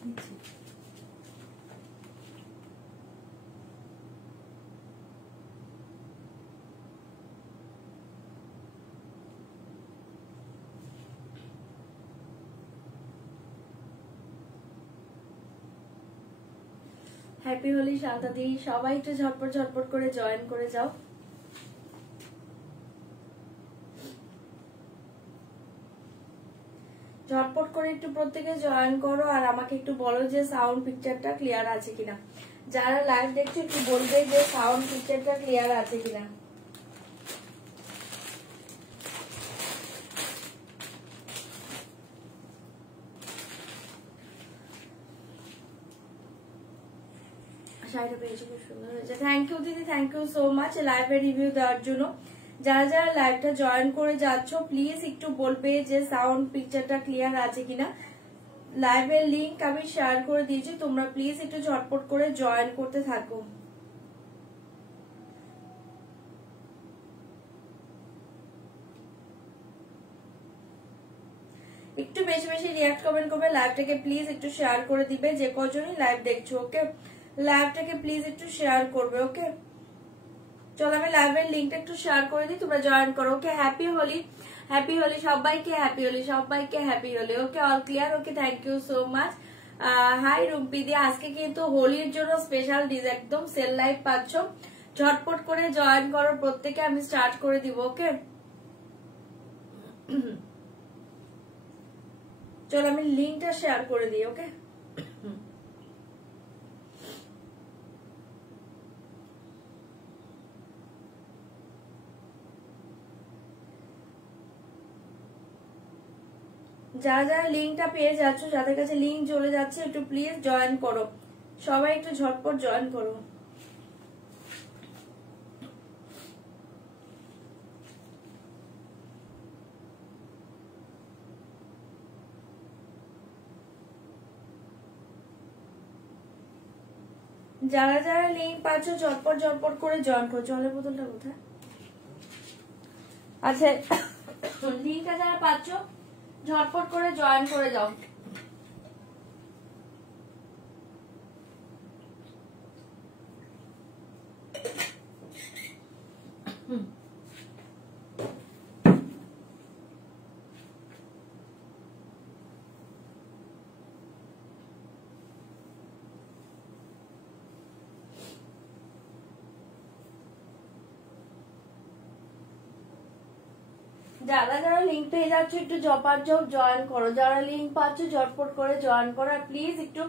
Happy Holi Shanta দি, সবাই একটু ঝটপট ঝটপট করে জয়েন করে যাও। ঝটপট করে একটু প্রত্যেকে জয়েন করো আর আমাকে একটু বলো যে সাউন্ড পিকচারটা ক্লিয়ার আছে কিনা। যারা লাইভ দেখছো একটু বলবে যে সাউন্ড পিকচারটা ক্লিয়ার আছে কিনা। শাড়িটা পেয়েছি, খুব সুন্দর হয়েছে। থ্যাংক ইউ দিদি, থ্যাংক ইউ সো মাচ লাইভে রিভিউ দেওয়ার জন্য। যারা যারা লাইভটা জয়েন করে যাচ্ছ প্লিজ একটু বলবে যে সাউন্ড পিকচারটা ক্লিয়ার আছে কিনা। লাইভের লিংক আমি শেয়ার করে দিয়েছি, তোমরা প্লিজ একটু ঝটপট করে জয়েন করতে থাকো। একটু বেশি বেশি রিয়াক্ট কমেন্ট করবে, লাইভটাকে প্লিজ একটু শেয়ার করে দিবে যে কজনই লাইভ দেখছো। ওকে, লাইভটাকে প্লিজ একটু শেয়ার করবে। ওকে, চলো আমি লাইভের লিংকটা একটু শেয়ার করে দিই, তোমরা জয়েন করো। Okay, happy Holi, happy Holi সবাইকে, হ্যাপি হোলি সবাইকে, happy Holi. Okay, all clear. Okay, thank you so much. Hi Rumpi দি, আজকে কিন্তু হোলির জন্য স্পেশাল ডিজ একদম সেল লাইভ পাচ্ছ, ঝটপট করে জয়েন করো প্রত্যেকে, আমি স্টার্ট করে দিব। ওকে, চলো আমি লিংকটা শেয়ার করে দিই। ওকে, যারা যারা লিঙ্কটা পেয়ে যাচ্ছ, যাদের কাছে লিঙ্ক চলে যাচ্ছে একটু প্লিজ জয়েন করো, সবাই একটু ঝটপট জয়েন করো। যারা যারা লিঙ্ক পাচ্ছ ঝটপট ঝটপট করে জয়েন করো। জলের বোতলটা কোথায়? আচ্ছা, লিঙ্কটা যারা পাচ্ছ ঝটপট করে জয়েন করে যাও। যারা যারা লিঙ্ক পেয়ে যাচ্ছ একটু জয়েন করো, যারা লিঙ্ক পাচ্ছ ঝটপট করে জয়েন করো। আর প্লিজ একটু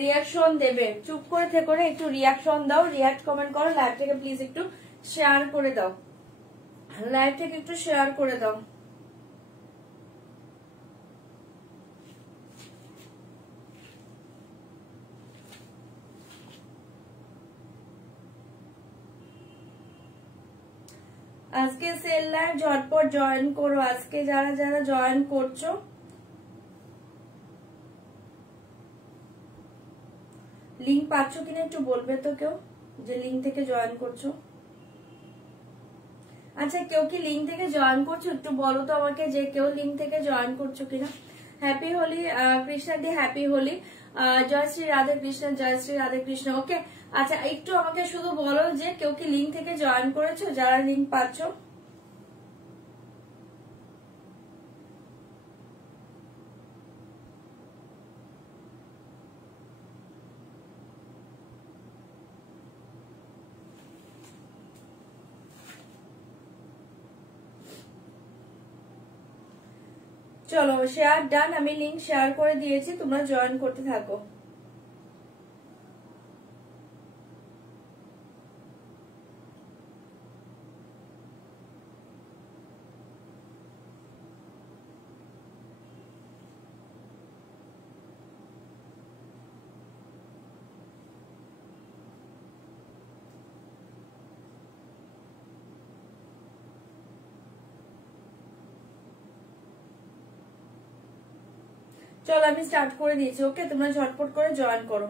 রিয়াকশন দেবে, চুপ করে থেকে না, একটু রিয়াকশন দাও, রিয়াক্ট কমেন্ট করো। লাইভটাকে প্লিজ একটু শেয়ার করে দাও, লাইভটাকে একটু শেয়ার করে দাও। আজকে সেল লাইভ ঝটপট জয়েন করো, আজকে যারা যারা জয়েন করছো লিঙ্ক পাচ্ছ কিনা একটু বলবে তো কেউ, যে লিঙ্ক থেকে জয়েন করছো। আচ্ছা, কেউ কি লিঙ্ক থেকে জয়েন করছো একটু বলো তো আমাকে, যে কেউ লিঙ্ক থেকে জয়েন করছো কিনা। হ্যাপি হোলি কৃষ্ণা দি, হ্যাপি হোলি। জয় শ্রী রাধে কৃষ্ণ, জয় শ্রী রাধে কৃষ্ণ। ওকে, আচ্ছা একটু আমাকে শুধু বলো যে কেউ কি লিঙ্ক থেকে জয়েন করেছো, যারা লিঙ্ক পাচ্ছ। চলো শেয়ার ডান, আমি লিঙ্ক শেয়ার করে দিয়েছি, তোমরা জয়েন করতে থাকো। চলো আমি স্টার্ট করে দিয়েছি। ওকে, তোমরা ঝটপট করে জয়েন করো।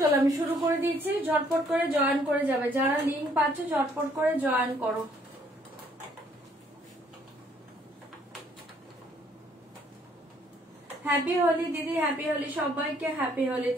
চলো আমি শুরু করে দিচ্ছি, ঝটপট করে জয়েন করে যাবে, যারা লিঙ্ক পাচ্ছ ঝটপট করে জয়েন করো। হ্যাপি হোলি দিদি, হ্যাপি হোলি সবাইকে, হ্যাপি হোলি।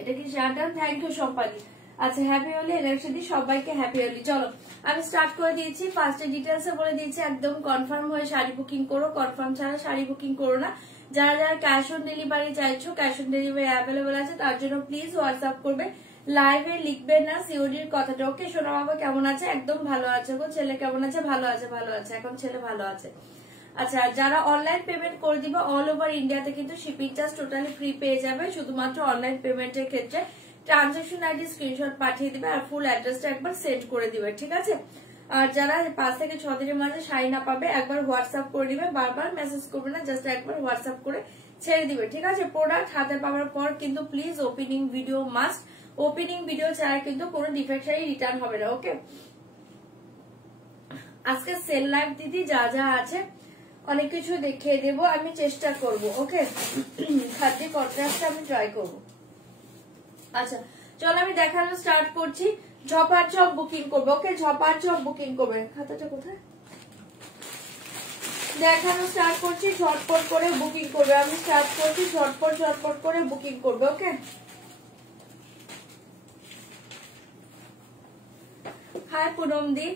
এটা কি শাটান? থ্যাংক ইউ সম্পাদি। আচ্ছা হ্যাপি হোলি এনার্জি সবাইকে, হ্যাপি হোলি। চলো আমি স্টার্ট করে দিয়েছি। ফার্স্টে ডিটেলস বলে দিয়েছি, একদম কনফার্ম হয়ে শাড়ি বুকিং করো, কনফার্ম ছাড়া শাড়ি বুকিং করো না। যারা যারা ক্যাশ অন ডেলিভারি চাইছো, ক্যাশ অন ডেলিভারি অ্যাভেলেবল আছে, তার জন্য প্লিজ হোয়াটসঅ্যাপ করবে, লাইভে লিখবে না সিওডির কথাটা। ওকে সোনা বাবা কেমন আছে? একদম ভালো আছে গো। ছেলে কেমন আছে? ভালো আছে, ভালো আছে, এখন ছেলে ভালো আছে। আচ্ছা যারা অনলাইন পেমেন্ট করে দিবে অল ওভার ইন্ডিয়াতে কিন্তু শিপিং চার্জ টোটালি ফ্রি পেয়ে যাবে, শুধুমাত্র অনলাইন পেমেন্টের ক্ষেত্রে ট্রানজাকশন আইডি স্ক্রিনশট পাঠিয়ে দিবে আর ফুল অ্যাড্রেসটা একবার সেন্ড করে দিবে, ঠিক আছে? আর যারা 5 থেকে 6 দিনের মাঝে শাড়ি না পাবে একবার হোয়াটসঅ্যাপ করে দিবে, বারবার মেসেজ করবে না, জাস্ট একবার হোয়াটসঅ্যাপ করে ছেড়ে দিবে, ঠিক আছে? প্রোডাক্ট হাতে পাওয়ার পর কিন্তু please opening video must, opening video ছাড়া কিন্তু কোনো ডিফেক্ট শাড়ি রিটার্ন হবে না। ওকে আজকে সেল লাইভ দিদি যা যা আছে অনেক কিছু দেখিয়ে দেবো, আমি চেষ্টা করব। ওকে খাদ্য কন্ট্রাস্টটা আমি ট্রাই করব। আচ্ছা চলো আমি দেখানো স্টার্ট করছি। ঝপার ঝপ বুকিং করবে, ওকে ঝপার ঝপ বুকিং করবে। খাতাটা কোথায়? দেখানো স্টার্ট করছি, ঝটপট করে বুকিং করবে। আমি স্টার্ট করছি, ঝটপট ঝটপট করে বুকিং করবে। ওকে হাই পুনম দি।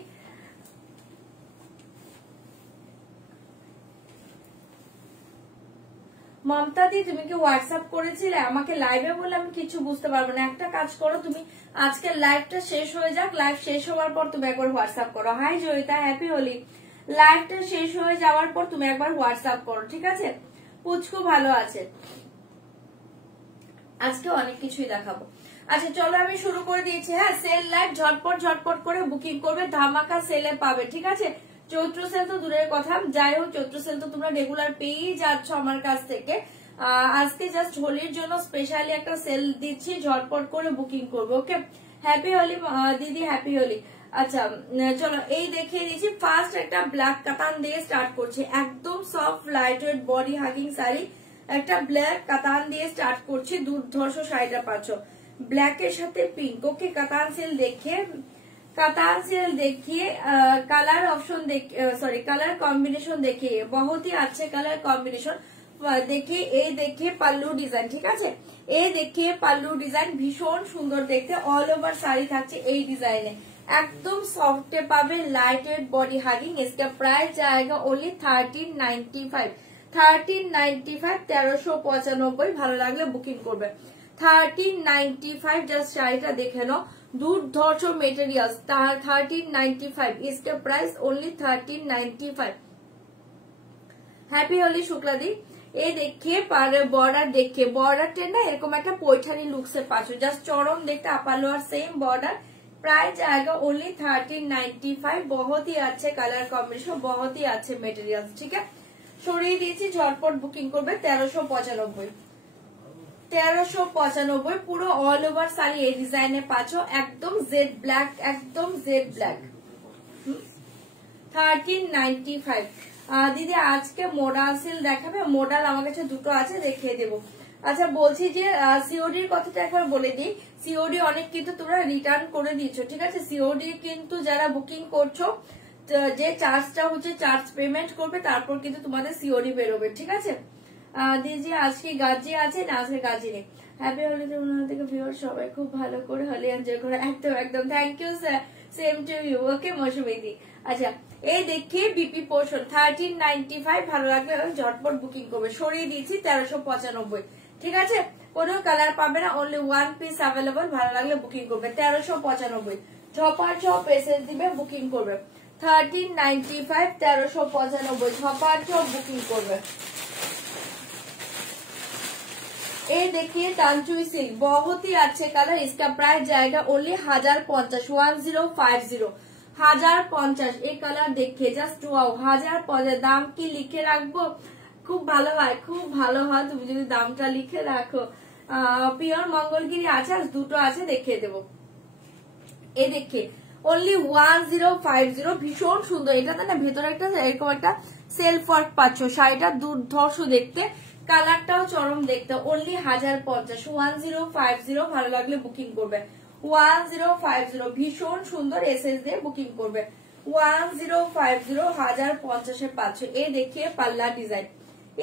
মমতা দি তুমি কি হোয়াটসঅ্যাপ করেছিলে আমাকে লাইভে? বলে আমি কিছু বুঝতে পারবো না। একটা কাজ করো, তুমি আজকে লাইভটা শেষ হয়ে যাক, লাইভ শেষ হওয়ার পর তুমি একবার হোয়াটসঅ্যাপ করো। Hi Joyita, happy Holi. লাইভটা শেষ হয়ে যাওয়ার পর তুমি একবার হোয়াটসঅ্যাপ করো, ঠিক আছে? পুচকু ভালো আছে, আজকে অনেক কিছুই দেখাবো। আচ্ছা চলো আমি শুরু করে দিয়েছি। হ্যাঁ সেল লাইভ ঝটপট ঝটপট করে বুকিং করবে, ধামাকা সেলে পাবে, ঠিক আছে? চৈত্র সেল তো দূরের কথা, যাই হোক চৈত্র সেল তো তোমরা রেগুলার পেয়েই যাচ্ছ আমার কাছ থেকে। আজকে জাস্ট হোলির জন্য স্পেশালি একটা সেল দিচ্ছি, ঝটপট করে বুকিং করবে। ওকে হ্যাপি হোলি দিদি, হ্যাপি হোলি। আচ্ছা চলো এই দেখিয়ে দিচ্ছি। ফার্স্ট একটা ব্ল্যাক কাতান দিয়ে স্টার্ট করছি, একদম soft light weight body hugging sari, একটা ব্ল্যাক কাতান দিয়ে স্টার্ট করছি। দুর্ধর্ষ শাড়িটা পাচ্ছ ব্ল্যাক এর সাথে পিঙ্ক। ওকে কাতান সেল দেখিয়ে, কাতান সেল দেখিয়ে colour option sorry colour combination দেখিয়ে বহুত ही अच्छे কালার কম্বিনেশন দেখিয়ে, এই দেখিয়ে পাল্লু ডিজাইন, ঠিক আছে? এই দেখিয়ে পাল্লু ডিজাইন ভীষণ সুন্দর দেখতে, অল ওভার শাড়ি থাকছে এই ডিজাইনে, একদম সফটে পাবে, লাইট ওয়েট বডি হাগিং। इसका प्राइस जाएगा ओनली 1395, 1395, 1395। ভালো লাগলে বুকিং করবে। 1395 জাস্ট শাড়িটা দেখে নাও, দুর্ধর্ষ মেটেরিয়ালস, 1395। इसका प्राइस ओनली 1395। হ্যাপি হোলি শুক্লাদি। এই দেখিয়ে বর্ডার দেখিয়ে, বর্ডারটা না এরকম একটা পৈঠানি লুকসে পাচ্ছ, জাস্ট চরম দেখতে আপালো আর সেম বর্ডার। प्राइस जाएगा ओनली 1395। बहुत ही अच्छे कलर कॉम्बिनेशन, बहुत ही अच्छे मेटेरियल्स, ठीक है? সরিয়ে দিয়েছি, ঝটপট বুকিং করবে। 1395, 1395 পুরো অল ওভার শাড়ি এই ডিজাইনে পাচ্ছ, একদম জেড ব্ল্যাক, একদম জেড ব্ল্যাক। 1395 দিদি আজকে মোডাল সিল দেখাবে? মোডাল আমার কাছে দুটো আছে, দেখিয়ে দেবো। আচ্ছা বলছি যে সিওডির কথাটা একবার বলে দিই। সিওডি অনেক কিন্তু তোমরা রিটার্ন করে দিচ্ছ, ঠিক আছে? সিওডি কিন্তু যারা বুকিং করছো যে চার্জটা হচ্ছে চার্জ পেমেন্ট করবে, তারপর কিন্তু তোমাদের সিওডি বেরোবে, ঠিক আছে? দিদি আজকে গাজি আছে না? আজকে গাজি নেই। হ্যাপি হোলি থেকে ভিউয়ার সবাই খুব ভালো করে হোলি এনজয় করে। একদম একদম, thank you sir, same to you. Okay Mousumi. আচ্ছা এই দেখিয়ে বিপি পোর্শন 1395, ভালো লাগবে ঝটপট বুকিং করবে। সরিয়ে দিয়েছি 1395, ঠিক আছে? কোনো কালার পাবে না, অনলি ওয়ান পিস অ্যাভেলেবল, ভালো লাগলে বুকিং করবে। 1395 ঝপার ঝপ এসএস দিবে, বুকিং করবে। 1395, 1395 ঝপার ঝপ বুকিং করবে। ये देखिए तांचुई सिल्क, बहुत ही अच्छे कलर। इसका प्राइस जाएगा ओनली 1050, 1050, 1050। এই কালার দেখে জাস্ট ওয়াও, 1050। দাম কি লিখে রাখবো? খুব ভালো হয়, খুব ভালো হয় তুমি যদি দামটা লিখে রাখো। পিওর মঙ্গলগিরি আছে, দুটো আছে, দেখিয়ে দেবো। এই দেখে অনলি 1050, ভীষণ সুন্দর। এটাতে না ভেতরে একটা এরকম একটা সেলফ ওয়ার্ক পাচ্ছ, শাড়িটা দুর্ধর্ষ দেখতে, কালারটাও চরম দেখতে, অনলি 1050, 1050, ভালো লাগলে বুকিং করবে 1050, ভীষণ সুন্দর এসএস দিয়ে বুকিং করবে 1050, 1050 পাচ্ছ। এই দেখিয়ে পাল্লা ডিজাইন,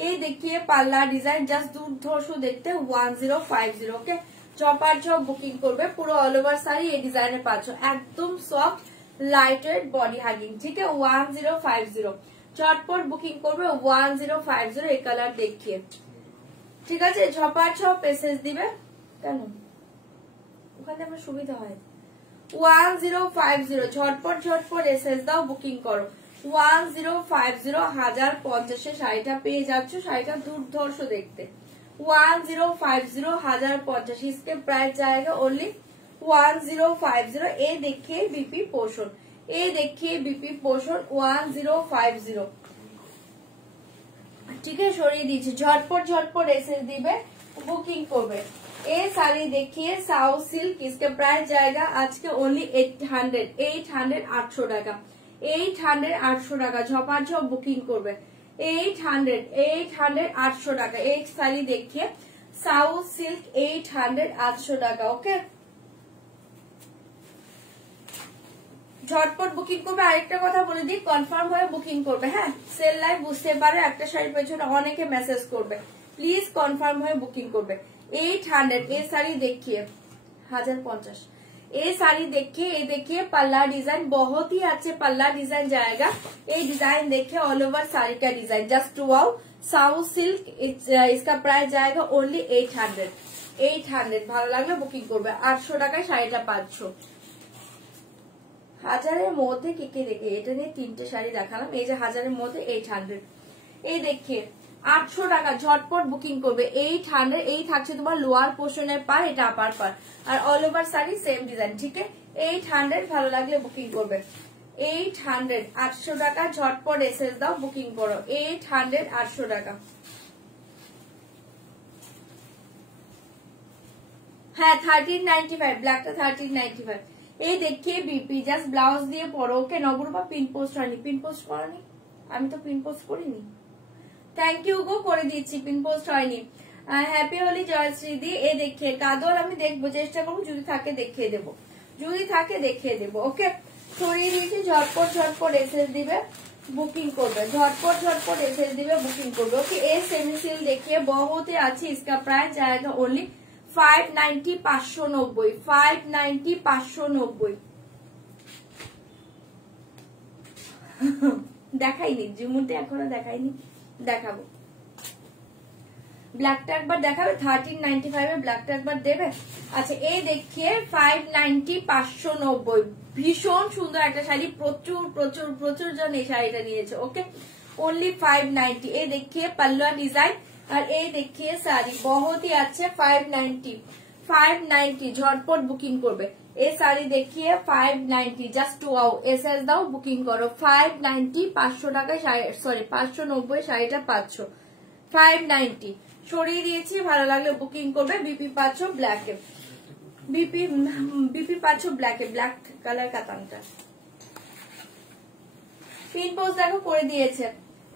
এই দেখিয়ে পাল্লা ডিজাইন জাস্ট দুর্ধর্ষ দেখতে 1050, ওকে। চপার চপ বুকিং করবে, পুরো অল ওভার শাড়ি এই ডিজাইনে পাচ্ছ, একদম soft light weight body hugging, ঠিক আছে 1050। চটপট বুকিং করবে 1050 এই কালার দেখিয়ে, ঠিক আছে। ঝপার ছপ এসএস দিবে, কেন ওখানে আমার সুবিধা হয়। 1050, ঝটপট ঝটপট এসএস দাও, বুকিং করো 1050, 1050 শাড়িটা পেয়ে যাচ্ছ, শাড়িটা দুর্ধর্ষ দেখতে 1050, 1050, इसके प्राइस जाएगा ओनली 1050। ए देखिए बीपी पोर्शन, ए देखिए बीपी पोर्शन 1050, ठीक है। সরিয়ে দিয়েছি, ঝটপট ঝটপট এসএস দিবে, বুকিং করবে। এই শাড়ি দেখিয়ে সাউথ সিল্ক, इसके प्राइस जाएगा आज के ओनली 800, 800 টাকা, 800 টাকা। ঝপার ঝপ বুকিং করবে 800, 800 টাকা। এই শাড়ি দেখিয়ে সাউথ সিল্ক 800, 800 টাকা, ওকে। ঝটপট বুকিং করবে। আরেকটা কথা বলে দিই, কনফার্ম হয়ে বুকিং করবে, হ্যাঁ। সেল লাইভ বুঝতে পারে একটা শাড়ির পেছনে অনেকে মেসেজ করবে, প্লিজ কনফার্ম হয়ে বুকিং করবে 800। এই শাড়ি দেখিয়ে 1050, ये साड़ी देखिए, ये देखिए पल्ला डिजाइन बहुत ही अच्छे पल्ला डिजाइन जाएगा। ये डिजाइन देखिए ऑल ओवर साड़ी का design just wow, south silk, इसका प्राइस जाएगा ओनली 800, 800। ভালো লাগলে বুকিং করবে। 800 টাকায় শাড়িটা পাচ্ছ। হাজারের মধ্যে কি কি দেখে, এটা নিয়ে 3টে শাড়ি দেখালাম, এই যে হাজারের মধ্যে 800। এই দেখিয়ে 800 টাকা, ঝটপট বুকিং করবে 800। এই থাকছে তোমার লোয়ার পোর্শনের পার, এটা আপার পার, আর all over sari same design, ঠিক আছে 800। ভালো লাগলে বুকিং করবে 800, 800 টাকা। ঝটপট এসএস দাও, বুকিং করো 800, 800 টাকা। হ্যাঁ 1395, ব্ল্যাকটা 1395। এই দেখিয়ে বিপি জাস্ট ব্লাউজ দিয়ে পরো, ওকে। নবরূপা পিন পোস্ট হয়নি, পিন পোস্ট করনি, আমি তো পিন পোস্ট করিনি, থ্যাংক ইউ গো, করে দিচ্ছি, পিন পোস্ট হয়নি। হ্যাপি হোলি জয়শ্রীদি। এ দেখিয়ে কাদর আমি দেখবো, চেষ্টা করবো, যদি থাকে দেখিয়ে দেবো, যদি থাকে দেখিয়ে দেবো, ওকে। ছড়িয়ে দিয়েছি, ঝটপট ঝটপট এসএস দিবে, বুকিং করবে, ঝটপট ঝটপট এসএস দিবে, বুকিং করবে, ওকে। ए सेमी सिल देखिए बहुत ही अच्छी, इसका प्राइस जाएगा ओनली 590, 590, 590, 590। দেখাইনি জুমুতে, এখনো দেখাইনি, দেখাবো। ব্ল্যাকটা একবার দেখাবে, 1395 এ ব্ল্যাকটা একবার দেবে। আচ্ছা এই দেখিয়ে 590, 590, ভীষণ সুন্দর একটা শাড়ি, প্রচুর প্রচুর প্রচুর জন এই শাড়িটা নিয়েছে, ওকে। ओनली 590। ये देखिए पल्ला डिजाइन, और ये देखिए साड़ी बहुत ही अच्छे 590, 590। झटपट बुकिंग করবে। এই শাড়ি দেখিয়ে 590, জাস্ট ওয়াও, এসএস দাও, বুকিং করো 590, 500 টাকায় সরি 590 শাড়িটা পাচ্ছ 590। সরিয়ে দিয়েছি, ভালো লাগলে বুকিং করবে। বিপি পাচ্ছ ব্ল্যাকে, বিপি পাচ্ছ ব্ল্যাকে, ব্ল্যাক কালার কাতানটা। পিন পোস্ট দেখো করে দিয়েছে।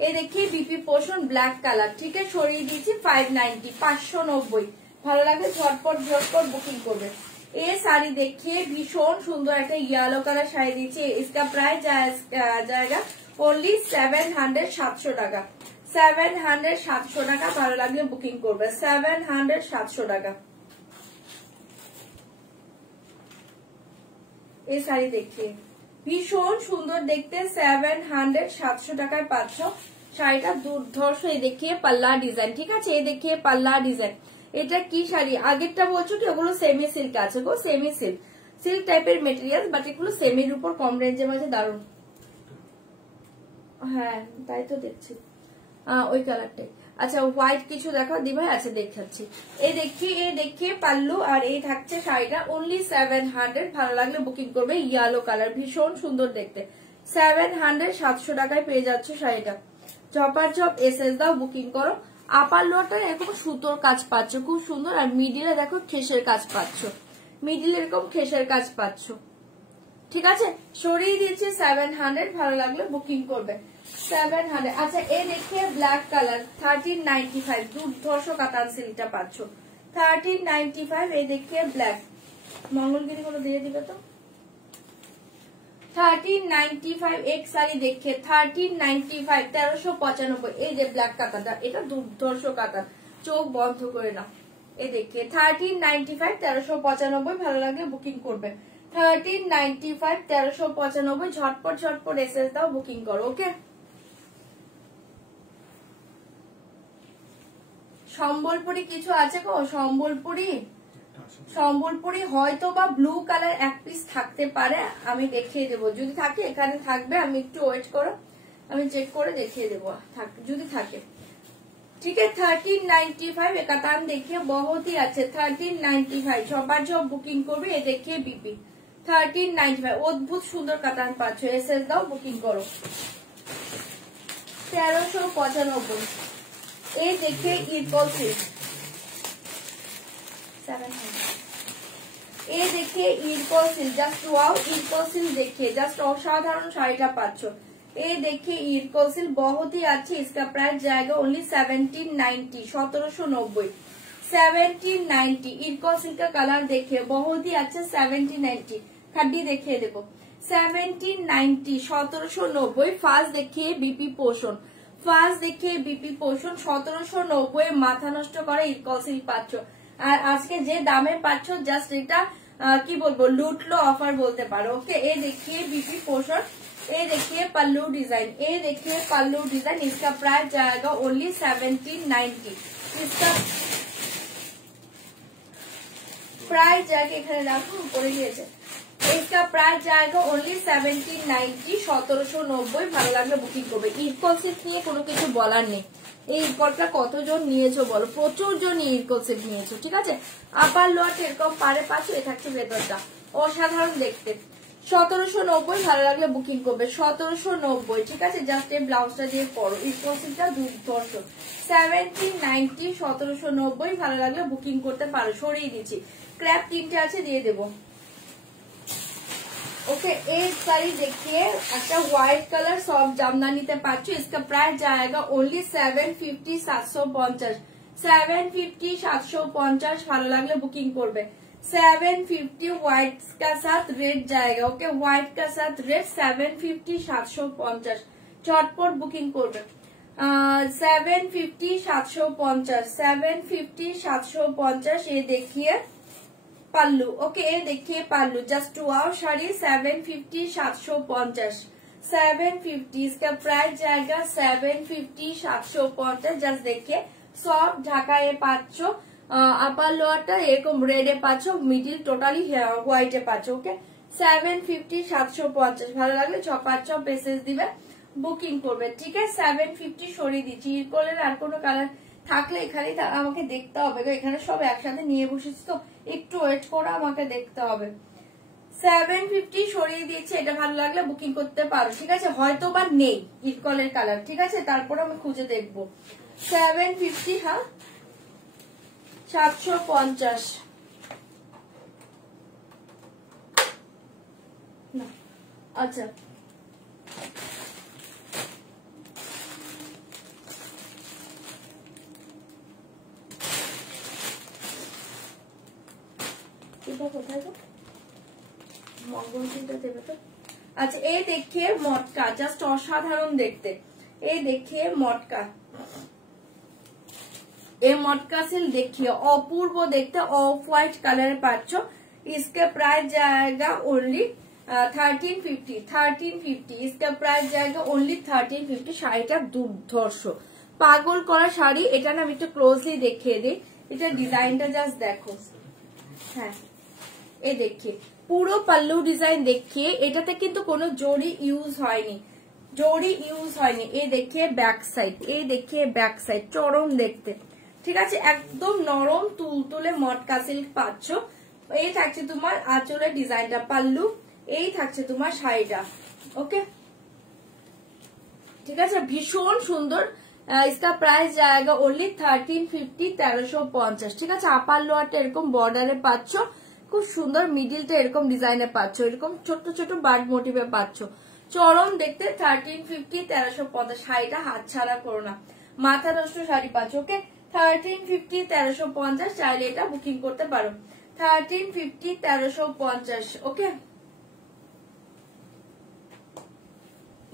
এই দেখিয়ে বিপি পোর্শন ব্ল্যাক কালার, ঠিক আছে। সরিয়ে দিয়েছি 590, 590। ভালো লাগলে ঝটপট ঝটপট বুকিং করবে। এই শাড়ি দেখিয়ে ভীষণ সুন্দর একটা ইয়েলো কালার শাড়ি দিচ্ছি, इसका प्राइस जाएगा ओनली 700, 700 টাকা, 700, 700 টাকা। ভালো লাগলে বুকিং করবে 700, 700 টাকা। এই শাড়ি দেখিয়ে ভীষণ সুন্দর দেখতে, 700, 700 টাকায় পাচ্ছ শাড়িটা দুর্ধর্ষ। এই দেখিয়ে পাল্লা ডিজাইন, ঠিক আছে। এই দেখিয়ে পাল্লা ডিজাইন, এটা কি শাড়ি, আগেরটা বলছো কি ওগুলো সেমি সিল্ক আছে গো, সেমি সিল্ক, সিল্ক টাইপের মেটেরিয়াল, বাট এগুলো সেমির উপর কম রেঞ্জের মধ্যে দারুন। হ্যাঁ তাই তো দেখছি, ওই কালারটাই। আচ্ছা হোয়াইট কিছু দেখো দিভাই, আছে দেখাচ্ছি। এই দেখিয়ে পাল্লু, আর এই থাকছে শাড়িটা ওনলি 700। ভালো লাগলে বুকিং করবে। ইয়েলো কালার, ভীষণ সুন্দর দেখতে, 700, 700 টাকায় পেয়ে যাচ্ছ শাড়িটা। চপার চপ এসএস দাও, বুকিং করো। আপার লোয়ারটা এরকম সুতোর কাজ পাচ্ছ, খুব সুন্দর। আর মিডিলে দেখো খেসের কাজ পাচ্ছ, মিডিলে এরকম খেসের কাজ পাচ্ছ, ঠিক আছে। সরিয়ে দিয়েছি 700। ভালো লাগলে বুকিং করবে 700। আচ্ছা এই দেখিয়ে ব্ল্যাক কালার 1395 দুর্ধর্ষ কাতান সিল্কটা পাচ্ছ 1395। এই দেখিয়ে ব্ল্যাক মঙ্গলগিরি গুলো দিয়ে দিবে তো 1395 এক শাড়ি দেখে 1395 1395। এই যে ব্ল্যাক কাতানটা এটা দুর্ধর্ষ কাতান, চোখ বন্ধ করে না। এই দেখে 1395 1395 ভালো লাগে বুকিং করবে 1395 1395 ঝটপট ঝটপট এসএস দাও বুকিং করো। ওকে সম্বলপুরি কিছু আছে গো? সম্বলপুরি হয়তো বা ব্লু কালার এক পিস থাকতে পারে, আমি দেখিয়ে দেবো যদি থাকে। এখানে থাকবে, আমি একটু ওয়েট করো, আমি চেক করে দেখিয়ে দেবো যদি থাকে। ठीक है 1395 एकातान देखिए बहुत ही अच्छे 1395 সবার সব বুকিং করবে। এই দেখিয়ে বিপি 1395 অদ্ভুত সুন্দর কাতান পাচ্ছ, এসএস দাও বুকিং করো 1395। এই দেখে ইরকল সিল্ক 700। এই দেখে ইরকল সিল্ক জাস্ট ওয়াও, ইরকল সিল্ক देखिए জাস্ট অসাধারণ শাড়িটা পাচ্ছ। ये देखिए इरकल सिल्क बहुत ही अच्छी, इसका प्राइस जाएगा ओनली 1790 1790 1790। इरकल सिल्क का कलर देखिए बहुत ही अच्छा 1790। खड्डी देखिए देखो 1790 1790। फास्ट देखिए बीपी पोषण, फास्ट देखिए बीपी पोषण 1790 माथा नष्ट करे इरकल सिल्क पाচ্ছ। আর আজকে যে দামে পাচ্ছ জাস্ট এটা কি বলবো লুটলো অফার বলতে পারো। ওকে ये देखिए बीपी पोषण, ये देखिए पल्लू डिजाइन, ये देखिए पल्लू डिजाइन, इसका प्राइस जाएगा ओनली 1790। इसका प्राइस जाएगा এখানে রাখো উপরে গিয়েছে, इसका प्राइस जाएगा ओनली 1790 1790। ভালো লাগলে বুকিং করবে। ইরকল সিল্ক নিয়ে কোনো কিছু বলার নেই, এই ইরকলটা কতজন নিয়েছো বলো? প্রচুর জন ইরকল সিল্ক নিয়েছো। ঠিক আছে আপার লোয়ার এরকম পারে পাচ্ছ, এ থাকছে ভেতরটা অসাধারণ দেখতে 1790। ভালো লাগলে বুকিং করবে 1790। ঠিক আছে জাস্ট এই ব্লাউজটা দিয়ে পরো, ইরকল সিল্কটা দুর্ধর্ষ 1790 1790। ভালো লাগলে বুকিং করতে পারো। সরিয়ে দিচ্ছি, ক্র্যাপ তিনটে আছে দিয়ে দেবো। ओके एक साड़ी देखिए একটা হোয়াইট কালার সফট জামদানিতে পাচ্ছ, इसका प्राइस जाएगा ओनली 750 750 750 750। ভালো লাগলে বুকিং করবে 750 व्हाइट का साथ रेड जाएगा। ओके व्हाइट का साथ रेड 750 750 चटपट बुकिंग করবে 750 750 750 750। ये देखिए पल्लू। ओके ये देखिए पल्लू जस्ट वाओ शाड़ी 750 750 750। इसका प्राइस जाएगा 750 750। जस्ट देखिए সফট ঢাকায় পাচ্ছ, আপার লোয়ারটা এরকম রেডে পাচ্ছ, মিডিল টোটালি হোয়াইটে পাচ্ছ। ওকে 750 750। ভালো লাগলে ছপার ছপ মেসেজ দিবে বুকিং করবে। ঠিক আছে 750 সরিয়ে দিচ্ছি। ইরকলের আর কোনো কালার থাকলে এখানেই আমাকে দেখতে হবে, এখানে সব একসাথে নিয়ে বসেছি তো একটু ওয়েট করে আমাকে দেখতে হবে। 750 সরিয়ে দিয়েছে, এটা ভালো লাগলে বুকিং করতে পারো। ঠিক আছে হয়তো বা নেই ইরকলের কালার, ঠিক আছে তারপরে আমি খুঁজে দেখবো। 750 হ্যাঁ 750 না। আচ্ছা কোথায় তো মঙ্গলসূত্রটা দেবে তো। আচ্ছা এই देखिए মটকা জাস্ট অসাধারণ দেখতে। এই देखिए মটকা, এই মটকা সিল देखिए অপূর্ব দেখতে, অফ হোয়াইট কালারে পাচ্ছ। इसका प्राइस जाएगा ओनली 1350 1350। इसका प्राइस जाएगा ओनली 1350। শাড়িটা দুর্ধর্ষ পাগল করা শাড়ি। এটা না আমি একটু ক্লোজলি দেখিয়ে দিই, এটা ডিজাইনটা জাস্ট দেখো। হ্যাঁ এই देखिए পুরো পাল্লু ডিজাইন देखिए, এটাতে কিন্তু কোনো জড়ি ইউজ হয়নি, জড়ি ইউজ হয়নি। এই देखिए ব্যাক সাইড, এই देखिए ব্যাক সাইড চরম দেখতে। ঠিক আছে একদম নরম তুলতুলে মটকা সিল্ক পাচ্ছ। এই থাকছে তোমার আঁচলের ডিজাইনটা, পাল্লু এই থাকছে তোমার শাড়িটা। ওকে ঠিক আছে ভীষণ সুন্দর। इसका प्राइस जाएगा ओनली 1350 1350। ঠিক আছে আপার লোয়ারটা এরকম বর্ডারে পাচ্ছ, খুব সুন্দর মিডিলটা এরকম ডিজাইনে পাচ্ছ, এরকম ছোট ছোট বার্ড মোটিভে পাচ্ছ। চরম দেখতে 1350 1350 শাড়িটা হাত ছাড়া করো না, মাথা নষ্ট শাড়ি পাচ্ছ। ওকে 1350 1350 চাইলে এটা বুকিং করতে পারো। 1350 1350 ওকে।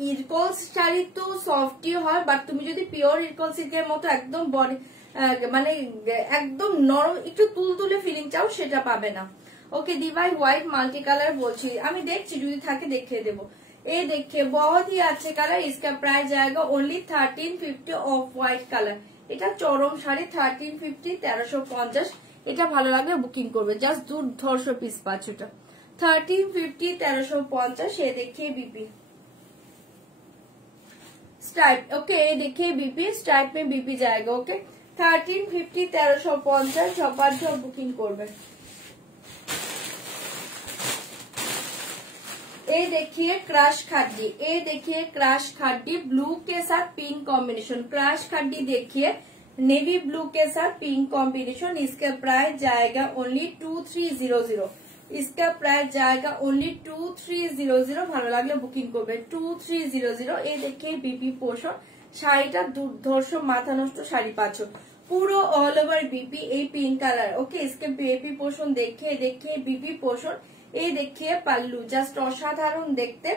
ইরকল শাড়ি তো সফটই হয়, বাট তুমি যদি পিওর ইরকল সিল্কের মতো একদম বডি মানে একদম নরম একটু তুলতুলে ফিলিং চাও সেটা পাবে না। Okay divine white multi colour बोलছি আমি দেখছি যদি থাকে দেখিয়ে দেব। ये देखिए बहुत ही अच्छे कलर, इसका प्राइस जाएगा ओनली 1350 ऑफ व्हाइट कलर। এটা চরম শাড়ি 1350 1350। এটা ভালো লাগলে বুকিং করবে, জাস্ট দুর্ধর্ষ পিস পাচ্ছ। এটা 1350 1350। ये देखिए बीपी स्टाइप। ओके ये देखिए बीपी स्टाइप में बीपी जाएगा। ओके 1350 1350 সবার সব বুকিং করবে। ये देखिए क्रश खड्डी, ये देखिए क्रश खड्डी ब्लू के साथ पिंक कॉम्बिनेशन। क्रश खड्डी देखिए नेवी ब्लू के साथ पिंक कॉम्बिनेशन। इसका प्राइस जाएगा ओनली 2300। इसका प्राइस जाएगा ओनली 2300। ভালো লাগলে বুকিং করবে 2300। ये देखिए बीपी पोर्शन, শাড়িটা দুর্ধর্ষ মাথা নষ্ট শাড়ি পাচ্ছ পুরো অল ওভার बीपी। এই পিঙ্ক কালার। ওকে इसके बेबी पोर्शन देखिए बीपी पोर्शन। ये देखिए पल्लू জাস্ট অসাধারণ দেখতে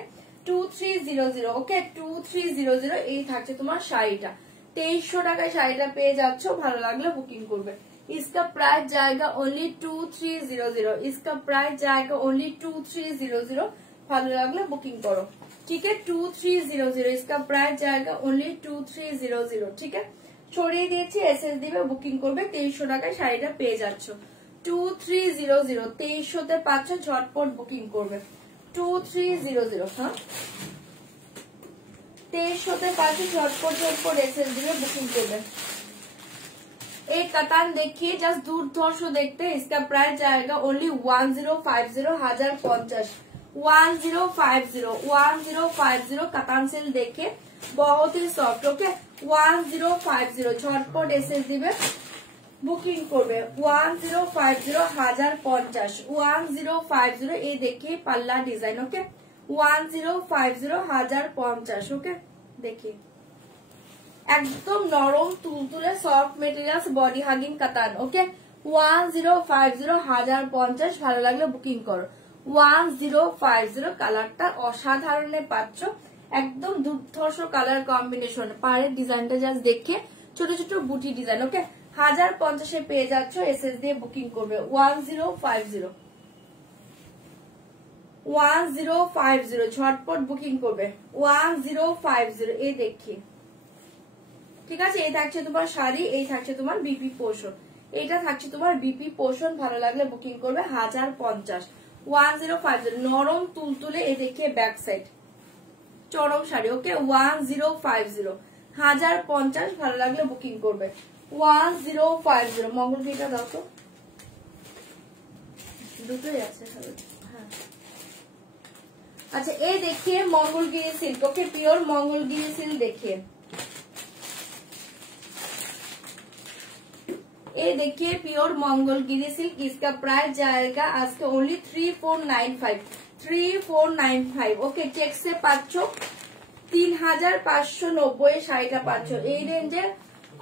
2300। ওকে 2300 এই থাকছে তোমার শাড়িটা। 2300 টাকায় শাড়িটা পেয়ে যাচ্ছ, ভালো লাগলে বুকিং করবে। इसका प्राइस जाएगा ओनली 2300। इसका प्राइस जाएगा ओनली 2300। ভালো লাগলে বুকিং করো, ঠিক है 2300। इसका प्राइस जाएगा ओनली 2300। ঠিক है ছড়িয়ে দিয়েছি, এসএস দিবে বুকিং করবে। 2300 টাকায় শাড়িটা পেয়ে যাচ্ছ 2300। 2300 পাচ্ছ, ঝটপট বুকিং করবে 2300। হ্যাঁ 2300 পাচ্ছ, ঝটপট এসএস দিবে বুকিং করবে। एक कतान देखिए जस्ट दूरदर्श देखते, इसका प्राइस जाएगा ओनली 1050 1050 1050 कतान सेल देखिए बहुत ही सॉफ्ट। ओके 1050 झटपट एसएस दिबे बुकिंग করবে 1050 1050 1050। ये देखिए पल्ला डिजाइन। ओके 1050 1050। ओके देखिए একদম নরম তুলতুলে সফট মেটেরিয়ালস বডি হাগিং কাতান। ওকে 1050 1050। ভালো লাগলে বুকিং করো 1050। কালারটা অসাধারণে পাচ্ছ, একদম দুর্ধর্ষ কালার কম্বিনেশন। পাড়ের ডিজাইনটা জাস্ট দেখে ছোট ছোট বুটি ডিজাইন। ওকে 1050 পেয়ে যাচ্ছ, এসএস দিয়ে বুকিং করবে 1050 1050। ঝটপট বুকিং করবে 1050। এই দেখি ঠিক আছে। এই থাকছে তোমার শাড়ি, এই থাকছে তোমার বিপি পোর্শন, এইটা থাকছে তোমার বিপি পোর্শন। ভালো লাগলে বুকিং করবে 1050 1050। নরম তুলতুলে এই দেখিয়ে ব্যাক সাইড চরম শাড়ি। ওকে 1050 1050। ভালো লাগলে বুকিং করবে 1050। মঙ্গলগিরিটা দাও তো, দুটোই আছে। হ্যাঁ আচ্ছা এই দেখিয়ে মঙ্গলগিরি সিল্ক। ওকে পিওর মঙ্গলগিরি সিল্ক देखिए, ये देखिए प्योर मंगलगिरी सिल्क। इसका प्राइस जाएगा आज के ओनली 3495 3495। ओके चेक से पाচ্ছ 3590 শাড়িটা পাচ্ছ। এই রেঞ্জে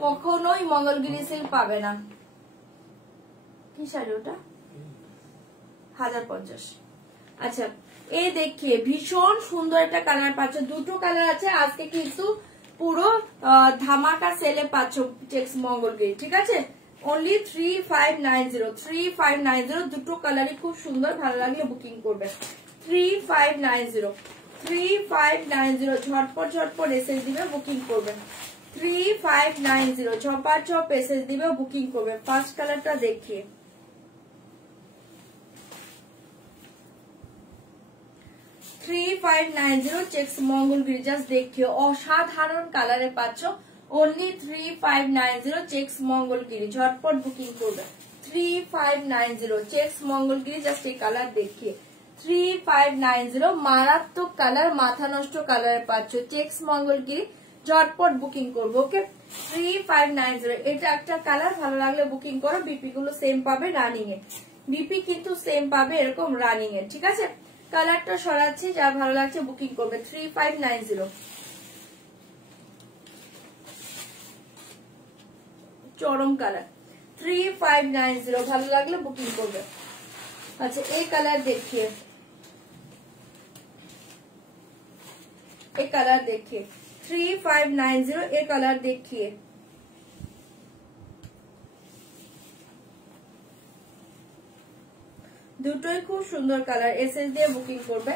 কখনোই মঙ্গলগিরি সিল্ক পাবে না। কি শাড়ি ওটা 1050। আচ্ছা এই देखिए ভীষণ সুন্দর একটা কালার পাচ্ছ, দুটো কালার আছে আজকে কিন্তু পুরো ধামাকা সেলে পাচ্ছ চেক্স মঙ্গলগিরি। ঠিক আছে ओनली 3590 3590। দুটো কালারই খুব সুন্দর, ভালো লাগলে বুকিং করবে 3590 3590। ঝটপট এসএস দিবে বুকিং করবে 3590। ঝপাঝপ এসএস দিবে বুকিং করবে। ফার্স্ট কালারটা দেখিয়ে 3590 চেক্স মঙ্গলগিরি। জাস্ট দেখিও অসাধারণ কালারে পাচ্ছ ओनली 3590 চেক্স মঙ্গলগিরি। ঝটপট বুকিং করবে 3590 চেক্স মঙ্গলগিরি। জাস্ট এই কালার দেখিয়ে 3590 মারাত্মক কালার, মাথা নষ্ট কালারে পাচ্ছ চেক্স মঙ্গলগিরি। ঝটপট বুকিং করবো। ওকে 3590। এটা একটা কালার, ভালো লাগলে বুকিং করো। বিপি গুলো সেম পাবে রানিং এ, বিপি কিন্তু সেম পাবে এরকম রানিং এ। ঠিক আছে কালারটা সরাচ্ছি, যা ভালো লাগছে বুকিং করবে। 3590 চরম কালার, 3590 ভালো লাগলে বুকিং করবে। আচ্ছা এই কালার দেখিয়ে, এই কালার দেখিয়ে 3590 এই কালার দেখিয়ে। দুটোই খুব সুন্দর কালার, এসএস দিয়ে বুকিং করবে।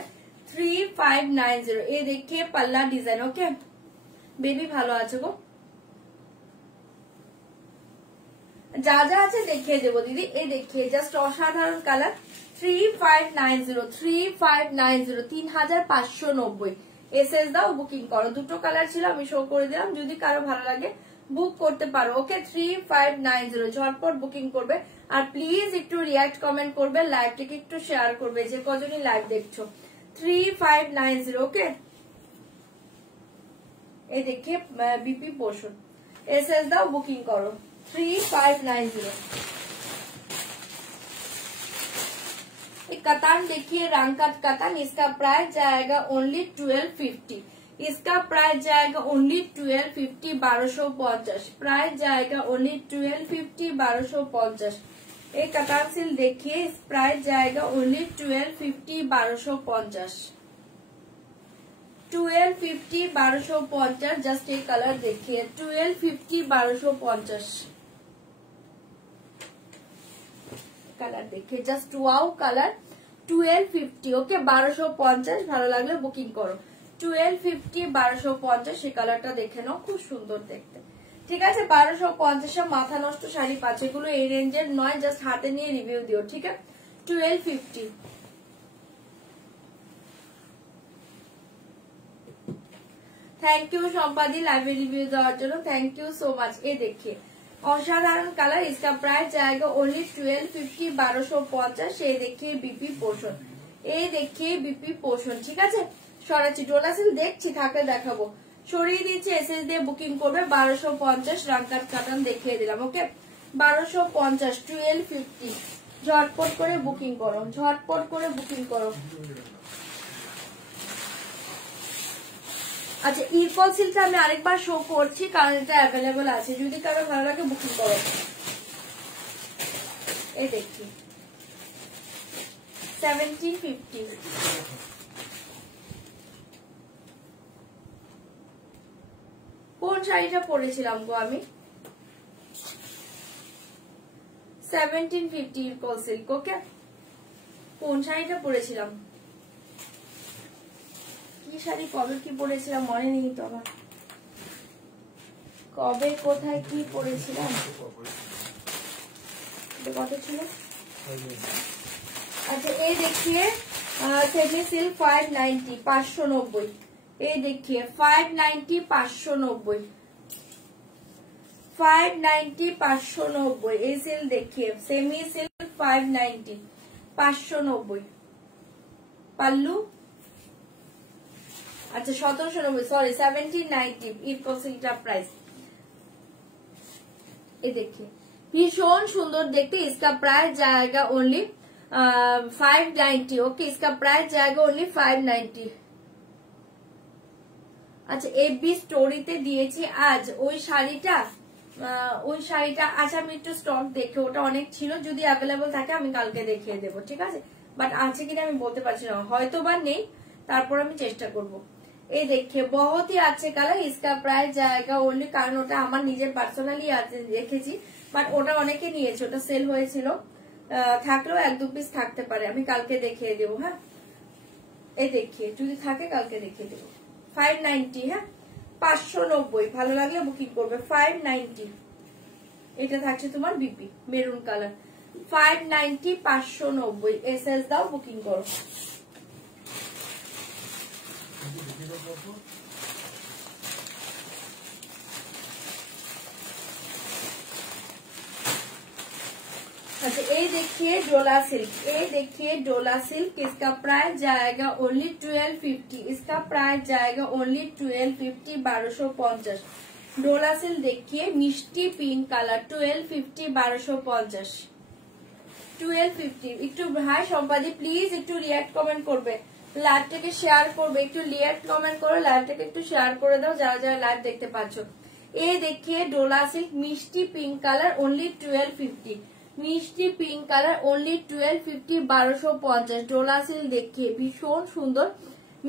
3590 এই দেখিয়ে পাল্লা ডিজাইন। ওকে বেবি ভালো আছে গো, যা যা আছে দেখিয়ে দেবো দিদি। এই দেখিয়ে জাস্ট অসাধারণ কালার। 3590 3590 3590 এসএস দাও বুকিং করো। দুটো কালার ছিল আমি শো করে দিলাম, যদি কারো ভালো লাগে বুক করতে পারো। ওকে 3590 ঝটপট বুকিং করবে। আর প্লিজ একটু রিয়াক্ট কমেন্ট করবে, লাইভটাকে একটু শেয়ার করবে যে কজনই লাইভ দেখছো। 3590 ওকে। এই দেখিয়ে বিপি পোষণ, এসএস দাও বুকিং করো। 3590 कतान देखिए रंगकट कतान, इसका प्राइस जाएगा ओनली 1250। इसका प्राइस जाएगा ओनली 1250 1250 प्राइस जाएगा ओनली 1250 1250। एक कतान सिल देखिए, इस प्राइस जाएगा ओनली 1250 1250 1250 1250। जस्ट एक कलर देखिए 1250 1250 কালার দেখে জাস্ট ওয়াও কালার। 1250 ওকে 1250 ভালো লাগলে বুকিং করো। 1250 1250 এই কালারটা দেখে নাও, খুব সুন্দর দেখতে। ঠিক আছে 1250 মাথা নষ্ট শাড়ি পাচ্ছে, এগুলো এই রেঞ্জের নয়, জাস্ট হাতে নিয়ে রিভিউ দিও। ঠিক আছে 1250। থ্যাংক ইউ সম্পাদি লাইভে রিভিউ দেওয়ার জন্য, থ্যাংক ইউ সো মাচ। এ দেখিয়ে অসাধারণ কালার, इसका प्राइस जाएगा ओनली 1250 1250। এই দেখিয়ে বিপি পোষণ, এই দেখিয়ে বিপি পোষণ। ঠিক আছে সরাচ্ছি, ডোলাসিল দেখছি থাকলে দেখাবো, সরিয়ে দিচ্ছি। এসএস দিয়ে বুকিং করবে 1250 রাঙ্কাট কাটান দেখিয়ে দিলাম। ওকে 1250 1250 ঝটপট করে বুকিং করো, ঝটপট করে বুকিং করো। আচ্ছা ইরফল সিল্কটা আমি আরেকবার শো করছি কারণ এটা অ্যাভেলেবল আছে, যদি কারো ভালো লাগে বুকিং করো। এই দেখি 1750 কোন শাড়িটা পরেছিলাম গো আমি? 1750 ইরফল সিল্ক। ওকে কোন শাড়িটা পরেছিলাম, কি শাড়ি কবে কি পরেছিলাম মনে নেই তো আমার, কবে কোথায় কি পরেছিলাম, কত ছিল। আচ্ছা এই দেখিয়ে সেমি সিল্ক 590 590। এই দেখিয়ে 590 590 590 590। এই সিল্ক দেখিয়ে সেমি সিল্ক 590 590 পাল্লু। अच्छा 1790 सॉरी 1790 ইরকো সিল্কটা প্রাইস। এই দেখिए ভীষণ সুন্দর দেখতে, इसका प्राइस जाएगा ओनली 590। ओके इसका प्राइस जाएगा ओनली 590। আচ্ছা এফবি স্টোরিতে দিয়েছি আজ ওই শাড়িটা, আচ্ছা আমি একটু স্টক দেখে, ওটা অনেক ছিল, যদি অ্যাভেলেবল থাকে আমি কালকে দেখিয়ে দেবো। ঠিক আছে বাট আছে কিনা আমি বলতে পারছি না, হয়তো বা নেই, তারপর আমি চেষ্টা করবো। এই देखिए बहुत ही अच्छे कलर, इसका प्राइस जाएगा ओनली, কারণ ওটা আমার নিজের পার্সোনালি রেখেছি বাট ওটা অনেকে নিয়েছে, ওটা সেল হয়েছিল, থাকলেও এক দু পিস থাকতে পারে, আমি কালকে দেখিয়ে দেবো। হ্যাঁ এই देखिए যদি থাকে কালকে দেখিয়ে দেবো। 590 হ্যাঁ 590 ভালো লাগলে বুকিং করবে। 590 এটা থাকছে তোমার বিপি মেরুন কালার। 590 590 এসএস দাও বুকিং করো। अच्छा ये देखिए डोला सिल्क, ये देखिए डोला सिल्क, इसका प्राइस जाएगा ओनली 1250। इसका प्राइस जाएगा ओनली 1250 1250। डोला सिल्क देखिए मिष्टी पिंक कलर 1250 1250। 1250 একটু ভাই সম্পাদি প্লিজ একটু রিঅ্যাক্ট কমেন্ট করবে, লাইভটাকে শেয়ার করবে, একটু রিঅ্যাক্ট কমেন্ট করো, লাইভটাকে একটু শেয়ার করে দাও যারা যারা লাইভ দেখতে পাচ্ছ। এই দেখিয়ে ডোলা সিল্ক মিষ্টি পিঙ্ক কালার অনলি 1250, মিষ্টি pink colour only 1250, 1250 Dola silk দেখিয়ে ভীষণ সুন্দর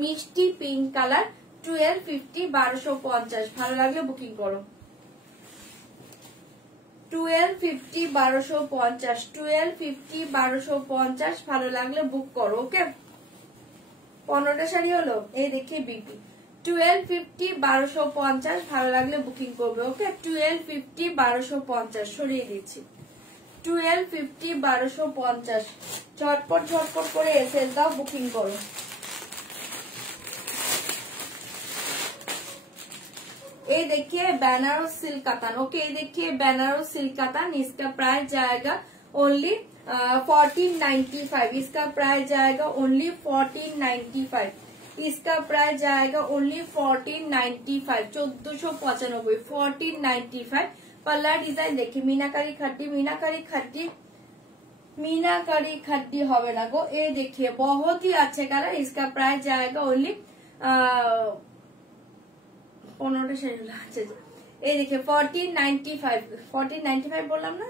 মিষ্টি পিঙ্ক কালার 1250, 1250 ভালো লাগলে বুকিং করো। 1250, 1250 1250, 1250 ভালো লাগলে বুক করো। ওকে 15টা শাড়ি হলো, এই দেখি বিপি 1250, 1250 ভালো লাগলে বুকিং করবে। ওকে 1250, 1250 সরিয়ে দিচ্ছি 1250, 1250 ঝটপট ঝটপট করে এসএস দাও, বুকিং করো। ये देखिए बनारस सिल्क कातान। ओके ये देखिए बनारस सिल्क कातान, इसका प्राइस जाएगा ओनली 1495, इसका प्राइस जाएगा ओनली 1495, इसका प्राइस जाएगा ओनली 1495, 1495, 1495। पल्ला डिजाइन देखिए मीनाकारी खट्टी, मीनाकारी खट्टी, मीनाकारी खट्टी होवे ना गो। ये देखिए बहुत ही अच्छे कलर, इसका प्राइस जाएगा ओनली 15টা শাড়ি। আচ্ছা এই দেখে 1495, 1495 বললাম না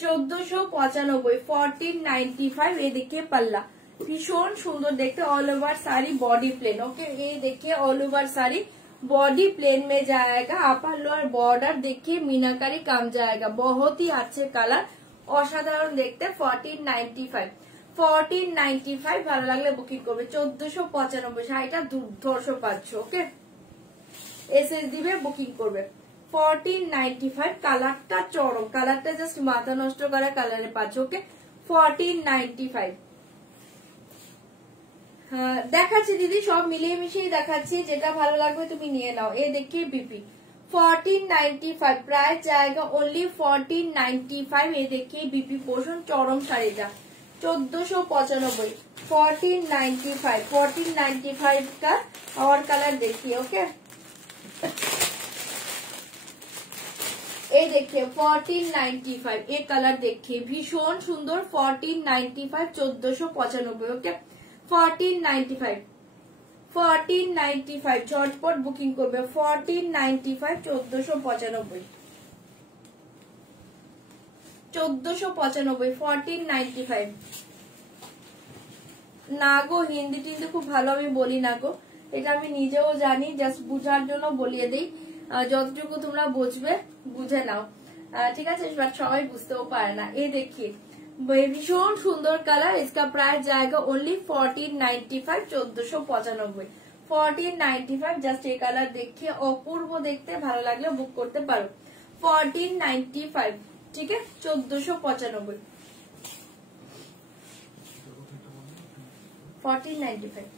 1495, 1495। ये देखिए पल्ला भीषण सुंदर देखते, all over sari body plain. Okay ये देखिए all over sari body plain में जाएगा, अपर लोअर बॉर्डर देखिए मीनाकारी काम जाएगा, बहुत ही अच्छे कलर অসাধারণ দেখতে। 1495, 1495 ভালো লাগলে বুকিং করবে। 1495 শাড়িটা দুর্ধর্ষ পাচ্ছ। ওকে এসএস দিবে বুকিং করবে। 1495 কালারটা চরম, কালারটা জাস্ট মাথা নষ্ট করা কালারে পাচ্ছ। ওকে 1495 দেখাচ্ছি দিদি, সব মিলিয়ে মিশিয়ে দেখাচ্ছি, যেটা ভালো লাগবে তুমি নিয়ে নাও। এই দেখিয়ে বিপি 1495 प्राइस जाएगा ओनली 1495। ये देखिए बीपी पोषण चौरम शाड़ीटा 1495, 1495, 1495 का और कलर देखिए। ओके ये देखिए 1495 ये कलर देखिए भीषण सुंदर 1495, 1495। ओके 1495, 1495 झटपट बुकिंग करबे। 1495, 1495, 1495, 1495 না গো হিন্দি টিন্দি খুব ভালো আমি বলি না গো, এটা আমি নিজেও জানি, জাস্ট বুঝার জন্য বলিয়ে দেই, যতটুকু তোমরা বুঝবে বুঝে নাও, ঠিক আছে, বাট সবাই বুঝতেও পারে না। এই দেখি ভীষণ সুন্দর কালার, इसका प्राइस जाएगा ओनली 1495, 1495, 1495 জাস্ট এই কালার देखिए অপূর্ব দেখতে, ভালো লাগলে বুক করতে পারো। 1495 ঠিক আছে 1495, 1495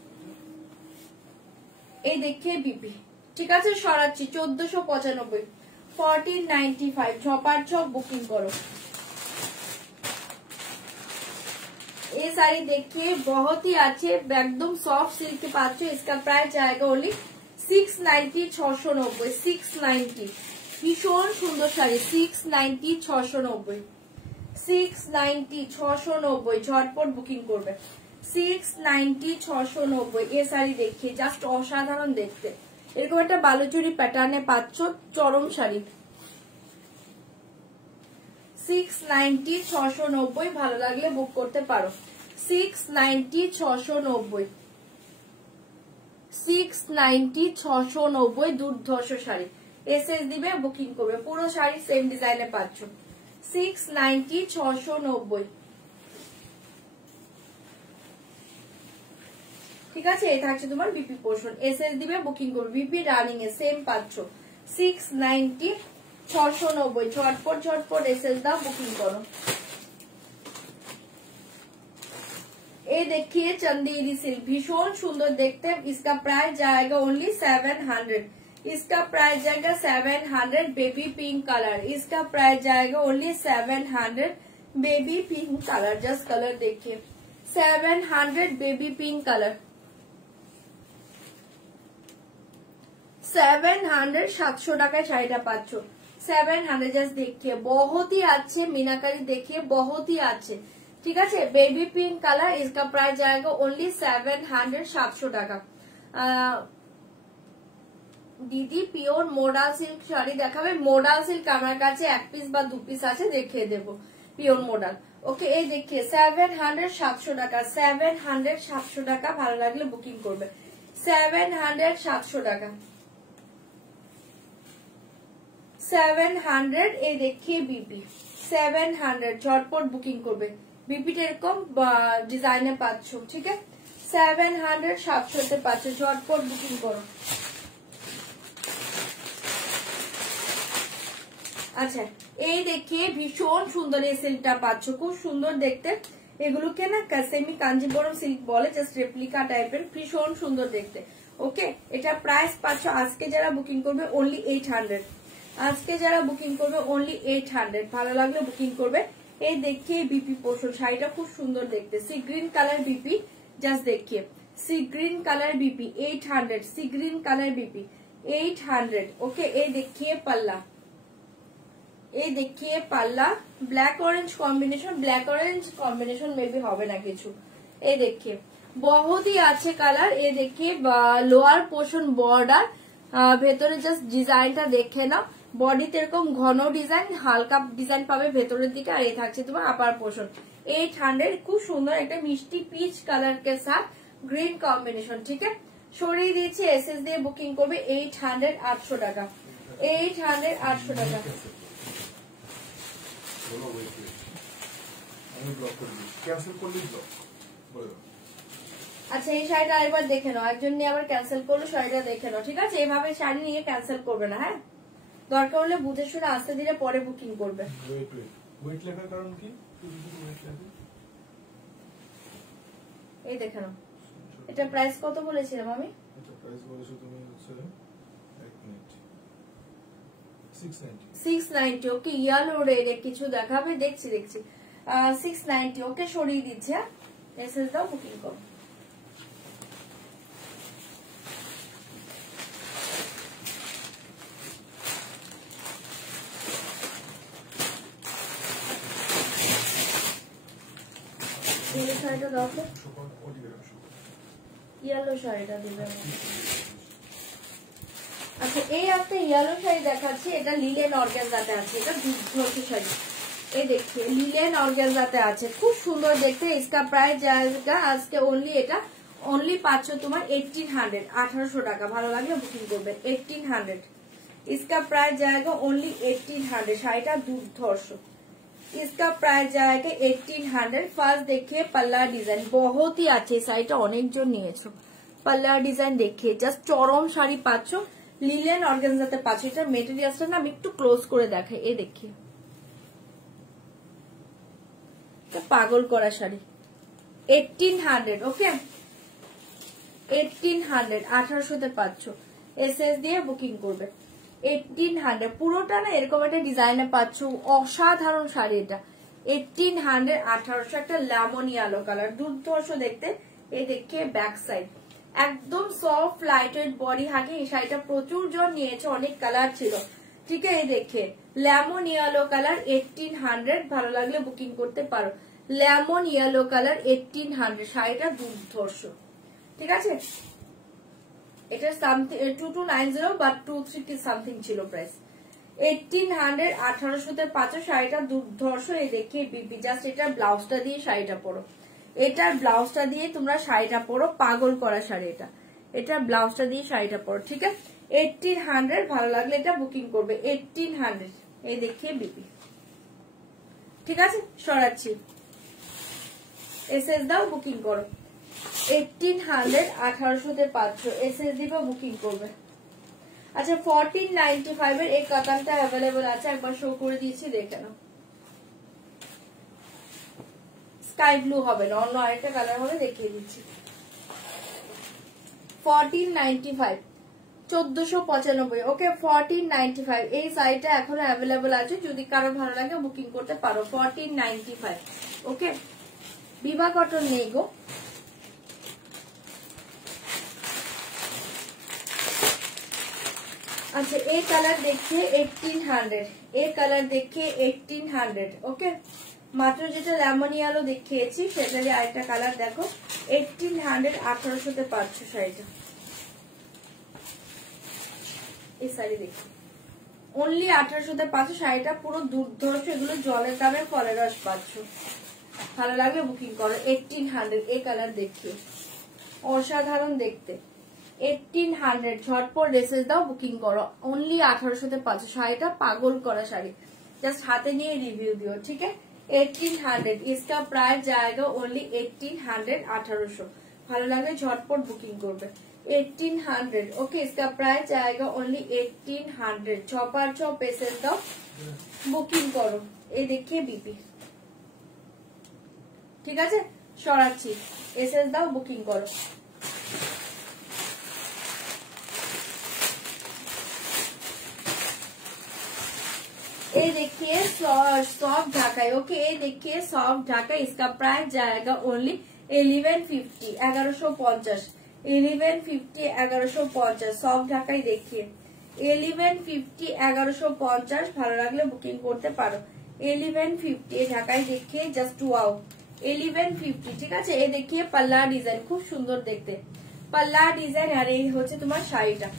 এই देखिए बीपी ঠিক আছে সরাচ্ছি 1495, 1495 ঝপার ঝপ বুকিং করো। ये साड़ी देखिए बहुत ही अच्छे एकदम सॉफ्ट सिल्क के पास, इसका प्राइस जाएगा ओनली 690, 690, 690 भीषण सुंदर शाड़ी 690, 690, 690, 690 झटपट बुकिंग করবে। 690, 690 ये শাড়ি देखिए জাস্ট অসাধারণ দেখতে, এরকম একটা বালুচুরি প্যাটার্নে পাচ্ছ চরম শাড়ি। 690, 690 ভালো লাগলে বুক করতে পারো। 690, 690, 690, 690 দুর্ধর্ষ শাড়ি, এসএস দিবে বুকিং করবে। পুরো শাড়ি সেম ডিজাইনে পাচ্ছ। 690, 690 ঠিক আছে, এটা হচ্ছে তোমার বিপি পোর্শন, এসএস দিবে বুকিং করবে। বিপি রানিং এ সেম পাচ্ছ। 690, 690 झटपट झटपट एसएस दाओ बुकिंग करो। ये देखिए चंदेरी सिल्क भीषण सुंदर देखते, इसका प्राइस जाएगा ओनली 700, इसका प्राइस जाएगा 700 बेबी पिंक कलर, इसका प्राइस जाएगा only 700 baby pink colour, just colour देखिए 700 बेबी पिंक कलर, 700 700 টাকায় শাড়িটা পাচ্ছ। 700 জাস্ট देखिए बहुत ही अच्छे मीनाकारी, देखिए बहुत ही अच्छे। ठीक है, बेबी पिंक कलर, इसका प्राइस जाएगा ओनली 700 700 টাকা। দিদি পিওর মোডাল সিল্ক শাড়ি দেখাবে? মোডাল সিল্ক আমার কাছে এক পিস বা দু পিস আছে, দেখিয়ে দেবো পিওর মোডাল। ওকে, এই দেখিয়ে 700 700 টাকা, 700 700 টাকা। ভালো লাগলে বুকিং করবে। 700 700 টাকা, 700। এই দেখিয়ে বিপি 700, ঝটপট বুকিং করবে। বিপিটা এরকম ডিজাইনে পাচ্ছ। ঠিক আছে, 700 700 তে পাচ্ছ, ঝটপট বুকিং করো। আচ্ছা, এই দেখিয়ে ভীষণ সুন্দর এই সিল্কটা পাচ্ছ, খুব সুন্দর দেখতে। এগুলোকে না সেমি কাঞ্জিবরম সিল্ক বলে, জাস্ট রেপ্লিকা টাইপের, ভীষণ সুন্দর দেখতে। ওকে, এটা প্রাইস পাচ্ছ আজকে যারা বুকিং করবে অনলি 800। আজকে যারা বুকিং করবে অনলি 800। ভালো লাগলে বুকিং করবে। এই দেখিয়ে বিপি পোর্শন, শাড়িটা খুব সুন্দর দেখতে, sea green colour BP, just দেখিয়ে sea green colour BP 800, sea green colour BP 800। Okay, এই দেখিয়ে পাল্লা, এই দেখিয়ে পাল্লা black orange combination, black orange combination maybe হবে না কিছু। এই দেখিয়ে বহুত হি আছে কালার। এই দেখিয়ে লোয়ার পোর্শন বর্ডার, ভেতরে জাস্ট ডিজাইনটা দেখে নাও। বডিতে এরকম ঘন ডিজাইন, হালকা ডিজাইন পাবে ভেতরের দিকে, আর এই থাকছে তোমার আপার পোর্শন। 800, খুব সুন্দর একটা মিষ্টি পিচ কালার কে সাথ গ্রিন কম্বিনেশন। ঠিক আছে, সরিয়ে দিয়েছি, এসএস দিয়ে বুকিং করবে 800 800 টাকা, 800 800 টাকা। আচ্ছা, এই শাড়িটা আরেকবার দেখে নাও, একজন নিয়ে আবার ক্যান্সেল করলো, শাড়িটা দেখে নাও। ঠিক আছে, এভাবে শাড়ি নিয়ে ক্যান্সেল করবে না। হ্যাঁ, দরকার হলে বুঝে শুনে আসতে দিলে পরে বুকিং করবে। এই দেখে নাও, এটা প্রাইস কত বলেছিলাম আমি? 690। ওকে, ইয়েলো রেড কিছু দেখাবে, দেখছি 690। ওকে, সরিয়ে দিচ্ছে। এসএস দাও, বুকিং করো। শাড়িটা দাও তো, ইয়েলো শাড়িটা দিবে। আচ্ছা, এই একটা ইয়েলো শাড়ি দেখাচ্ছি, এটা লিলেন অর্গানজাতে আছে, এটা দুর্ধর্ষ শাড়ি। এই দেখে লিলেন অর্গানজাতে আছে, খুব সুন্দর দেখতে। इसका প্রাইস জায়গা আজকে অনলি, এটা অনলি পাচ্ছ তোমার 1800, 1800 টাকা। ভালো লাগলে বুকিং করবে 1800। इसका প্রাইস জায়গা অনলি 1800। শাড়িটা দুর্ধর্ষ। इसका প্রাইস জায়গা 1800। ফার্স্ট দেখে পাল্লা ডিজাইন বহুত হি আছে, শাড়িটা অনেকজন নিয়েছো। পাল্লা ডিজাইন দেখে জাস্ট চরম শাড়ি পাচ্ছ, লিলেন অর্গানজাতে পাচ্ছ। এটা মেটেরিয়ালসটা না আমি একটু ক্লোজ করে দেখাই। এই দেখি পাগল করা শাড়ি 1800। ওকে, 1800, 1800 তে পাচ্ছ। এসএস দিয়ে বুকিং করবে 1800। পুরোটা না এরকম একটা ডিজাইনে পাচ্ছ, অসাধারণ শাড়ি এটা। 1800, 1800। একটা লেমন ইয়েলো কালার, দুর্ধর্ষ দেখতে। এই দেখে ব্যাক সাইড একদম সফট লাইটেড বডি হাগে। এই শাড়িটা প্রচুর জন নিয়েছে, অনেক কালার ছিল। ঠিক আছে, এই দেখে লেমন ইয়েলো কালার 1800। ভালো লাগলে বুকিং করতে পারো। লেমন ইয়েলো কালার 1800, শাড়িটা দুর্ধর্ষ। ঠিক আছে, এটা সামথিং 2290 বা 230 সামথিং ছিল প্রাইস। 1800, 1800 তে পাচ্ছ, শাড়িটা দুর্ধর্ষ। এই দেখে বিপি, জাস্ট এটা ব্লাউজটা দিয়ে শাড়িটা পরো, এটার ব্লাউজটা দিয়ে তোমরা শাড়িটা পরো, পাগল করা শাড়ি এটা। এটা ব্লাউজটা দিয়ে শাড়িটা পরো। ঠিক আছে, 1800। ভালো লাগলে এটা বুকিং করবে 1800। এই দেখিয়ে বিপি। ঠিক আছে, সরাচ্ছি, এসএস দাও, বুকিং করো। 1800, 1800 তে পাচ্ছ, এসএস দিবা, বুকিং করবে। আচ্ছা, 1495 এর এই কাতানটা অ্যাভেলেবল আছে, একবার শো করে দিয়েছি, দেখে নাও। স্কাই ব্লু হবে না, অন্য আরেকটা কালার হবে, দেখিয়ে দিচ্ছি। 1495, 1495। ওকে, 1495। এই শাড়িটা এখনো অ্যাভেলেবল আছে, যদি কারো ভালো লাগে বুকিং করতে পারো। 1495। ওকে, বিভা কটন নেই গো। अच्छा ये कलर देखिए 1800, ये कलर देखिए 1800। ओके মাত্র যেটা লেমন ইয়েলো দেখিয়েছি সেটারই আরেকটা কালার দেখো 1800 1800 পাচ্ছ শাড়িটা। এই শাড়ি দেখি অনলি 1800 পাচ্ছ শাড়িটা, পুরো দুর্ধর্ষ, এগুলো জলের দামে ফলের রস পাচ্ছ। ভালো লাগলে বুকিং করো। 1800 এই কালার দেখিয়ে অসাধারণ দেখতে, 1800 ঝটপট রেসেস দাও, বুকিং করো। অনলি 1800 পাচ্ছ শাড়িটা, পাগল করা শাড়ি, জাস্ট হাতে নিয়ে রিভিউ দিও। ঠিক আছে 1800 इसका प्राइस जाएगा ओनली 1800 1800। ভালো লাগলে ঝটপট বুকিং করবে। 1800 ओके इसका प्राइस जाएगा ओनली 1800। 6 पेसेस দাও, বুকিং করো। এই দেখিয়ে বিপি, ঠিক আছে সরাচ্ছি, এসএস দাও, বুকিং করো। ये देखिए सॉफ्ट ढाका। ओके ये देखिए सॉफ्ट ढाका, इसका प्राइस जाएगा ओनली 1150 1150 1150 1150। सॉफ्ट ढाकाई देखिए 1150 1150। ভালো লাগলে বুকিং করতে পারো। 1150 ঢাকাই দেখিয়ে জাস্ট ওয়াও 1150। ঠিক আছে এই দেখিয়ে পাল্লা ডিজাইন, খুব সুন্দর দেখতে পাল্লা ডিজাইন। আর এই হচ্ছে তোমার শাড়িটা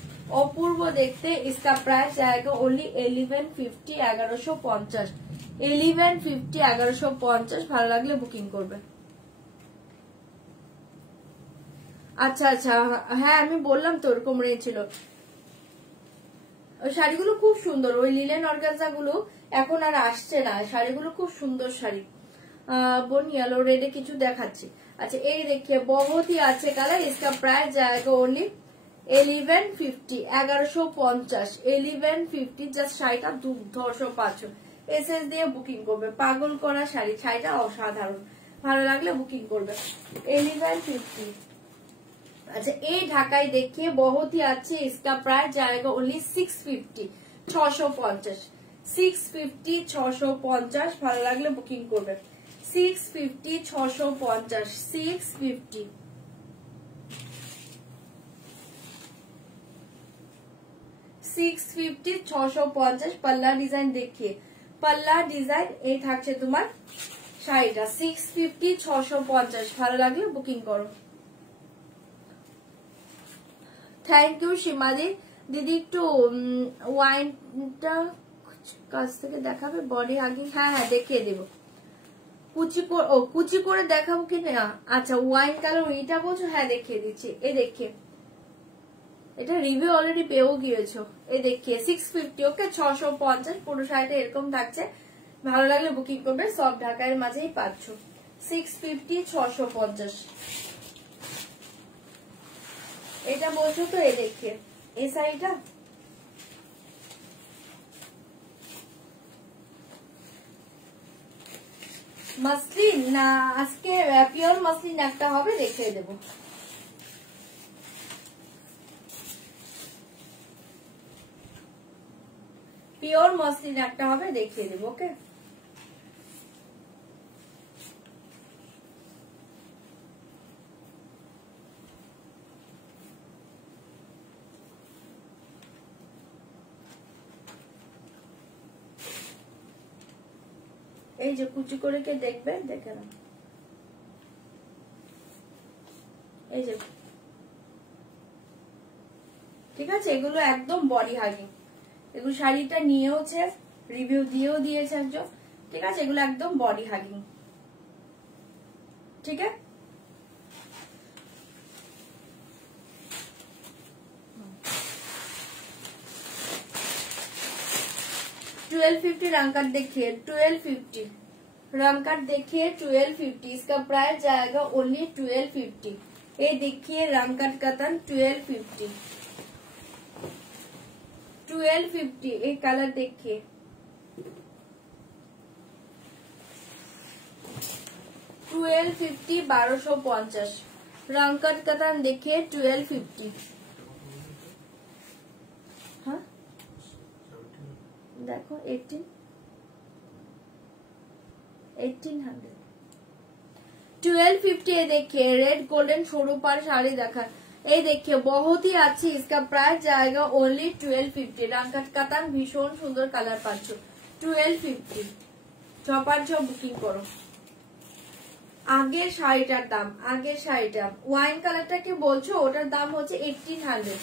অপূর্ব দেখতে। इसका प्राइस जाएगा ओनली 1150 1150 1150 1150। ভালো লাগলে বুকিং করবে। আচ্ছা আচ্ছা হ্যাঁ আমি বললাম তো ওরকম রেঞ্জ ছিল। ওই শাড়িগুলো খুব সুন্দর, ওই লিলেন অর্গানজা গুলো এখন আর আসছে না, শাড়িগুলো খুব সুন্দর শাড়ি। বোন ইয়েলো রেডে কিছু দেখাচ্ছি। আচ্ছা এই দেখিয়ে বহুতই আছে কালার। इसका प्राइस जाएगा ओनली 1150 1150 1150। জাস্ট শাড়িটা দুর্ধর্ষ পাচ্ছ, এসএস দিয়ে বুকিং করবে। পাগল করা শাড়ি, শাড়িটা অসাধারণ, ভালো লাগলে বুকিং করবে। 1150। अच्छा ये ढाकाई देखिए बहुत ही अच्छे। इसका प्राइस जाएगा ओनली 650 650 650 650। ভালো লাগলে বুকিং করবে। 650 650 650 650 650। পাল্লা ডিজাইন দেখিয়ে পাল্লা ডিজাইন এই থাকছে তোমার শাড়িটা 650 650। ভালো লাগলে বুকিং করো। থ্যাংক ইউ সীমাদি দিদি। একটু ওয়াইনটা কাছ থেকে দেখাবে, বডি হাগিং। হ্যাঁ হ্যাঁ দেখিয়ে দেবো, কুচি করে দেখাবো কি না। আচ্ছা ওয়াইন কালার এটা বলছো, হ্যাঁ দেখিয়ে দিচ্ছি। এই দেখিয়ে এটা রিভিউ অলরেডি পেয়েও গিয়েছো। এই দেখিয়ে 650। ওকে 650 পুরো শাড়িটা এরকম থাকছে। ভালো লাগলে বুকিং করবে, সব ঢাকার মাঝেই পাচ্ছ। 650 650 এটা বলছো তো। এই দেখিয়ে এই শাড়িটা মাসলিন না, আজকে পিওর মাসলিন একটা হবে, দেখিয়ে দেবো। পিওর মাসলিন একটা হবে, দেখিয়ে দেবো। ওকে এই যে কুচি করে কে দেখবে, দেখে না এই যে, ঠিক আছে এগুলো একদম বডি হাগিং। এগুলো শাড়িটা নিয়েওছে, রিভিউ দিয়েও দিয়েছে একজন। ঠিক আছে এগুলো একদম বডি হাগিং। ঠিক আছে 1250 रंग कार्ड देखिए 1250 रंग कार्ड देखिए 1250। इसका प्राइस जाएगा ओनली 1250। ये देखिए रंग कार्ड कतन 1250 1250। एक कलर देखिए 1250 1250। रंग कार्ड कतन देखिए 1250। हाँ देखो 1800 1250। देखिए रेड गोल्डन সরু পাড় শাড়ি দেখা ये देखिए बहुत ही अच्छी, इसका प्राइस जाएगा ओनली 1250। रंग कातान भीषण सुंदर कलर पाচ্ছ 1250। चपार चप बुकिंग करो। আগের শাড়িটার দাম, আগের শাড়িটা ওয়াইন কালারটা কি বলছো, ওটার দাম হচ্ছে 1800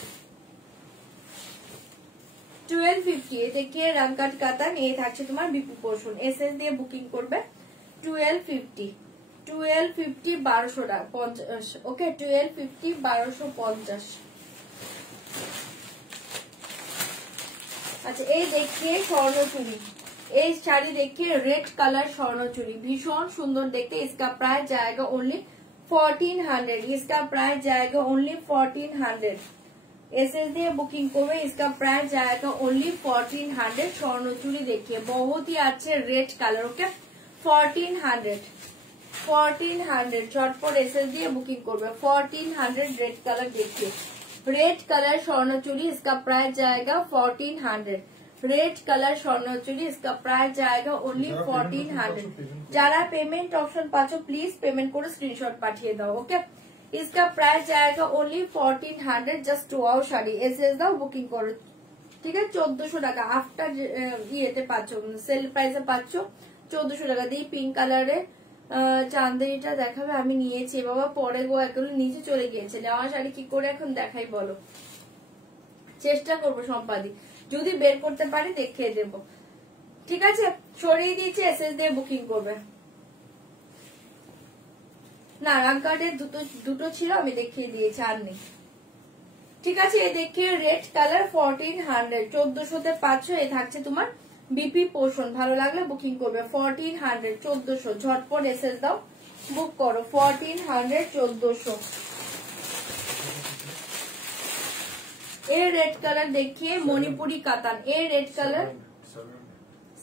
1250। এ দেখে রামকাট কাতান, এই থাকছে তোমার বিপি পোর্শন, এসএস দিয়ে বুকিং করবে 1250 1250 1250 ওকে 1250 1250। আচ্ছা এই দেখিয়ে স্বর্ণচুরি, এই শাড়ি देखिए रेड कलर स्वर्णचूड़ी भीषण सुंदर देखते। इसका प्राइस जाएगा ओनली 1400। इसका प्राइस जाएगा ओनली 1400। एसएस দিয়ে বুকিং করবে, इसका प्राइस जाएगा ओनली 1400। স্বর্ণচুড়ি देखिए बहुत ही अच्छे रेड कलर ओके 1400 1400। চটপট एसएस দিয়ে বুকিং করবে 1400। रेड कलर देखिए रेड कलर स्वर्णचूड़ी, इसका प्राइस जाएगा 1400। रेड कलर स्वर्णचूड़ी, इसका प्राइस जाएगा ओनली 1400। যারা পেমেন্ট অপশন পাচ্ছো প্লিজ পেমেন্ট করে স্ক্রিনশট পাঠিয়ে দাও ওকে। इसका प्राइस जाएगा only 1400। Just wow sari, SS দাও বুকিং করো ঠিক আছে। 1400 টাকা আফটার ইয়েতে পাচ্ছো, সেল প্রাইসে পাচ্ছো 1400 টাকা দিয়ে। পিঙ্ক কালারে চাঁদেরিটা দেখাবে, আমি নিয়েছি বাবা, পরে গো একদম নিচে চলে গিয়েছে। নেওয়া শাড়ি কি করে এখন দেখাই বলো, চেষ্টা করবো সম্পাদি, যদি বের করতে পারি দেখিয়ে দেব ঠিক আছে। সরিয়ে দিয়েছি, এসএস দিয়ে বুকিং করবে। না রাং কার্ডের দুটো ছিল, আমি দেখিয়ে দিয়েছি আর নেই ঠিক আছে। এই দেখিয়ে রেড কালার 1400 1400 পাচ্ছ। এ থাকছে তোমার বিপি পোর্শন, ভালো লাগলে বুকিং করবে 1400 1400। ঝটপট এসএস দাও বুক করো 1400 1400। ये रेड कलर देखिए मणिपुरी कातान, ये रेड कलर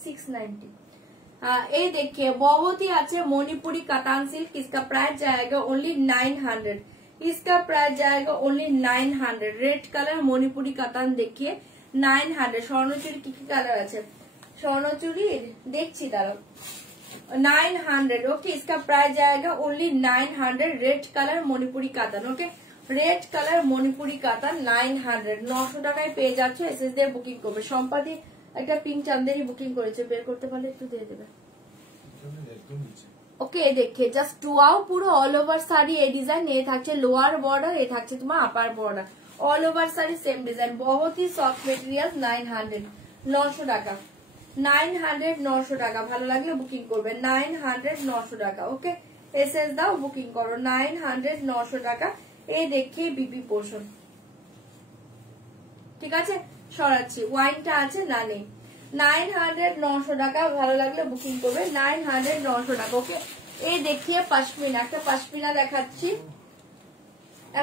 690। ये देखिए बहुत ही अच्छे मणिपुरी कातान सिल्क, इसका प्राइस जाएगा ओनली 900। इसका प्राइस जाएगा only 900। Red colour Manipuri katan देखिए 900। স্বর্ণচুরি কি কি কালার আছে, স্বর্ণচুরি দেখছি দাঁড়াও 900 ओके। इसका प्राइस जाएगा only 900। Red colour Manipuri katan okay, red colour Manipuri কাতান 900 900 টাকায় পেয়ে যাচ্ছে। এসএস দিয়ে বুকিং করবে। সম্পাদি একটা পিঙ্ক চান্দেরি বুকিং করেছে, বের করতে পারলে একটু দিয়ে দেবে ওকে। দেখে জাস্ট ওয়াও, পুরো অল ওভার শাড়ি এই ডিজাইন, এ থাকছে লোয়ার বর্ডার, এ থাকছে তোমার upper border, all over sari same design, বহুত ही সফট মেটেরিয়াল। 900 900 টাকা 900 900 টাকা। ভালো লাগলে বুকিং করবে 900 900 টাকা ওকে। এসএস দাও বুকিং করো 900 900 টাকা। এই দেখে বিপি পোর্শন ঠিক আছে, সরাচ্ছি ওয়াইনটা আছে না নেই 900 900 টাকা। ভালো লাগলে বুকিং করবে 900 900 টাকা ওকে। এই দেখিয়ে পশমিনা, একটা পশমিনা দেখাচ্ছি,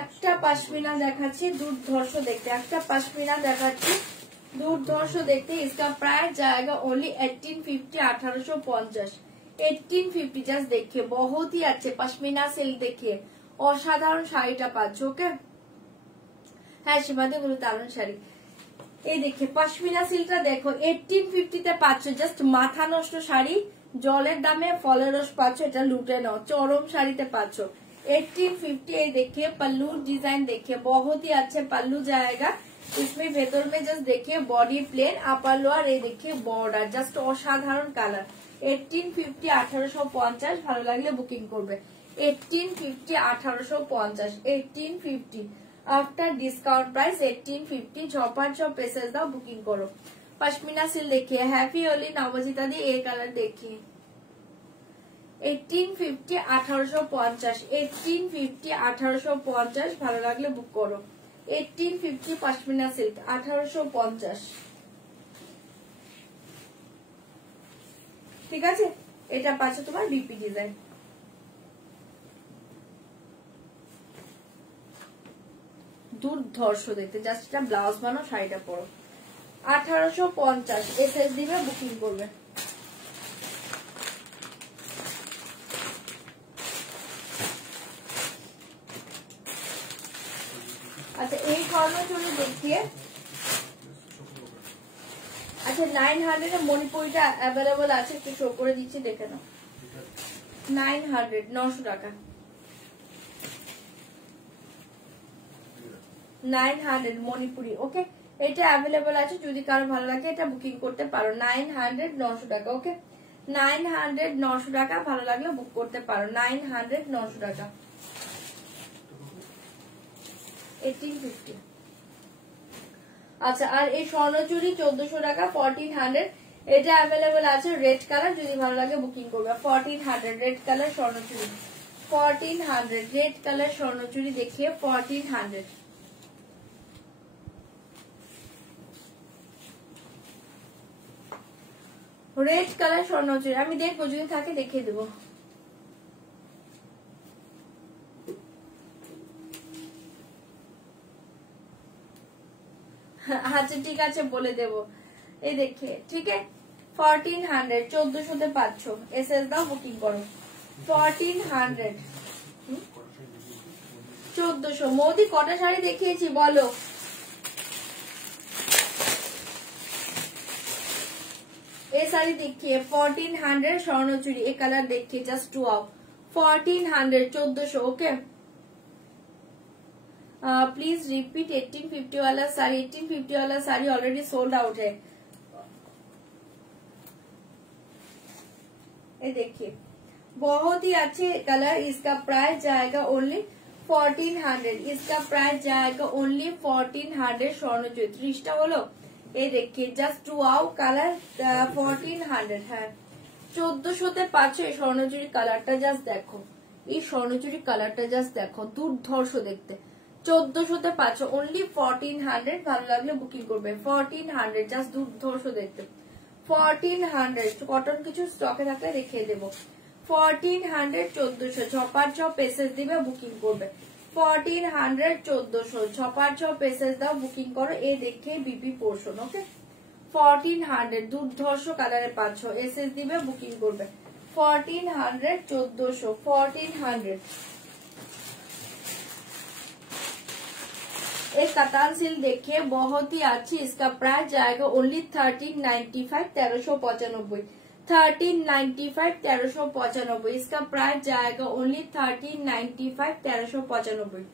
একটা পশমিনা দেখাচ্ছি দুর্ধর্ষ দেখতে, একটা পশমিনা দেখাচ্ছি দুর্ধর্ষ দেখতে। इसका प्राइस जाएगा ओनली 1850 1850 1850। জাস্ট देखिए बहुत ही अच्छे पश्मीना सिल्क देखिए, অসাধারণ শাড়িটা পাচ্ছ ওকে। হ্যাঁ সীমাতে গুলো দারুণ শাড়ি। এই দেখে পশমিনা সিল্কটা দেখো 1850 তে পাচ্ছ, জাস্ট মাথা নষ্ট শাড়ি, জলের দামে ফলের রস পাচ্ছ, এটা লুটে নাও, চরম শাড়িতে পাচ্ছ 1850। এই देखिए पल्लू डिजाइन देखिए बहुत ही अच्छे पल्लू जाएगा इसमें। ভেতর में जस्ट देखिए बॉडी प्लेन, अपर लोअर, এই देखिए बॉर्डर, জাস্ট অসাধারণ কালার। 1850 1850। ভালো লাগলে বুকিং করবে 1850 1850 1850 आफ्टर डिस्काउंट प्राइस 1850। झपाट झप एसएस दाओ बुकिंग करो। पश्मीना सिल्क देखिए हैप्पी होली नवजिता दी, ये कलर देखिए 1850 1850 1850 1850। ভালো লাগলে বুক করো 1850 পশমিনা সিল্ক 1850 ঠিক আছে। এটা পাচ্ছে তোমার বিপি ডিজাইন, দুর্ধর্ষ দেখতে। জাস্ট এটা ব্লাউজ বানাও, শাড়িটা পরো 1850। এসএস দিবে বুকিং করবে। আচ্ছা এই স্বর্ণচুরি দেখিয়ে, আচ্ছা 900 এর মণিপুরিটা অ্যাভেলেবল আছে, একটু শো করে দিচ্ছি দেখে নাও 900 900 টাকা। 900 মণিপুরি। ওকে, এটা অ্যাভেলেবল আছে, যদি কারো ভালো লাগে এটা বুকিং করতে পারো। 900 900 টাকা। ওকে, 900 900 টাকা, ভালো লাগলে বুক করতে পারো। 900 900 টাকা। 1850। আচ্ছা, আর এই স্বর্ণচুরি 1400 টাকা, 1400। এটা অ্যাভেলেবল আছে রেড কালার, যদি ভালো লাগে বুকিং করবে। 1400 red colour Swarnachari, 1400 red colour Swarnachari দেখিয়ে 1400। রেড কালার স্বর্ণচুরি আমি দেখবো, যদি থাকে দেখিয়ে দেবো। আচ্ছা ঠিক আছে, বলে দেবো। এই দেখে, ঠিক আছে, 1400 1400 পাচ্ছ। এসএস দাও, বুকিং করো। 1400 1400। মোদি কটা শাড়ি দেখিয়েছি বলো? এই শাড়ি দেখিয়ে 1400 স্বর্ণচুরি, এই কালার দেখিয়ে just 2 out. 1400 1400। Okay, please repeat. 1850 वाला साड़ी, 1850 वाला साड़ी ऑलरेडी सोल्ड आउट है। ये देखिए, बहुत ही अच्छे कलर। इसका प्राइस जाएगा ओनली 1400। इसका प्राइस जाएगा ओनली 1400 স্বর্ণচুরি। 30টা হলো। এই देखिए জাস্ট 2 আউট কালার 1400। হ্যাঁ, 1400 পাচ্ছ এই স্বর্ণচুরি কালারটা। জাস্ট দেখো, এই স্বর্ণচুরি কালারটা জাস্ট দেখো, দুর্ধর্ষ দেখতে। 1400 পাচ্ছ অনলি 1400। ভালো লাগলে বুকিং করবে। 1400 জাস্ট দুর্ধর্ষ দেখতে। 1400 কটন কিছু স্টকে থাকলে দেখিয়ে দেবো। 1400 1400 ছপার ছপ পেসেস দিবে, বুকিং করবে। 1400 1400 ছপার ছপ পেসেস দাও, বুকিং করো। এ দেখে বিপি পোর্শন। ওকে, 1400 দুর্ধর্ষ কালারে পাচ্ছ, এসএস দিবে, বুকিং করবে। 1400 1400 1400। एक कतान सिल्क देखिए, बहुत ही अच्छी। इसका प्राइस जाएगा ओनली 1395 1395। 1395 1395। इसका प्राइस जाएगा ओनली 1395 1395।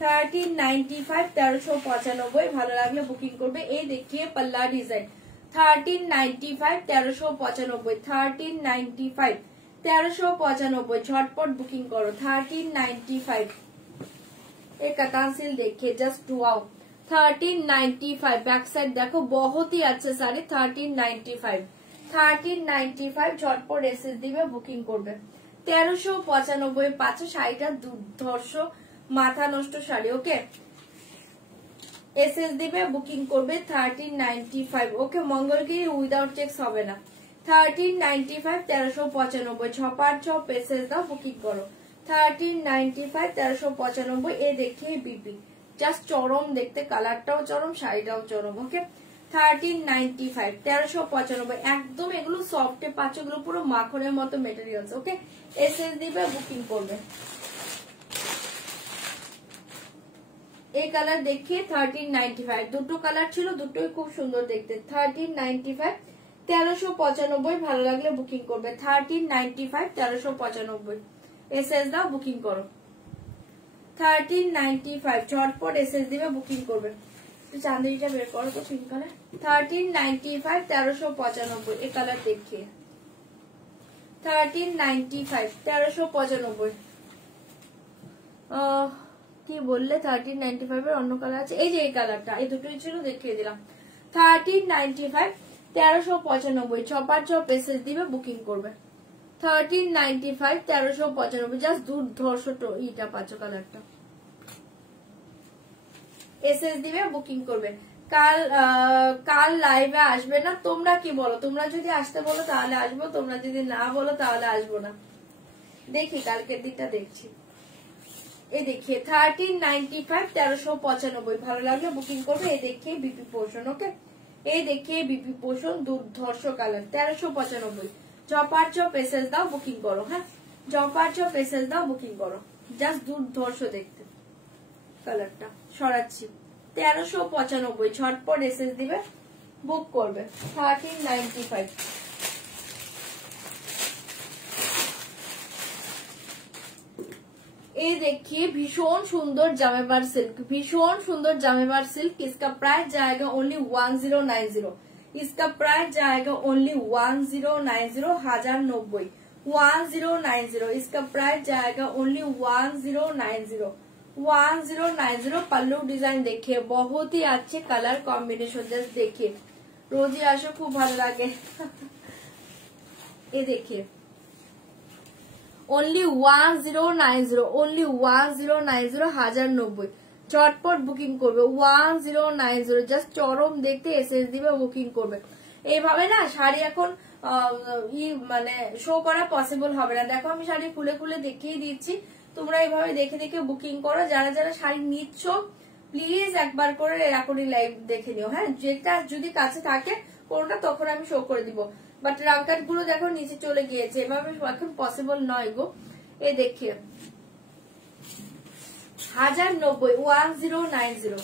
1395 1395। ভালো লাগলে বুকিং করবে। এই দেখিয়ে পাল্লা ডিজাইন 1395 1395। 1395 1395 ঝটপট বুকিং করো। 1395। एक कतान सिल देखिए जस्ट 2 आउट। 1395 बैक साइड देखो, बहुत ही अच्छे साड़ी। 1395 1395 ঝটপট এসএস দিবে, বুকিং করবে। 1395 পাচ্ছ শাড়িটা দুর্ধর্ষ মাথা নষ্ট শাড়ি। ওকে, এসএস দিবে, বুকিং করবে। 1395। ওকে, মঙ্গলগিরি উইদাউট চেকস হবে না। 1395 1395 ছপার ছপ এসএস দাও, বুকিং করো। 1395 1395। এ দেখে বিপি জাস্ট চরম দেখতে, কালারটাও চরম, শাড়িটাও চরম। ওকে, 1395 1395 একদম। এগুলো সফটে পাচ্ছ, এগুলো পুরো মাখনের মতো মেটেরিয়ালস। ওকে, এসএস দিবে, বুকিং করবে। এই কালার দেখিয়ে 1395। দুটো কালার ছিল, দুটোই খুব সুন্দর দেখতে। 1395 1395। ভালো লাগলে বুকিং করবে। 1395 1395। এসএস দাও, বুকিং করো। 1395 ঝটপট এসএস দিবে, বুকিং করবে। তো চাঁদেরিটা বের করো তো, পিঙ্ক কালার। 1395 1395। এই কালার দেখিয়ে 1395 1395। কি বললে? 1395 এর অন্য কালার আছে, এই যে এই কালারটা, এই দুটোই ছিল, দেখিয়ে দিলাম। 1395 1395 ছপার ছপ এসএস দিবে, বুকিং করবে। 1395 1395 জাস্ট দুর্ধর্ষ ইটা পাচ্ছ কালারটা। এসএস দিবে, বুকিং করবে। কাল লাইভে আসবে না? তোমরা কি বলো? তোমরা যদি আসতে বলো তাহলে আসবো, তোমরা যদি না বলো তাহলে আসবো না। দেখি কালকের দিকটা দেখছি। এই দেখিয়ে 1395 1395। ভালো লাগলে বুকিং করবে। এই দেখিয়ে বিপি পোর্শন। ওকে, এই দেখিয়ে বিপি পোর্শন দুর্ধর্ষ কালার 1395। জপার চপ এসএস দাও, বুকিং করো। হ্যাঁ, জপার চপ এসএস দাও, বুকিং করো। জাস্ট দুর্ধর্ষ দেখতে কালারটা। সরাচ্ছি 1395। ঝটপট এসএস দিবে, বুক করবে। 1395। ये देखिए भीषण सुंदर जामेबार सिल्क, भीषण सुंदर जामेबार सिल्क। इसका प्राइस जाएगा ओनली 1090। इसका प्राइस जाएगा ओनली 1090, 1090, 1090। इसका प्राइस जाएगा ओनली 1090, 1090। पल्लू डिजाइन देखिए बहुत ही अच्छे कलर कॉम्बिनेशन, जस्ट देखिए रोजी आशो खूब भालो लागे। ये देखिए ओनली 1090, ओनली 1090, 1090। চটপট বুকিং করবে 1090, জাস্ট চরম দেখতে এসএস দিবে, বুকিং করবে। এইভাবে না শাড়ি এখন মানে শো করা পসিবল হবে না। দেখো আমি শাড়ি খুলে খুলে দেখিয়ে দিচ্ছি, তোমরা এইভাবে দেখে দেখে বুকিং করো। যারা যারা শাড়ি নিচ্ছ প্লিজ একবার করে এরকমই লাইভ দেখে নিও, হ্যাঁ। যেটা যদি কাছে থাকে কোনটা তখন আমি শো করে দিব, বাট রামকাট গুলো দেখো নিচে চলে গিয়েছে, এভাবে এখন পসিবল নয় গো। এ দেখিয়ে 1090, 1090,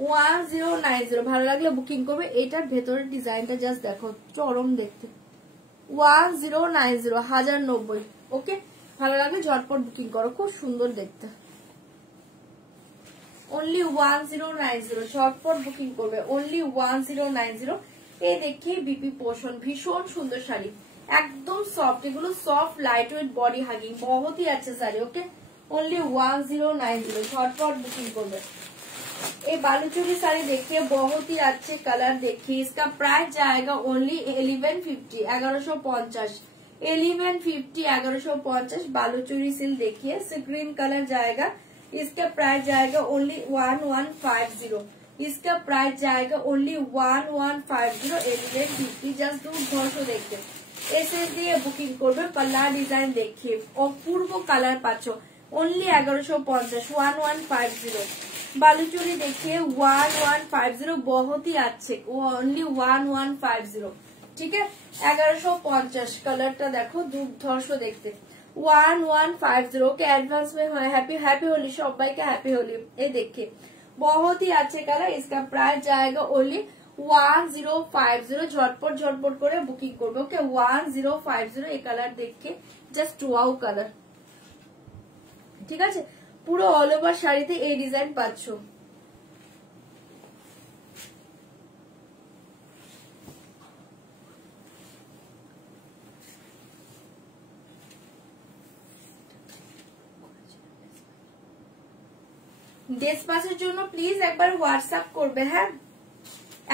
1090। ভালো লাগলে বুকিং করবে। এটার ভেতরের ডিজাইনটা জাস্ট দেখো চরম দেখতে, 1090, 1090। ওকে, ভালো লাগলে ঝটপট বুকিং করো, খুব সুন্দর দেখতে। ओनली 1090, ঝটপট বুকিং করবে, ओनली 1090। এই देखिए बीपी पोषण भीषण सुंदर শাড়ি, एकदम सॉफ्ट, এগুলো soft light weight body hugging, बहुत ही अच्छे শাড়ি। ओके, ओनली 1090, ঝটপট বুকিং করবে। ये बालूचोरी साड़ी देखिए बहुत ही अच्छे कलर देखिए। इसका प्राइस जाएगा ओनली 1150, 1150, 1150, 1150। बालूचोरी सिल्क देखिए ग्रीन कलर जाएगा। इसका प्राइस जाएगा ओनली 1150। इसका प्राइस जाएगा ओनली 1150, 1150। जस्ट दूर देखते एसएस दिए बुकिंग करबे। पल्ला डिजाइन देखिए अपूर्व कलर पाচ্ছ, ओनली 1150, 1150। बालूचोरी देखिए 1150, बहुत ही अच्छे, ओनली 1150। ठीक है, 1150 कलरটা দেখো দুর্ধর্ষ দেখতে, 1150। ओके, एडवांस में हैप्पी हैप्पी होली, সবাইকে हैप्पी होली। ये देखिए बहुत ही अच्छे कलर। इसका प्राइस जाएगा ओनली 1050, झटपट झटपट করে বুকিং করবে। ओके, 1050। এই কালার দেখে জাস্ট ওয়াও কালার। ঠিক আছে, পুরো অল ওভার শাড়িতে এই ডিজাইন পাচ্ছ। ডেসপাসের জন্য প্লিজ একবার হোয়াটসঅ্যাপ করবে, হ্যাঁ।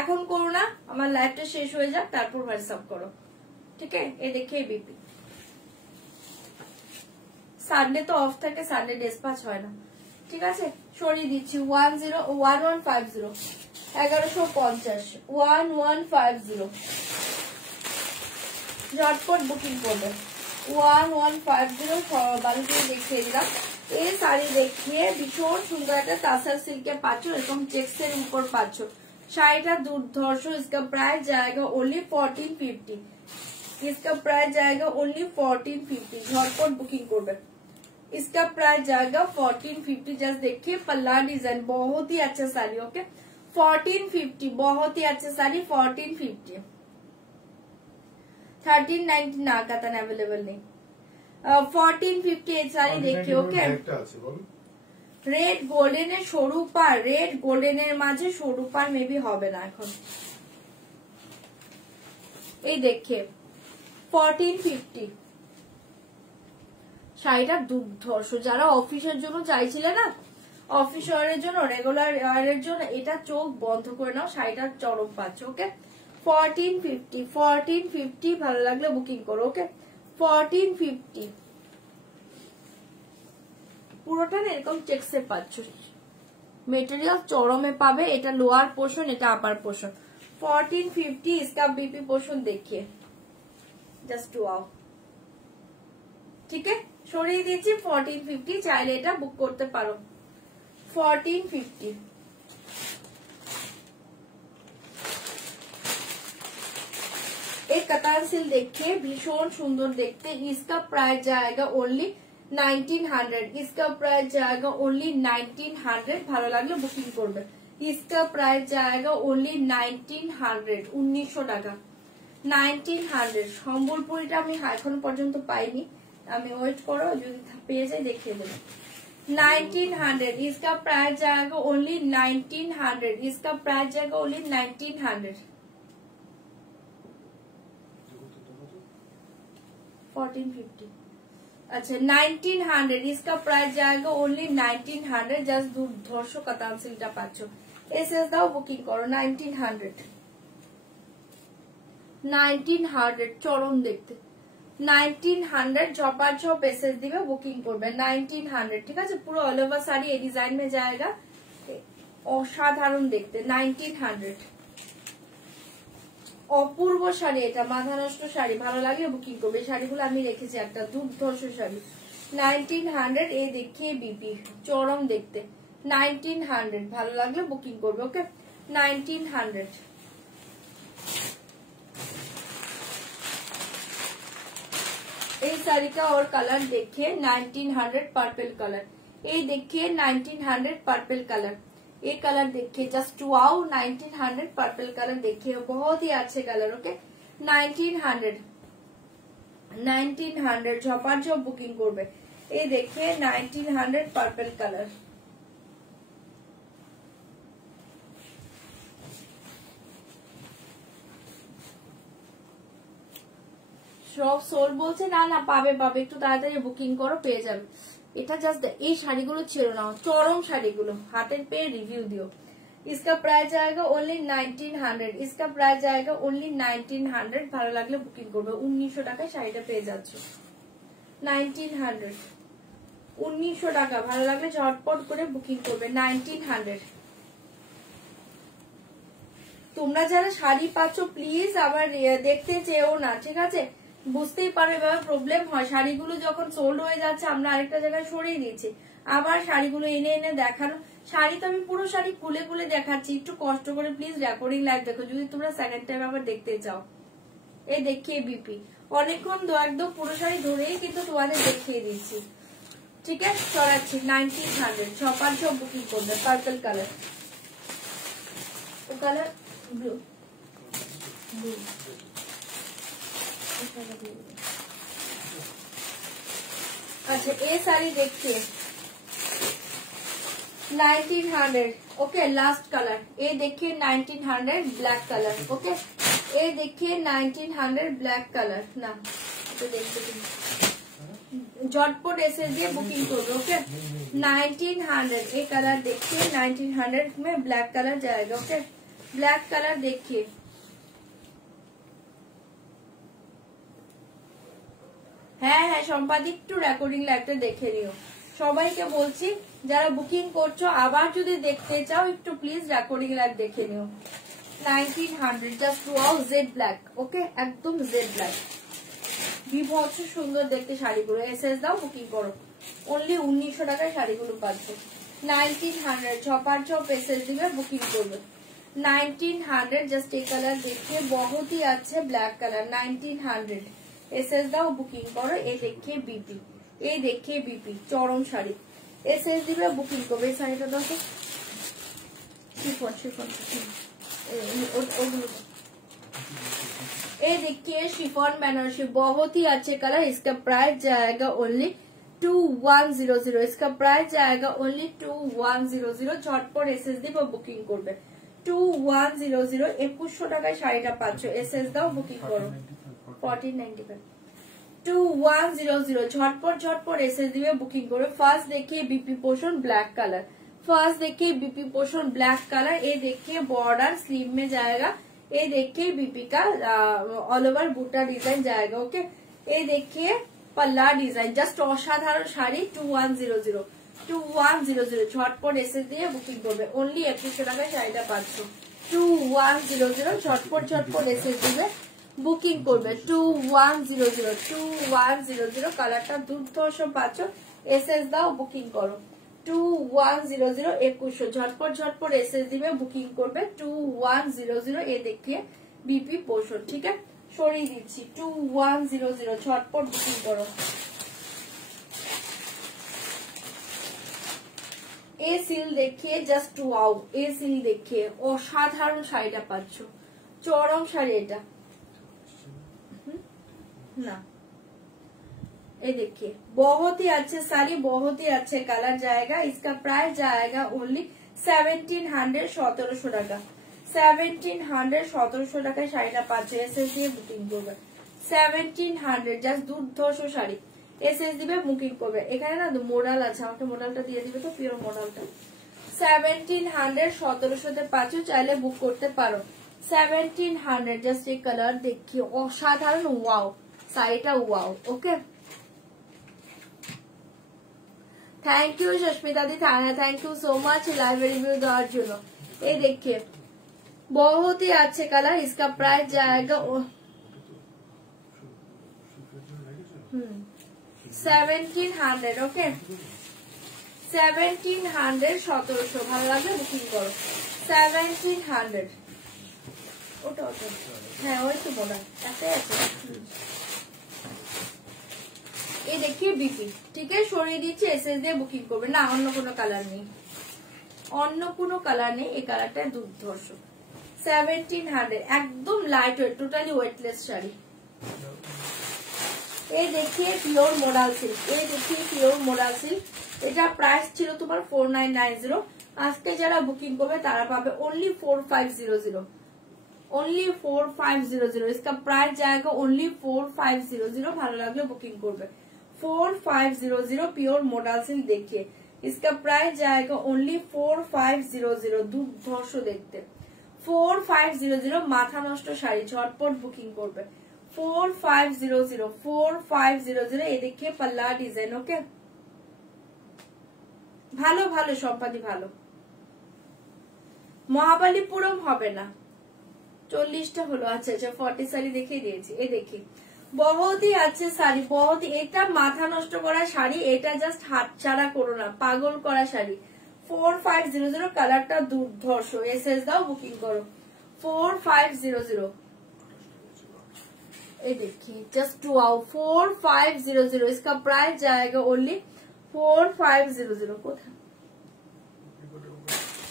এখন করো না, আমার লাইভটা শেষ হয়ে যাক তারপর হোয়াটসঅ্যাপ করো। ঠিক আছে, এই দেখে বিপি সানডে তো অফ থাকে, সানডে ডেসপাচ হয় না। ঠিক আছে, সরিয়ে দিচ্ছি 1150, 1150, 1150। ঝটপট বুকিং করবে 1150। বালুচুরি দেখিয়ে দিলাম। এই শাড়ি দেখিয়ে ভীষণ সুন্দর একটা তাসার সিল্কের পাচ্ছ, এরকম চেক্সের উপর পাচ্ছ। শাড়িটা দুর্ধর্ষ। इसका प्राइस जाएगा ओनली 1450। इसका प्राइस जाएगा ओनली 1450। झटपट बुकिंग करबे। इसका प्राइस जाएगा 1450। जस्ट देखिए पल्ला डिजाइन, बहुत ही अच्छा साड़ी। ओके, 1450, बहुत ही अच्छा साड़ी, 1450। 1390 ना कातन अवेलेबल नहीं, 1450 এই শাড়ি দেখি। ওকে, রেড গোল্ডেনের সরু পার, রেড গোল্ডেনের মাঝে সরু পার মেবি হবে না এখন। এই দেখে 1450 শাড়িটা দুর্ধর্ষ। যারা অফিসের জন্য চাইছিলে না, অফিস ওয়ারের জন্য, রেগুলার ওয়ারের জন্য, এটা চোখ বন্ধ করে নাও, শাড়িটার চরম পাচ্ছ। ওকে, 1450, 1450। ভালো লাগলে বুকিং করো। ওকে, 1450। পুরোটা না এরকম চেক্সে পাচ্ছ, মেটেরিয়াল চরমে পাবে। এটা লোয়ার পোর্শন, এটা আপার পোর্শন। 1450। इसका बीपी पोर्शन देखिए, जस्ट वाओ। ठीक है, সরিয়ে দিচ্ছি 1450। চাইলে এটা বুক করতে পারো 1450। एक कतार सिल देखिए भीषण सुंदर देखते। इसका प्राइस जाएगा ओनली 1900। इसका प्राइस जाएगा ओनली 1900। ভালো লাগলে বুকিং করবে। इसका प्राइस जाएगा ओनली 1900, 1900 টাকা, 1900। সম্বলপুরিটা আমি এখন পর্যন্ত পাইনি, আমি ওয়েট করো, যদি পেয়ে যাই দেখিয়ে দেবো। 1900, इसका प्राइस जाएगा ओनली 1900, इसका प्राइस जाएगा ओनली 1900, 1450। अच्छा 1900, इसका प्राइस जाएगा ओनली 1900, জাস্ট দুর্ধর্ষ কাতান সিলটা পাচ্ছ। এসএস দাও বুকিং করো 1900, 1900 চরম দেখতে, 1900 ঝপার ঝপ এসএস দিবে বুকিং করবে 1900, ঠিক আছে। পুরো অল ওভার শাড়ি এই ডিজাইন में जाएगा, অসাধারণ দেখতে 1900, অপূর্ব শাড়ি এটা, মাথা নষ্ট শাড়ি, ভালো লাগলে বুকিং করবে। শাড়িগুলো আমি রেখেছি একটা দুর্ধর্ষ শাড়ি 1900, এই দেখিয়ে বিপি চরম দেখতে 1900, ভালো লাগলে বুকিং করবে ওকে 1900। এই শাড়িটা और कलर देखिए 1900 पर्पल कलर, ये देखिए 1900 पर्पल कलर, ये कलर देखिए जस्ट वाओ 1900 पर्पल कलर देखिए, बहुत ही अच्छे कलर ओके 1900 झपार झप बुकिंग करबे। ये देखिए 1900 पर्पल कलर, সব সোল বলছে না না পাবে পাবে, একটু তাড়াতাড়ি বুকিং করো পেয়ে যাবে। এটা জাস্ট এই শাড়িগুলো ছিল না, চরম শাড়িগুলো হাতের পেয়ে রিভিউ দিও। इसका प्राइस जाएगा ओनली 1900, इसका प्राइस जाएगा ओनली 1900, ভালো লাগলে বুকিং করবে। 1900 টাকায় শাড়িটা পেয়ে যাচ্ছ 1900, 1900 টাকা, ভালো লাগলে ঝটপট করে বুকিং করবে 1900। তোমরা যারা শাড়ি পাচ্ছ প্লিজ আবার দেখতে চেয়েও না, ঠিক আছে, বুঝতেই পারো এভাবে প্রবলেম হয়। শাড়িগুলো যখন সোল্ড হয়ে যাচ্ছে আমরা আরেকটা জায়গায় সরিয়ে দিচ্ছি, আবার শাড়িগুলো এনে এনে দেখানো। শাড়ি তো আমি পুরো শাড়ি খুলে খুলে দেখাচ্ছি, একটু কষ্ট করে প্লিজ রেকর্ডিং লাইভ দেখো যদি তোমরা সেকেন্ড টাইম আবার দেখতে চাও। এই দেখিয়ে বিপি অনেকক্ষণ একদম পুরো শাড়ি ধরেই কিন্তু তোমাদের দেখিয়ে দিচ্ছি, ঠিক আছে। চড়াচ্ছি 1900, ছপার ছপ বুকিং করবে। পার্পল কালার, ও কালার ব্লু, अच्छा ये साड़ी देखिए 1900 ओके, लास्ट कलर ये देखिए 1900 ब्लैक कलर ओके, ये देखिए 1900 ब्लैक कलर ना, तो देखते झटपट ऐसे दिए बुकिंग करो ओके 1900। ये कलर देखिए 1900 में ब्लैक कलर जाएगा ओके, ब्लैक कलर देखिए। হ্যাঁ হ্যাঁ সম্পাদিক একটু রেকর্ডিং লাইভটা দেখে নিও। সবাইকে বলছি যারা বুকিং করছো আবার যদি দেখতে চাও একটু প্লিজ রেকর্ডিং লাইভ দেখে নিও। 1900 জাস্ট ওয়াও জেড ব্ল্যাক ওকে, একদম জেড ব্ল্যাক, বিভৎস সুন্দর দেখতে শাড়িগুলো। এসএস দাও বুকিং করো, অনলি 1900 টাকায় শাড়িগুলো পাচ্ছ 1900। ছপার ছপ এসএস দিবে বুকিং করবে 1900। জাস্ট এই কালার देखिए बहुत ही अच्छे ब्लैक कलर 1900। एसएस दाओ बुकिंग करो। ये देखिए बीपी, ये देखिए बीपी चरम शाड़ी। एसएस दिबे बुकिंग करबे। শাড়িটা দাও তো শিফন শিফন, ये देखिए शिफॉन बनारसी बहुत ही अच्छे कलर। इसका प्राइस जाएगा ओनली 2100, इसका प्राइस जाएगा ओनली 2100। झटपट एसएस दिबे बुकिंग करबे 2100। 2100 টাকায় শাড়িটা পাচ্ছ। এসএস দাও বুকিং করো 1495 2100। झटपट झटपट एसएस दिए बुकिंग करो। फर्स्ट देखिए BP portion black colour, first देखिए बीपी पोर्शन ब्लैक कलर। ये देखिए बॉर्डर स्लीव में जाएगा। ये देखिए बीपी का ऑल ओवर बूटा डिजाइन जाएगा ओके। ये देखिए पल्ला डिजाइन जस्ट असाधारण शाड़ी 2100 2100। झटपट एसएस दिए बुकिंग करबे ओनली 2100 টাকায় শাড়িটা পাচ্ছ 2100। झटपट झटपट एसएस दिবে বুকিং করবে 2100 2100। কালারটা দুর্ধর্ষ পাচ্ছ। এসএস দাও বুকিং করো 2100 2100। ঝটপট ঝটপট এসএস দিবে বুকিং করবে 2100। এ দেখিয়ে বিপি পোর্শন ঠিক আছে সরিয়ে দিচ্ছি 2100। ঝটপট বুকিং করো। এ সিল দেখিয়ে জাস্ট ওয়াও, এ সিল দেখিয়ে অসাধারণ শাড়িটা পাচ্ছ। চরম শাড়ি এটা না ये देखिए बहुत ही अच्छे साड़ी, बहुत ही अच्छे कलर जाएगा। इसका प्राइस जाएगा ओनली 1700 1700 টাকা। 1700 1700 টাকায় শাড়িটা পাচ্ছে। এসএস দিয়ে বুকিং করবে 1700, জাস্ট দুর্ধর্ষ শাড়ি। এসএস দিবে বুকিং করবে। এখানে না মডেল আছে, আমাকে মডেলটা দিয়ে দিবে তো, পিওর মডেলটা। 1700 1700 পাচ্ছ, চাইলে বুক করতে পারো। 1700 জাস্ট এই কালার देखिए অসাধারণ, ওয়াও শাড়িটা wow. Okay thank you Sushmita दी, thank you so much live review देওয়ার জন্য। ये देखिए बहुत ही अच्छे कलर। इसका प्राइस जाएगा 1700। ओके 1700 1700 ভালো লাগলে বুকিং করো। 1700 ওটা ওটা হ্যাঁ ওই তো বলা আছে আছে। ये देखिए बीपी, ठीक है সরিয়ে দিচ্ছি। এসএস দিয়ে বুকিং করবে না, অন্য কোনো কালার নেই, অন্য কোনো কালার নেই। এই কালারটা দুর্ধর্ষ। 1700 একদম light weight, totally weightless sari. এই দেখিয়ে পিওর মোডাল সিল্ক, এই দেখিয়ে পিওর মোডাল সিল্ক। এটা প্রাইস ছিল তোমার 4990। আজকে যারা বুকিং করবে তারা পাবে ओनली 4500, ओनली 4500। इसका प्राइस जाएगा ओनली 4500। ভালো লাগলে বুকিং করবে 4500 পিওর মোডাল সিল্ক। देखिए इसका प्राइस जाएगा ओनली 4500। দুর্ধর্ষ দেখতে 4500, মাথা নষ্ট শাড়ি, ঝটপট বুকিং করবে 4500 4500। এই देखिए पल्ला डिजाइन। ओके ভালো ভালো সম্পাদি ভালো। মহাবালিপুরম হবে না, 40টা হলো। আচ্ছা আচ্ছা 40 শাড়ি দেখিয়ে দিয়েছি। এই দেখি बहुत ही अच्छे শাড়ি, बहुत। এটা মাথা নষ্ট করা শাড়ি, এটা জাস্ট হাতছাড়া করো না, পাগল করা শাড়ি। 4500 কালারটা দুর্ধর্ষ। এসএস দাও বুকিং করো 4500। ये देखिए जस्ट वाओ 4500। इसका प्राइस जाएगा ओनली 4500। কোথায়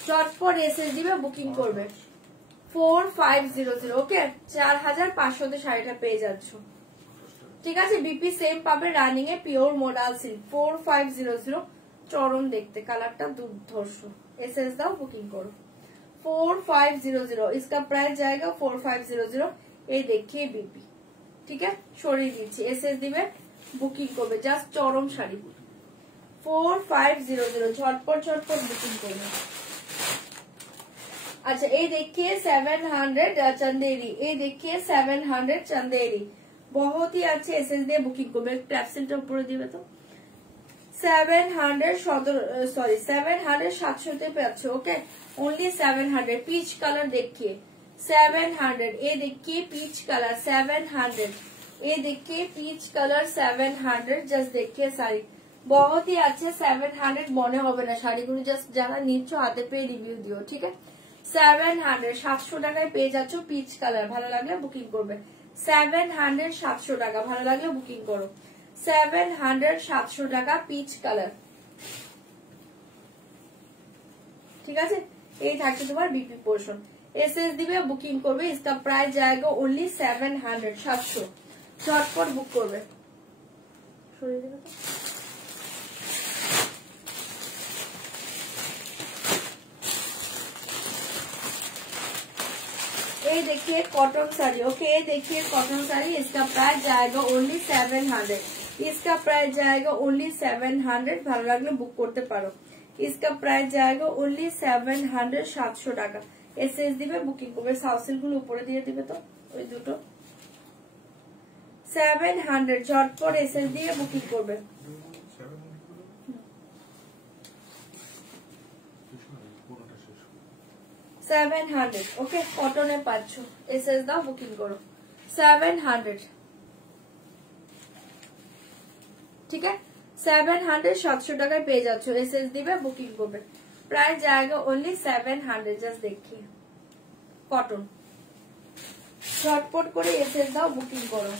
চটপট এসএস দিবে বুকিং করবে 4500। ওকে 4500 শাড়িটা পেয়ে যাচ্ছ, ঠিক আছে। বিপি সেম পাবে, running a pure modal silk 4500। চরম দেখতে, কালারটা দুর্ধর্ষ। এসএস দাও বুকিং করো 4500। इसका प्राइस जाएगा 4500। এই देखिए বিপি, ঠিক আছে সরিয়ে দিচ্ছি। এসএস দিবে বুকিং করবে, জাস্ট চরম শাড়ি 4500। ঝটপট ঝটপট বুকিং করবে। अच्छा ये देखिए 700 चंदेरी। ये देखिए 700 चंदेरी, बहुत ही अच्छे एसएस দিয়ে বুকিং করবে। ক্যাপসুলটা উপরে দিবে তো। 700 700 তে পাচ্ছ। ওকে ओनली 700। पीच कलर देखिए 700। ये देखिए पीच कलर 700। ये देखिए पीच कलर 700। जस्ट देखिए শাড়ি बहुत ही अच्छे। 700 মনে হবে না, শাড়িগুলো জাস্ট যারা নিচ্ছ হাতে পেয়ে রিভিউ দিও, ঠিক আছে। 700 700 টাকায় পেয়ে যাচ্ছ পিচ কালার। ভালো লাগলে বুকিং করবে 700 700 টাকা। ভালো লাগলে বুকিং করো 700 700 টাকা পিচ কালার, ঠিক আছে। এই থাকছে তোমার বিপি পোর্শন। এসএস দিবে বুকিং করবে। इसका प्राइस जाएगा ओनली 700 700। ঝটপট বুক করবে। সরিয়ে দেবে তো। ये देखिए कॉटन साड़ी। ओके ये देखिए कॉटन साड़ी। इसका प्राइस जाएगा ओनली 700। इसका प्राइस जाएगा ओनली 700। ভালো লাগলে বুক করতে পারো। इसका प्राइस जाएगा ओनली 700 700 টাকা। এসএস দিবে বুকিং করবে। সাউসিল গুলো উপরে দিয়ে দিবে তো ওই দুটো 700। ঝটপট এসএস দিয়ে বুকিং করবে। 700। ওকে কটনে পাচ্ছ। এসএস দাও বুকিং করো 700, ঠিক আছে। 700 700 টাকায় পেয়ে যাচ্ছ। এসএস দিবে বুকিং করবে। प्राइस जाएगा ओनली 700। जस्ट देखिए कॉटन। झटपट করে এসএস দাও বুকিং করো।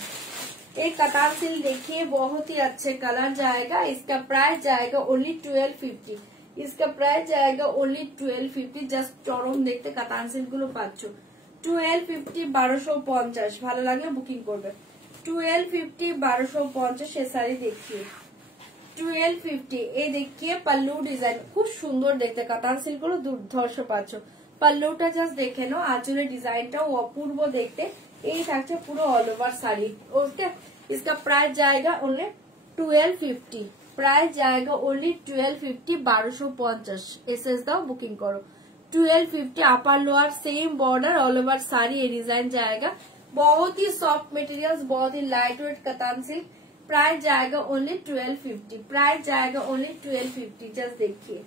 एक कतार सिल देखिए बहुत ही अच्छे कलर जाएगा। इसका प्राइस जाएगा ओनली 1250। इसका प्राइस जाएगा ओनली 1250। জাস্ট চরম দেখতে কাতান সিল্ক গুলো পাচ্ছ 1250 1250। ভালো লাগলে বুকিং করবে 1250 1250 ये साड़ी देखिए 1250। ये देखिए पल्लू डिजाइन খুব সুন্দর দেখতে, কাতান সিল্ক গুলো দুর্ধর্ষ পাচ্ছ। পল্লুটা জাস্ট দেখে নাও, আঁচলের ডিজাইনটাও অপূর্ব দেখতে। এই থাকছে পুরো অল ওভার শাড়ি। ওকে, इसका प्राइस जाएगा ओनली 1250, प्राइस जाएगा ओनली 1250 1250। एसएस दाओ बुकिंग करो 1250 upper lower same border all over sari. ये डिजाइन जाएगा, बहुत ही सॉफ्ट मटेरियल्स, बहुत ही लाइट वेट कतान सिल्क। प्राइस जाएगा ओनली 1250, प्राइस जाएगा ओनली 1250। जस्ट देखिए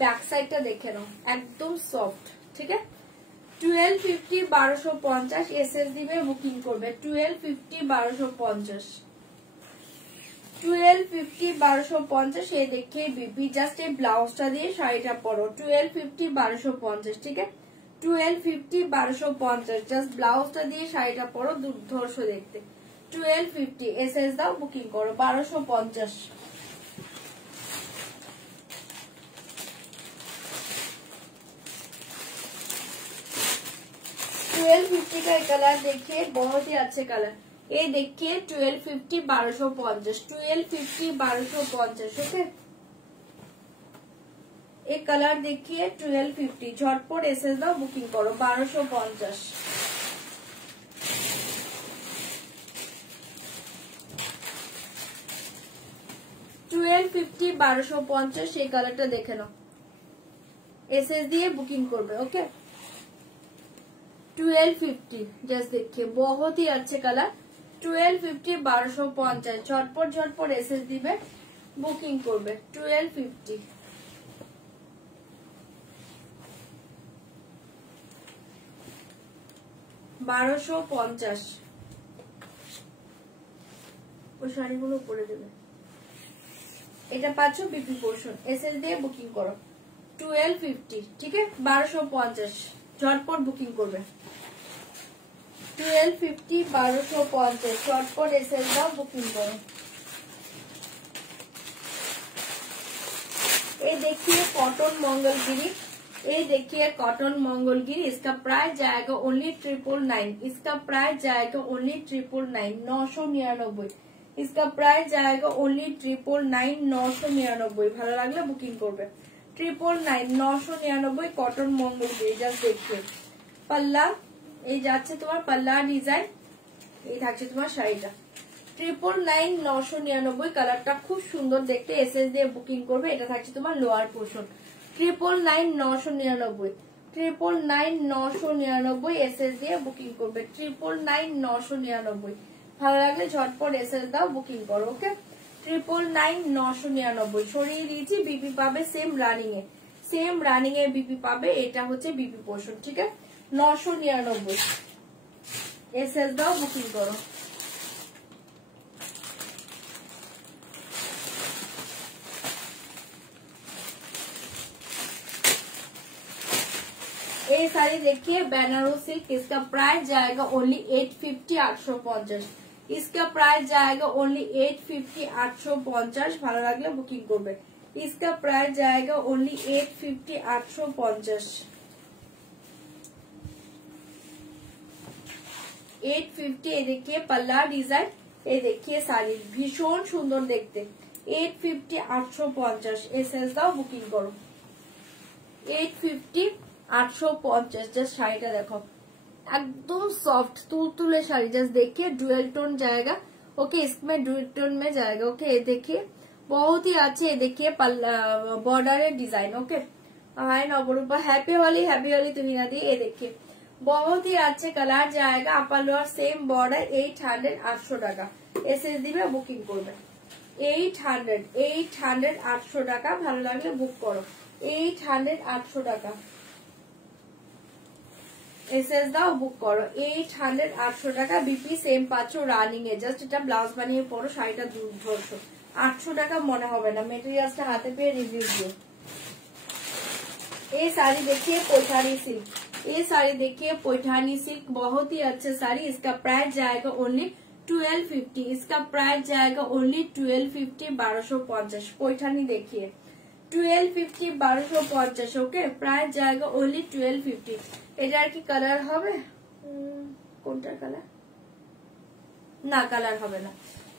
बैक साइडটা দেখে নাও, একদম সফট। ঠিক আছে 1250 1250 এসএস দিবে বুকিং করবে 1250 1250 1250 1250। ये देखिए बीबी जस्ट ये ब्लाउजটা দিয়ে শাড়িটা পরো 1250 1250। ঠিক আছে 1250 1250 জাস্ট ব্লাউজটা দিয়ে শাড়িটা পরো, দুর্ধর্ষ দেখতে। 1250 এসএস দাও বুকিং করো 1250। 1250 का कलर देखिए, बहुत ही अच्छे कलर। ये देखिए 1250 1250 1250 1250। ओके, एक कलर देखिए 1250, झटपट एसएस दाओ बुकिंग करो 1250। $1250 1250 এই কালারটা দেখে নাও, এসএস দিয়ে বুকিং করবে। ওকে 1250 जस्ट देखिए बहुत ही अच्छे कलर 1250 1250। झटपट झटपट एसएस दिबे बुकिंग करबे 1250। $1250 ওই শাড়িগুলো পরে দেবে। এটা পাচ্ছ বিপি পোর্শন, এসএস দিয়ে বুকিং করো 1250। ঠিক আছে 1250 झटपट बुकिंग করবে 1250 1250। झटपट एसएस दाओ बुकिंग करो। ये देखिए कॉटन मंगलगिरी, ये देखिए कॉटन मंगलगिरी। इसका प्राइस जाएगा ओनली 999, इसका प्राइस जाएगा ओनली 999 999। इसका प्राइस जाएगा ओनली 999 999। ভালো লাগলে বুকিং করবে 999 999 कॉटन मंगलगिरी। জাস্ট देखिए পাল্লা, এই যাচ্ছে তোমার পাল্লা ডিজাইন, এই থাকছে তোমার শাড়িটা 999 999। কালারটা খুব সুন্দর দেখতে, এসএস দিয়ে বুকিং করবে। এটা থাকছে তোমার লোয়ার পোর্শন 999 999 999 999। এসএস দিয়ে বুকিং করবে 999 999। ভালো লাগলে ঝটপট এসএস দাও বুকিং করো। ওকে 999 999 সরিয়ে দিয়েছি। বিপি পাবে সেম রানিং এ বিপি পাবে। এটা হচ্ছে বিপি পোর্শন। ঠিক আছে 999 এসএস দাও বুকিং করো। ये साड़ी देखिए बनारस सिल्क, इसका प्राइस जाएगा ओनली 850 850। इसका प्राइस जाएगा ओनली 850 850। ভালো লাগলে বুকিং করবে। इसका प्राइस जाएगा ओनली 850 850 850। ये देखिए पल्ला डिजाइन, ये देखिए साड़ी भीषण सुंदर देखते 850 850। एसएस दाओ बुकिंग करो 850 850। জাস্ট শাড়িটা দেখো एकदम सॉफ्ट तुलतुले শাড়ি। জাস্ট देखिए डुअल टोन जाएगा। ओके इसमें डुअल टोन में जाएगा। ओके ये देखिए बहुत ही अच्छे, ये देखिए border design. Okay hi Navarupa happy Holi तुम्हें ना दी। ये देखिए बहुत ही अच्छे कलर जाएगा। अपर लोअर सेम बॉर्डर 800 800 টাকা। এসএস দিবে বুকিং করবে 800 800 টাকা। ভালো লাগলে বুক করো 800 800 টাকা। এসএস দাও বুক করো 800 800 টাকা। বিপি সেম পাচ্ছ রানিং এ। জাস্ট এটা ব্লাউজ বানিয়ে পরো, শাড়িটা দুর্ধর্ষ। 800 টাকা মনে হবে না, মেটেরিয়ালসটা হাতে পেয়ে রিভিউ দিও। ये साड़ी देखिए पैठानी सिल्क, ये साड़ी देखिए पैठानी सिल्क बहुत ही अच्छे साड़ी। इसका प्राइस जाएगा ओनली 1250। इसका प्राइस जाएगा ओनली 1250 1250। पैठानी देखिए 1250 1250। ओके प्राइस जाएगा ओनली 1250। এটার কি কালার হবে, কোনটা কালার ना कलर হবে না।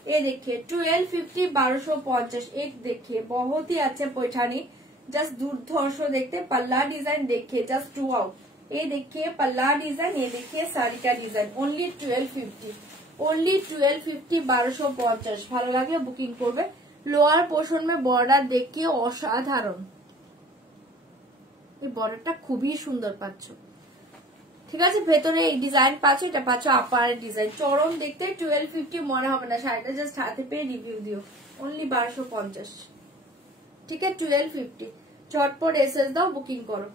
ये देखिए 1250 1250 एक देखिए बहुत ही अच्छे पैठानी जस्ट दुर्धर्ष देखते पल्ला डिजाइन देखिए जस्ट टू आउट। ये देखिए पल्ला डिजाइन, ये देखिए साड़ी का डिजाइन ओनली 1250 ओनली 1250 1250 ভালো লাগলে বুকিং করবে। লোয়ার পোর্শন में বর্ডার देखिए অসাধারণ, এই বর্ডারটা খুবই সুন্দর পাচ্ছ, ঠিক আছে। ভেতরে এই ডিজাইন পাচ্ছ, এটা পাচ্ছ আপারের ডিজাইন। চরম দেখতে 1250 মনে হবে না, শাড়িটা জাস্ট হাতে পেয়ে রিভিউ দিও। অনলি 1250, ঠিক আছে। 1250 ঝটপট এসএস দাও, বুকিং করো।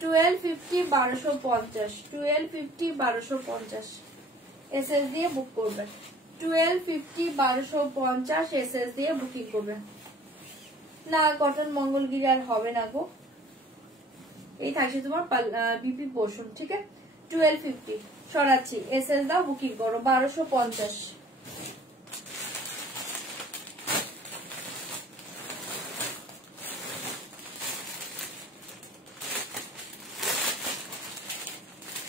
1250 1250 1250 1250 এসএস দিয়ে বুক করবে। 1250 1250 এসএস দিয়ে বুকিং করবে। না কটন মঙ্গলগিরি আর হবে না গো, এই থাকছে তোমার বিপি পোর্শন, ঠিক আছে। 1250 সরাচ্ছি, এসএস দাও, বুকিং করো। 1250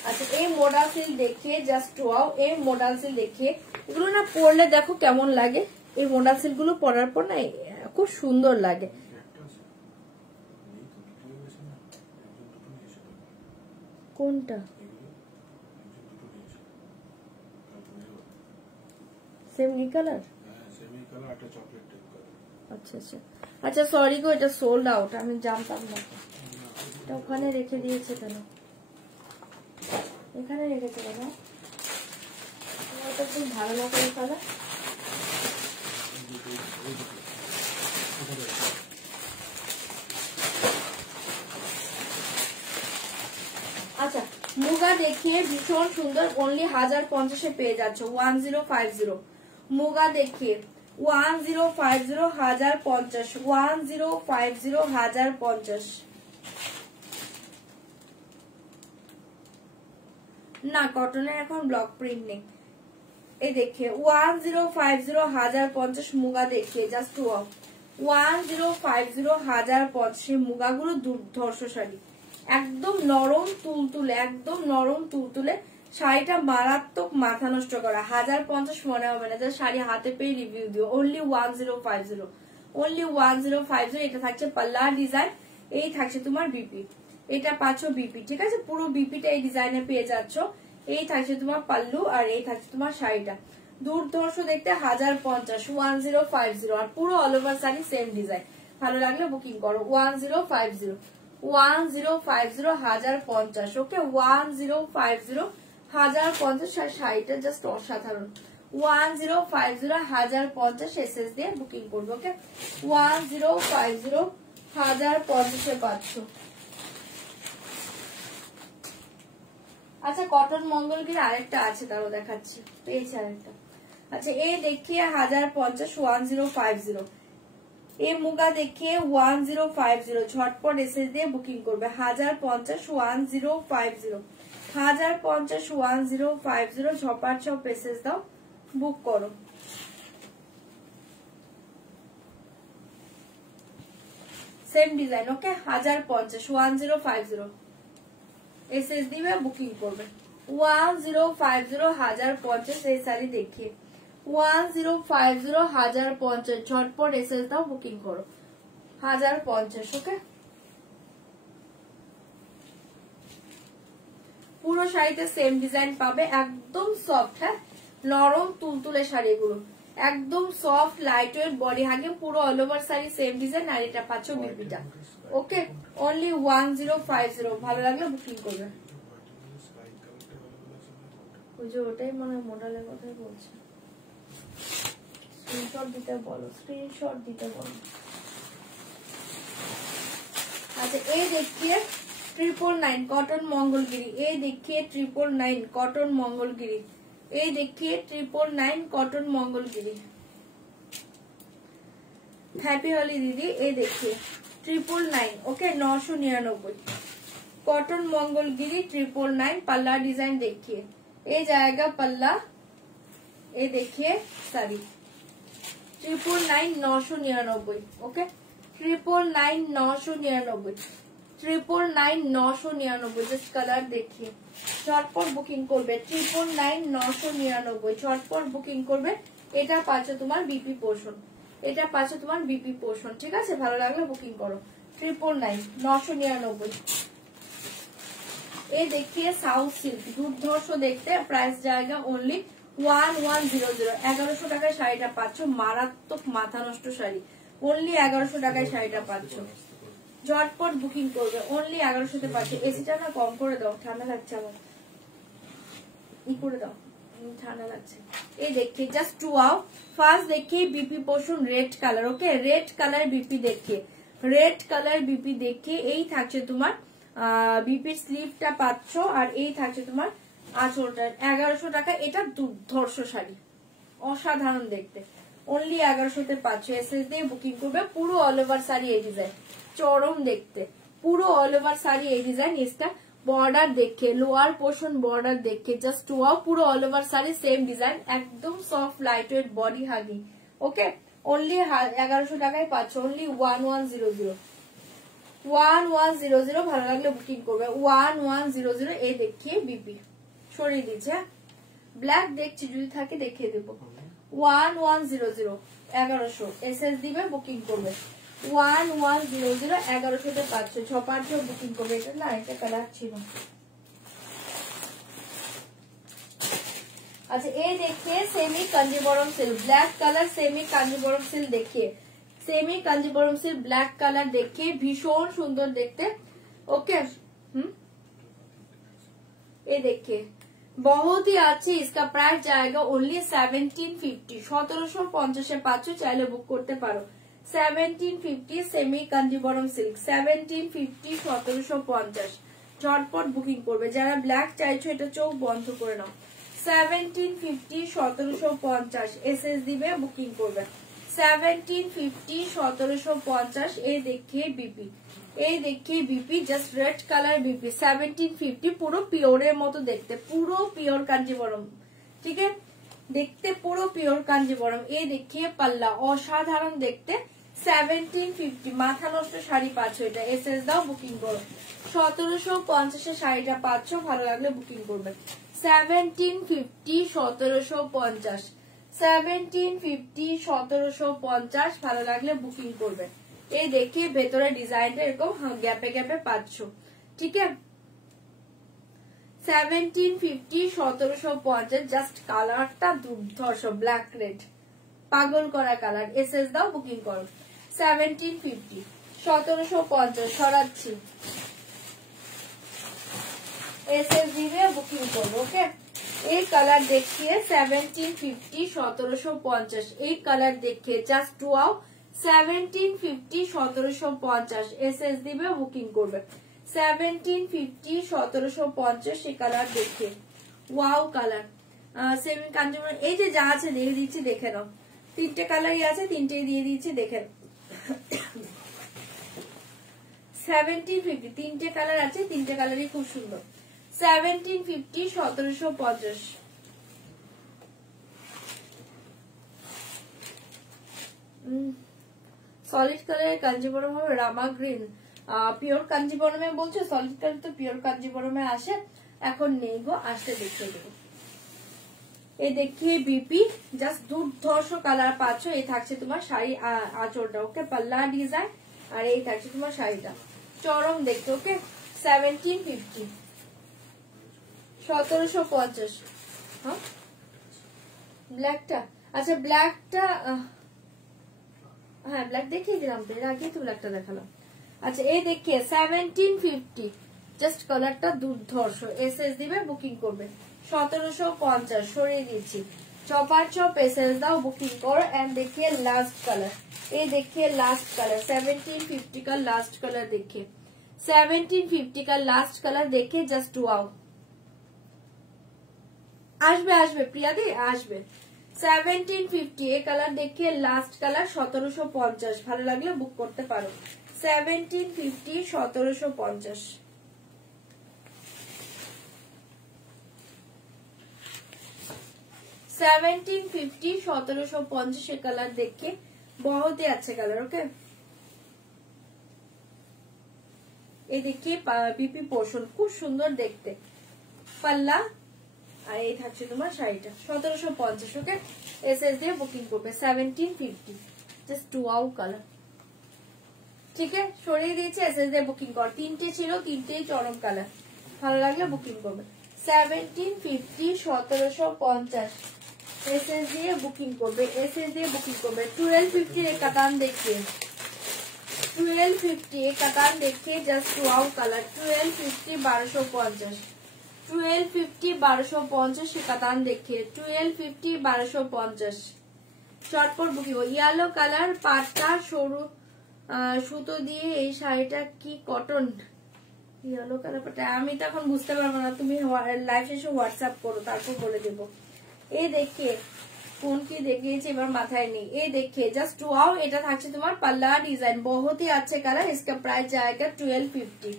আচ্ছা এই মডাল সিল দেখিয়ে জাস্ট ওয়াও, এই মডাল সিল দেখিয়ে এগুলো না পরলে দেখো কেমন লাগে। এই মডাল সিল গুলো পরার পর না খুব সুন্দর লাগে। কোনটা সেমি কালার? আচ্ছা আচ্ছা আচ্ছা সরি গো, এটা সোল্ড আউট, আমি জানতাম না। এটা ওখানে রেখে দিয়েছে কেন? এখানে রেখেছে কেন? এটা খুব ভালো লাগে এই কালার। আচ্ছা মুগা দেখিয়ে ভীষণ সুন্দর অনলি 1050 পেয়ে যাচ্ছ। 1050 মুগা দেখিয়ে 1050 1050 1050 1050 না কটনের এখন ব্লক প্রিন্ট নেই। এই দেখে 1050 1050 মুগা দেখিয়ে জাস্ট 1050 1050 মুগাগুলো দুর্ধর্ষ শাড়ি, একদম নরম তুলতুলে, একদম নরম তুলতুলে শাড়িটা মারাত্মক মাথা নষ্ট করা। 1050 মনে হবে না, শাড়ি হাতে পেয়ে রিভিউ দিও। অনলি 1050 অনলি 1050 এটা থাকছে পাল্লা ডিজাইন, এই থাকছে তোমার বিপি, এটা পাচ্ছ বিপি, ঠিক আছে। পুরো বিপিটা এই ডিজাইনে পেয়ে যাচ্ছ। এই থাকছে তোমার পাল্লু আর এই থাকছে তোমার শাড়িটা দুর্ধর্ষ দেখতে। 1050 1050 আর পুরো all over sari same design. ভালো লাগলে বুকিং করো। 1050 1050 1050 ওকে 1050 1050 আর শাড়িটা জাস্ট অসাধারণ। 1050 1050 এসএস দিয়ে বুকিং করবে ওকে। 1050 1050 এ পাচ্ছ। আচ্ছা কটন মঙ্গলগিরি আরেকটা আছে, তারও দেখাচ্ছি, পেয়েছি আরেকটা। আচ্ছা এই দেখিয়ে 1050 1050 এই মুগা দেখিয়ে 1050 ঝটপট এসএস দিয়ে বুকিং করবে। 1050 1050 1050 1050 ঝপার ঝপ এসএস দাও, বুক করো। সেম ডিজাইন ওকে 1050 1050 এসএস দিবে, বুকিং করবে। 1050 1050 এই শাড়ি দেখিয়ে 1050 1050 ঝটপট এসএস দাও, বুকিং করো। 1050 ওকে। পুরো শাড়িতে সেম ডিজাইন পাবে, একদম সফট, হ্যাঁ নরম তুলতুলে শাড়িগুলো, একদম সফট লাইট ওয়েট বডি হাগে, পুরো all over sari same design আর এটা পাচ্ছ বিপিটা ওকে। অনলি 1050 ভালো লাগলে বুকিং করবে। ওই যে ওটাই মনে মডেলের কথাই বলছে, স্ক্রিনশট দিতে বলো, স্ক্রিনশট দিতে বলো। আচ্ছা এই দেখিয়ে 999 কটন মঙ্গলগিরি, এই দেখিয়ে 999 কটন মঙ্গলগিরি, এই দেখিয়ে 999 কটন মঙ্গলগিরি। হ্যাপি হোলি দিদি, এই দেখিয়ে 999 ওকে 999 कॉटन मंगलगिरी 999 पल्ला डिजाइन देखिए, ये जाएगा पल्ला, ये देखिए साड़ी 999 999 ओके 999 999 999 999 জাস্ট কালার দেখিয়ে ঝটপট বুকিং করবে। 999 999 ঝটপট বুকিং করবে। এটা পাচ্ছ তোমার বিপি পোর্শন, এটা পাচ্ছ তোমার বিপি পোর্শন, ঠিক আছে? ভালো লাগলে বুকিং করো। 999 999। এই দেখিয়ে সাউথ সিল্ক দুর্ধর্ষ দেখতে, প্রাইস জায়গা অনলি 1100। 1100 টাকায় শাড়িটা পাচ্ছ, মারাত্মক মাথা নষ্ট শাড়ি। অনলি 1100 টাকায় শাড়িটা পাচ্ছ, ঝটপট বুকিং করবে। অনলি 1100-তে পাচ্ছ। এসিটা না কম করে দাও, ঠান্ডা লাগছে আমার, ই করে দাও, ঠান্ডা লাগছে। এই দেখিয়ে জাস্ট টু আও ফার্স্ট দেখিয়ে বিপি পোর্শন রেড কালার, ওকে? রেড কালার বিপি দেখিয়ে, রেড কালার বিপি দেখিয়ে এই থাকছে তোমার বিপির স্লিভটা পাচ্ছ, আর এই থাকছে তোমার আঁচলটা। 1100 টাকা। এটা দুর্ধর্ষ শাড়ি, অসাধারণ দেখতে। অনলি 1100-তে পাচ্ছ। এসএস দিয়ে বুকিং করবে। পুরো অল ওভার শাড়ি এই ডিজাইন, চরম দেখতে। পুরো অল ওভার শাড়ি এই ডিজাইন। এটা বর্ডার দেখে, লোয়ার পোর্শন বর্ডার দেখে জাস্ট ওয়াও। পুরো all over sari same design, একদম সফট লাইট ওয়েট বডি হাগি, ওকে? অনলি 1100 টাকায় পাচ্ছ। অনলি 1100 1100। ভালো লাগলে বুকিং করবে। 1100। এই দেখিয়ে বিপি সরিয়ে দিচ্ছে, ব্ল্যাক দেখছি যদি থাকে দেখিয়ে দেবো। 1100 1100 এসএস দিবে, বুকিং করবে। 1100 1100-তে পাচ্ছ। 6 বুকিং করবে। এটা না, এটা কালার ছিল। আচ্ছা, এই দেখিয়ে semi Kanjivaram silk black colour, semi Kanjivaram silk দেখিয়ে, semi Kanjivaram silk black colour দেখিয়ে ভীষণ সুন্দর দেখতে, ওকে? ये देखिए बहुत ही अच्छी, इसका प्राइस जाएगा ओनली 1750। 1750 পাচ্ছ, চাইলে বুক করতে পারো। 1750 সেমি কাঞ্জিবরম সিল্ক 1750 1750 ঝটপট বুকিং করবে। যারা ব্ল্যাক চাইছো এটা চোখ বন্ধ করে নাও। 1750 1750 এসএস দিবে, বুকিং করবে। 1750 1750। এই দেখিয়ে বিপি, এই দেখিয়ে BP just red colour BP 1750। পুরো পিওরের মতো দেখতে, পুরো পিওর কাঞ্জিবরম, ঠিক আছে? দেখতে পুরো পিওর কাঞ্জিবরম। এই দেখিয়ে পাল্লা, অসাধারণ দেখতে। 1750 মাথা নষ্ট শাড়ি পাচ্ছ। এটা এসএস দাও, বুকিং করো। 1750 শাড়িটা পাচ্ছ, ভালো লাগলে বুকিং করবে। 1750 1750 1750 1750 ভালো লাগলে বুকিং করবে। এই দেখিয়ে ভেতরে ডিজাইনটা এরকম গ্যাপে গ্যাপে পাচ্ছ, ঠিক আছে? 1750 1750 জাস্ট কালারটা দুর্ধর্ষ, ব্ল্যাক রেড, পাগল করা কালার। এসএস দাও, বুকিং করো। 1750 1750 সরাচ্ছি, এসএস দিবে, বুকিং করবো, ওকে? এই কালার দেখিয়ে 1750 1750 এই কালার দেখিয়ে জাস্ট টু আও 1750 1750 এসএস দিবে, বুকিং করবে। 1750 1750 এই কালার দেখিয়ে, ওয়াও কালার সেমি কাঞ্জিবরম। এই যে যা আছে দিয়ে দিচ্ছি, দেখে নাও। 3টে কালারই আছে, 3টেই দিয়ে দিচ্ছি, দেখে নাও। 1750 3টে কালার আছে, 3টে কালারই খুব সুন্দর। 1750 1750 সলিড কালারের কাঞ্জিবরম হবে, রামা গ্রিন পিওর কাঞ্জিবরমে বলছো? সলিড কালার তো পিওর কাঞ্জিবরমে আসে, এখন নেই গো, আসলে দেখিয়ে দেবো। এই দেখিয়ে বিপি জাস্ট দুর্ধর্ষ কালার পাচ্ছ। এই থাকছে তোমার শাড়ি আঁচলটা, ওকে? পাল্লা ডিজাইন, আর এই থাকছে তোমার শাড়িটা, চরম দেখতে, ওকে? 1750 1750। হ্যাঁ, ব্ল্যাকটা, আচ্ছা ব্ল্যাকটা, হ্যাঁ ব্ল্যাক দেখিয়ে দিলাম তো, এর আগে তো ব্ল্যাকটা দেখালাম। আচ্ছা, এই দেখিয়ে 1750 জাস্ট কালারটা দুর্ধর্ষ। এসএস দিবে, বুকিং করবে। 1750 সরিয়ে দিচ্ছি, চপার চপ এসএস দাও, বুকিং করো। এন্ড দেখিয়ে লাস্ট কালার, এই দেখিয়ে লাস্ট কালার 1750 का लास्ट कलर देखिए, 1750 का लास्ट कलर देखिए, জাস্ট ওয়াও। আসবে আসবে প্রিয়াদি, আসবে। 1750 এই কালার দেখিয়ে লাস্ট কালার 1750 ভালো লাগলে বুক করতে পারো। 1750 1750 1750 1750 ये कलर देखिए, बहुत ही अच्छे कलर, ओके? এই দেখিয়ে বিপি পোর্শন, খুব সুন্দর দেখতে পাল্লা। আর এই থাকছে তোমার শাড়িটা 1750। ওকে, এসএস দিয়ে বুকিং করবে 1750, জাস্ট ওয়াও কালার। ঠিক আছে, সরিয়ে দিয়েছি, এসএস দিয়ে বুকিং কর। তিনটে ছিল, তিনটেই চরম কালার, ভালো লাগলে বুকিং করবে 1750, 1750 এসএস দিয়ে বুকিং করবে, এসএস দিয়ে বুকিং করবে। 1250 এর কাতান দেখিয়ে, 1250 এর কাতান দেখিয়ে, জাস্ট ওয়াও কালার। 1250, 1250, 1250, 1250 এর কাতান দেখিয়ে, 1250, 1250 শর্টপট বুকিং। ইয়েলো কালার পাটটা সরু সুতো দিয়ে, এই শাড়িটা কি কটন? ইয়েলো কালার পাটটা আমি তো এখন বুঝতে পারবো না, তুমি লাইভ শেষে হোয়াটসঅ্যাপ করো, তারপর বলে দেবো। এই দেখিয়ে কোন কি দেখিয়েছে এবার মাথায় নেই। এই দেখিয়ে জাস্ট ওয়াও। এটা থাকছে তোমার পাল্লা ডিজাইন, বহুত ही अच्छे कलर। इसका प्राइस जाएगा 1250,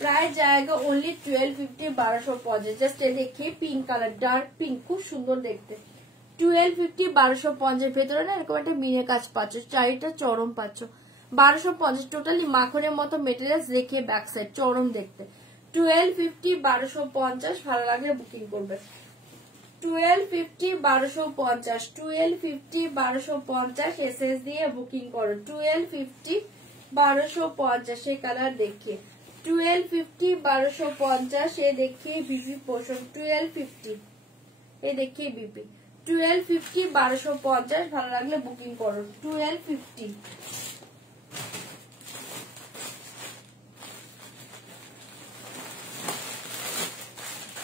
प्राइस जाएगा ओनली 1250, 1250। জাস্ট এই দেখিয়ে পিঙ্ক কালার, ডার্ক পিঙ্ক, খুব সুন্দর দেখতে। 1250, 1250 ভেতরে না এরকম একটা মিনে কাজ পাচ্ছ, চারিটা চরম পাচ্ছ। 1250 টোটালি মাখনের মতো মেটেরিয়াল দেখিয়ে ব্যাক সাইড চরম দেখতে। 1250, 1250 ভালো লাগলে বুকিং করবে। 1250, 1250, 1250, 1250 এসএস দিয়ে বুকিং করো। 1250, 1250 এই কালার দেখিয়ে, 1250, 1250 এ দেখিয়ে বিপি পোর্শন। 1250 এ দেখিয়ে বিপি, 1250, 1250 ভালো লাগলে বুকিং করো। 1250।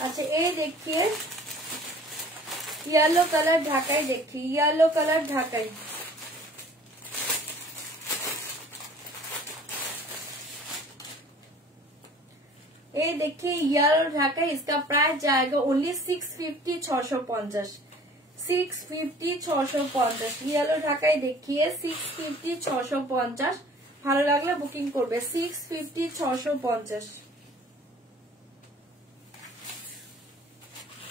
আচ্ছা, এই দেখিয়ে येलो कलर ढाकाई देखिए, येलो कलर ढाकाई। ये देखिए येलो ढाकाई, इसका प्राइस जाएगा ओनली 650, 650, 650, 650 येलो ढाकाई देखिए 650, 650 ভালো লাগলে বুকিং করবে। 650, 650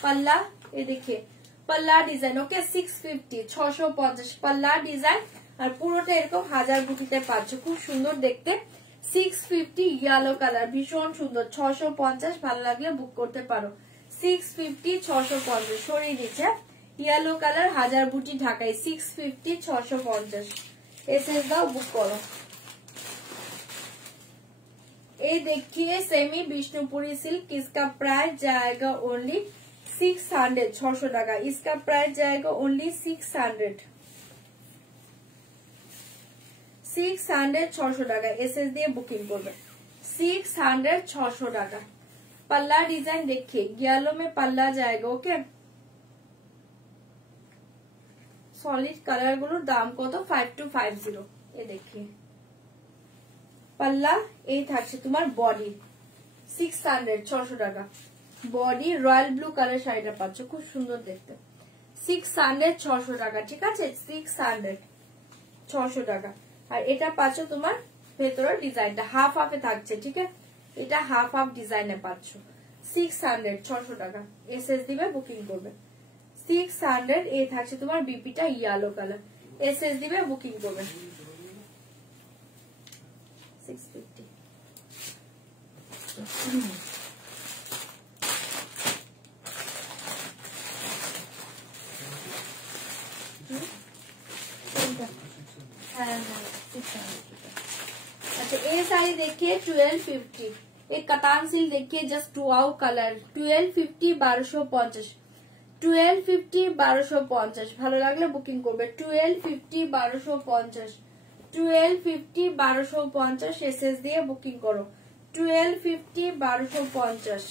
पल्ला। ये देखिए पल्ला डिजाइन। ओके, 650, 650 पल्ला डिजाइन আর পুরোটা এরকম 1000 বুটিতে পাচ্ছ, খুব সুন্দর দেখতে। 650 ইয়েলো কালার, ভীষণ সুন্দর। 650 ভালো লাগলে বুক করতে পারো। 650, 650 সরিয়ে দিচ্ছে। ইয়েলো কালার 1000 বুটি ঢাকাই, 650, 650 এসএস দাও, বুক করো। এই देखिए सेमी বিষ্ণুপুরি সিল্ক, इसका प्राइस जाएगा ओनली 600, 600 টাকা। इसका प्राइस जाएगा ओनली 600, 600, 600 টাকা এসএস দিয়ে বুকিং করবে। 600, 600 টাকা। पल्ला डिजाइन देखिए, येलो में पल्ला जाएगा। ओके, सॉलिड कलर गुलोर दाम कत? 5250। ये देखिए पल्ला, এই থাকছে তোমার বডি 600, 600 টাকা। বডি রয়্যাল ব্লু কালার শাড়িটা পাচ্ছ, খুব সুন্দর দেখতে। 600, 600 টাকা, ঠিক আছে। 600, 600 টাকা। আর এটা পাচ্ছ তোমার ভেতরের ডিজাইনটা হাফ হাফে থাকছে, ঠিক আছে। এটা হাফ হাফ ডিজাইনে পাচ্ছ। 600, 600 টাকা এসএস দিবে, বুকিং করবে। 600 এই থাকছে তোমার বিপিটা ইয়েলো কালার, এসএস দিবে, বুকিং করবে। 650। अच्छा, ये साड़ी देखिए 1250। एक कतान सिल्क देखिए, जस्ट वाओ कलर। 1250, 1250, 1250, 1250 ভালো লাগলে বুকিং করবে। 1250, 1250, 1250, 1250 এসএস দিয়ে বুকিং করো। 1250, 1250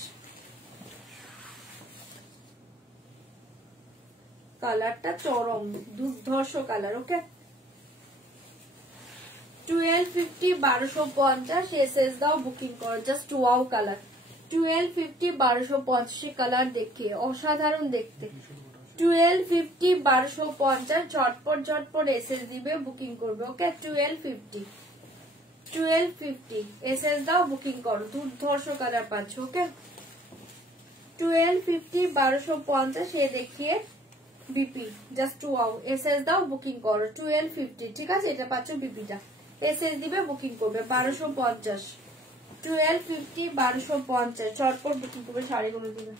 কালারটা চরম দুর্ধর্ষ কালার। ওকে, 1250, 1250 এসএস দাও, বুকিং করো। Just wow colour. 1250, 1250 কালার দেখে অসাধারণ দেখতে। 1250, 1250 ঝটপট ঝটপট এসএস দিবে, বুকিং করবে। ওকে, 1250, 1250 এসএস দাও, বুকিং করো। দুর্ধর্ষ কালার পাচ্ছ। ওকে, 1250, 1250 এ দেখিয়ে বিপি, জাস্ট ওয়াও এসএস দাও, বুকিং করো। 1250, ঠিক আছে। এটা পাচ্ছ বিপিটা, এসএস দিবে, বুকিং করবে। 1250, 1250 1250 চটপট বুকিং করবে শাড়িগুলো দিবে।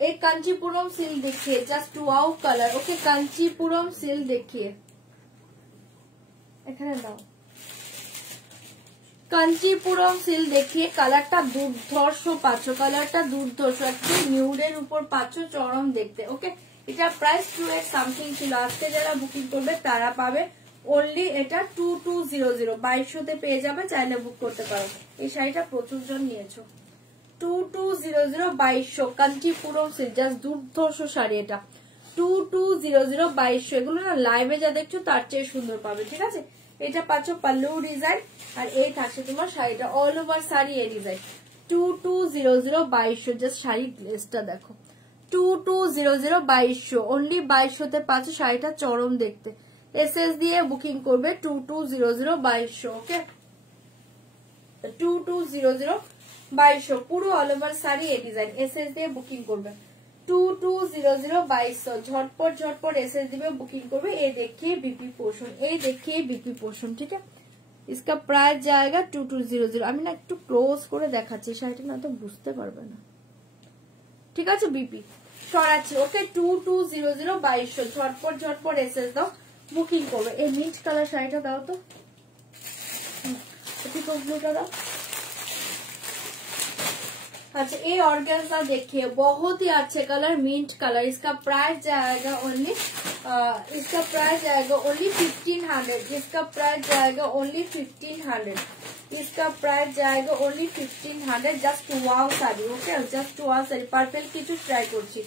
एक कांचीपुरम सिल्क देखिए, just wow colour. Okay Kanchipuram silk देखिए, এখানে দাও কাঞ্চিপুরম সিল্ক দেখিয়ে কালারটা দুর্ধর্ষ পাচ্ছ, কালারটা দুর্ধর্ষ একটু নিউডের উপর পাচ্ছ, চরম দেখতে। ওকে এটা প্রাইস 2 সামথিং ছিল, আজকে যারা বুকিং করবে তারা পাবে অনলি এটা 2200 2200 পেয়ে যাবে, চাইলে বুক করতে পারো। এই শাড়িটা প্রচুর জন নিয়েছো, 2200 2200 কাঞ্চিপুরম সিল্ক, জাস্ট দুর্ধর্ষ শাড়ি এটা 2200 2200। এগুলো না লাইভে যা দেখছো তার চেয়ে সুন্দর পাবে, ঠিক আছে। এটা পাচ্ছ পাল্লু ডিজাইন, আর এই থাকছে তোমার শাড়িটা অল ওভার শাড়ি এই ডিজাইন 2200 2200। জাস্ট শাড়ি গ্লেসটা দেখো 2200 2200 অনলি 2200 পাচ্ছ শাড়িটা, চরম দেখতে। এসএস দিয়ে বুকিং করবে 2200 2200। ওকে 2200 2200 পুরো অল ওভার শাড়ি এই ডিজাইন, এসএস দিয়ে বুকিং করবে 2200 2200। झटपट झटपट एसएस दिवे बुकिंग करबे। ये देखिए बीपी पोर्शन, ये देखिए बीपी पोर्शन, ठीक है। इसका प्राइस जाएगा 2200। আমি না একটু ক্লোজ করে দেখাচ্ছি শাড়িটা, না তো বুঝতে পারবে না, ঠিক আছে। বিপি সরাচ্ছি। ওকে 2200 2200 झटपट झटपट एसएस দাও, বুকিং করবে। এই মিন্ট কালার শাড়িটা দাও তো, ঠিক ব্লুটা দাও। अच्छा ये ऑर्गेन्जा देखिए बहुत ही अच्छे कलर, मिंट कलर। इसका प्राइस जाएगा ओनली 1500। इसका प्राइस जाएगा ओनली 1500। इसका प्राइस जाएगा only 1500। Just wow sari, okay just wow sari. Purple किचु ट्राई करছি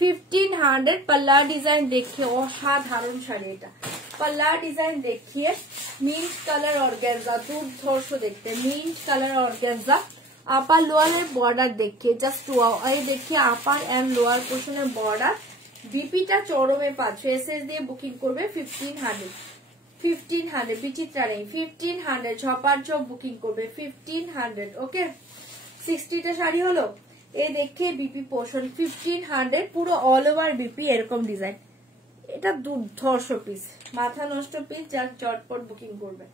1500। पल्ला डिजाइन देखिए असाधारण শাড়ি এটা, पल्ला डिजाइन देखिए मिंट कलर ऑर्गेन्जा, দুর্ধর্ষ দেখতে मिंट कलर ऑर्गेन्जा। আপার লোয়ারের বর্ডার দেখিয়ে জাস্ট ওয়াও, এই দেখিয়ে আপার এন্ড লোয়ার পোর্শনের বর্ডার। বিপিটা চরমে পাচ্ছ, এসএস দিয়ে বুকিং করবে 1500 বিচিত্রা নেই 1500 ঝপার ঝপ বুকিং করবে 1500। ওকে 60টা শাড়ি হলো। এই দেখিয়ে বিপি পোর্শন 1500 পুরো অল ওভার বিপি এরকম ডিজাইন। এটা দুর্ধর্ষ পিস, মাথা নষ্ট পিস, যার চটপট বুকিং করবে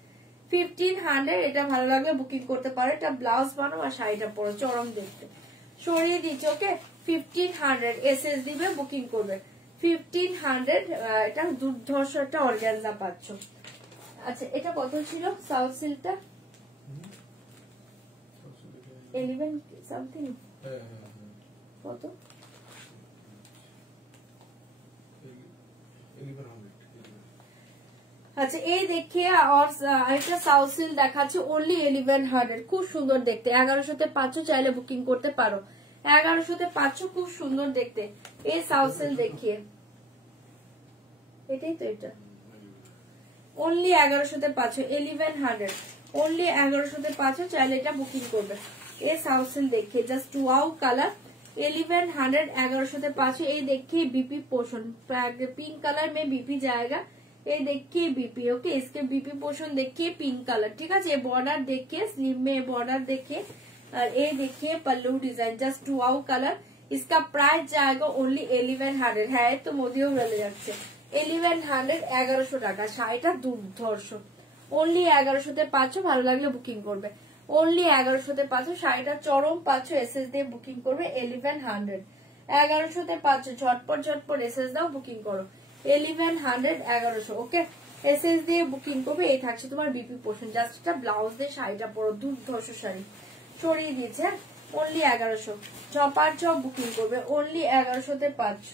1500। এটা ভালো লাগলে বুকিং করতে পারো। এটা ব্লাউজ বানাও আর শাড়িটা পরো, চরম দেখতে। সরিয়ে দিচ্ছি। ওকে 1500 এসএস দিবে বুকিং করবে 1500। এটা দুর্ধর্ষ একটা অর্গানজা পাচ্ছ। আচ্ছা এটা কত ছিল সাউথ সিল্কটা? 11 সামথিং কত? 1100। আচ্ছা এই দেখিয়ে একটা সাউথ সিল্ক দেখাচ্ছে অনলি 1100, খুব সুন্দর দেখতে। 1100 পাচ্ছ, চাইলে বুকিং করতে পারো। 1100 পাচ্ছ, খুব সুন্দর দেখতে। এই সাউথ সিল্ক দেখিয়ে, এটাই তো, এটা অনলি 1100 পাচ্ছ 1100, অনলি 1100 পাচ্ছ, চাইলে এটা বুকিং করবে। এই সাউথ সিল্ক দেখিয়ে জাস্ট ওয়াও কালার 1100 1100 पाँच। ये देखिए बीपी पोर्शन पिंक कलर में बीपी जाएगा। ये देखिए बीपी, ओके इसके बीपी पोर्शन देखिए पिंक कलर, ठीक है। ये बॉर्डर देखिए, स्लीव में बॉर्डर देखिए, और ये देखिए पल्लू डिजाइन जस्ट वाओ कलर। इसका प्राइस जाएगा ओनली 1100 है, तो मोदियों मिले जाচ্ছে 1100 1100 টাকা। শাড়িটা দুর্ধর্ষ, অনলি 1100 পাচ্ছ, ভালো লাগলে বুকিং করবে। অনলি 1100 পাচ্ছ, শাড়িটা চরম পাচ্ছ, এসএস দিয়ে বুকিং করবে 1100 1100 পাচ্ছ। ঝটপট ঝটপট এসএস দাও, বুকিং করো 1100 1100। ওকে এসএস দিয়ে বুকিং করবে। এই থাকছে তোমার বিপি পোর্শন, জাস্ট একটা ব্লাউজ দিয়ে শাড়িটা পরো, দুর্ধর্ষ শাড়ি। ছড়িয়ে দিয়েছে অনলি 1100, ঝপার ঝপ বুকিং করবে, অনলি 1100 পাচ্ছ।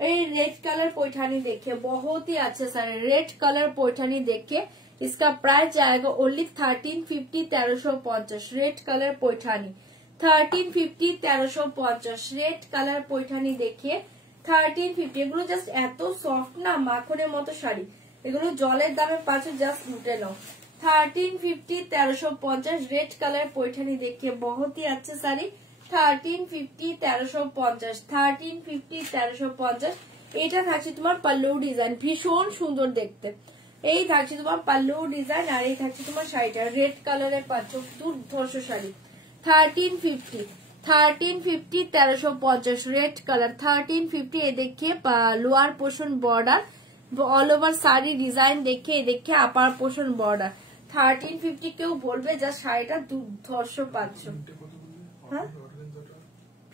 ये रेड कलर पैठानी देखिए, बहुत ही अच्छा सारे रेड कलर पैठानी देखिए। इसका प्राइस जाएगा only 1350 1350। Red colour Paithani 1350 1350। Red colour Paithani देखिए 1350। এগুলো জাস্ট এত সফট না, মাখনের মতো শাড়ি। এগুলো জলের দামে পাচ্ছ, জাস্ট লুটে নাও। 1350 1350 रेड कलर पैठानी देखिए, बहुत ही अच्छा साड़ी। 1350 1350 1350 1350। এটা থাকছে তোমার পাল্লু ডিজাইন, ভীষণ সুন্দর দেখতে। এই থাকছে তোমার পাল্লু ডিজাইন, আর এই থাকছে তোমার শাড়িটা রেড কালারের পাচ্ছ, দুর্ধর্ষ শাড়ি। 1350 1350 रेड कलर 1350 ये देखिए lower portion border all over sari design देखिए अपार पोर्शन बॉर्डर 1350 কেউ বলবে যা শাড়িটা দুর্ধর্ষ পাচ্ছ। হ্যাঁ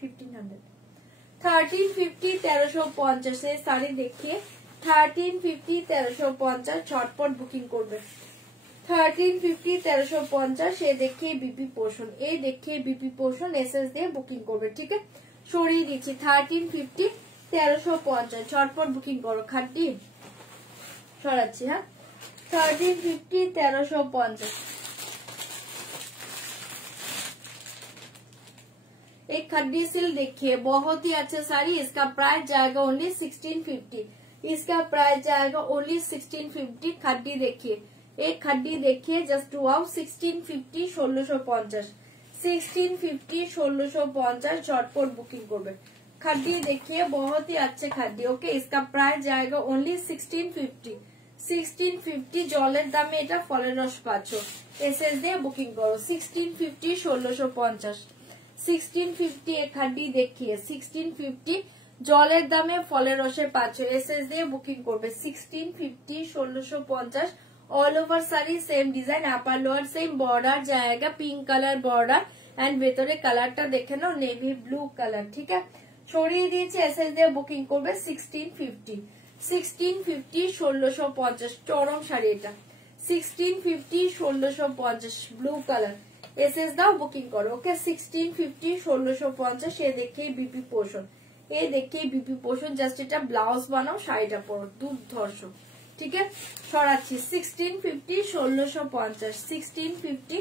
1500 1350 1350 এই শাড়ি দেখিয়ে 1350 1350 ঝটপট বুকিং করবে। 1350 1350 ये देखिए बीपी पोर्शन ये देखिए बीपी पोर्शन एसएस দিয়ে বুকিং করবে। ঠিক আছে সরিয়ে দিচ্ছি 1350 1350 ঝটপট বুকিং করো খাটি সরাচ্ছি। হ্যাঁ 1350 1350 एक खड्डी सिल देखिए बहुत ही अच्छा साड़ी इसका प्राइस जाएगा ओनली 1650 इसका प्राइस जाएगा ओनली 1650 खड्डी देखिए एक खड्डी देखिए जस्ट वाओ 1650 1650 1650 1650 झटपट बुकिंग করবে। खड्डी देखिए बहुत ही अच्छे खड्डी ओके इसका प्राइस जाएगा ओनली 1650 1650 জলের দামে এটা ফলের রস পাচ্ছ এসএস দিয়ে বুকিং করো 1650 1650 1650 एक खड्डी देखिए 1650 জলের দামে ফলের রসে পাচ্ছ এসএস দিয়ে বুকিং করবে 1650 1650 all over sari same design upper lower same border जाएगा पिंक कलर बॉर्डर एंड ভেতরে কালারটা দেখে নাও নেভি ব্লু কালার। ঠিক আছে ছড়িয়ে দিয়েছি এসএস দিয়ে বুকিং করবে 1650 1650 1650 চরম শাড়ি এটা 1650 1650 ব্লু কালার এসএস দাও বুকিং করো ওকে 1650 1650 ये देखिए बीपी पोर्शन ये देखिए बीपी पोर्शन जस्ट এটা ব্লাউজ বানাও শাড়িটা পরো দুর্ধর্ষ। ঠিক আছে সরাচ্ছি 1650 1650 1650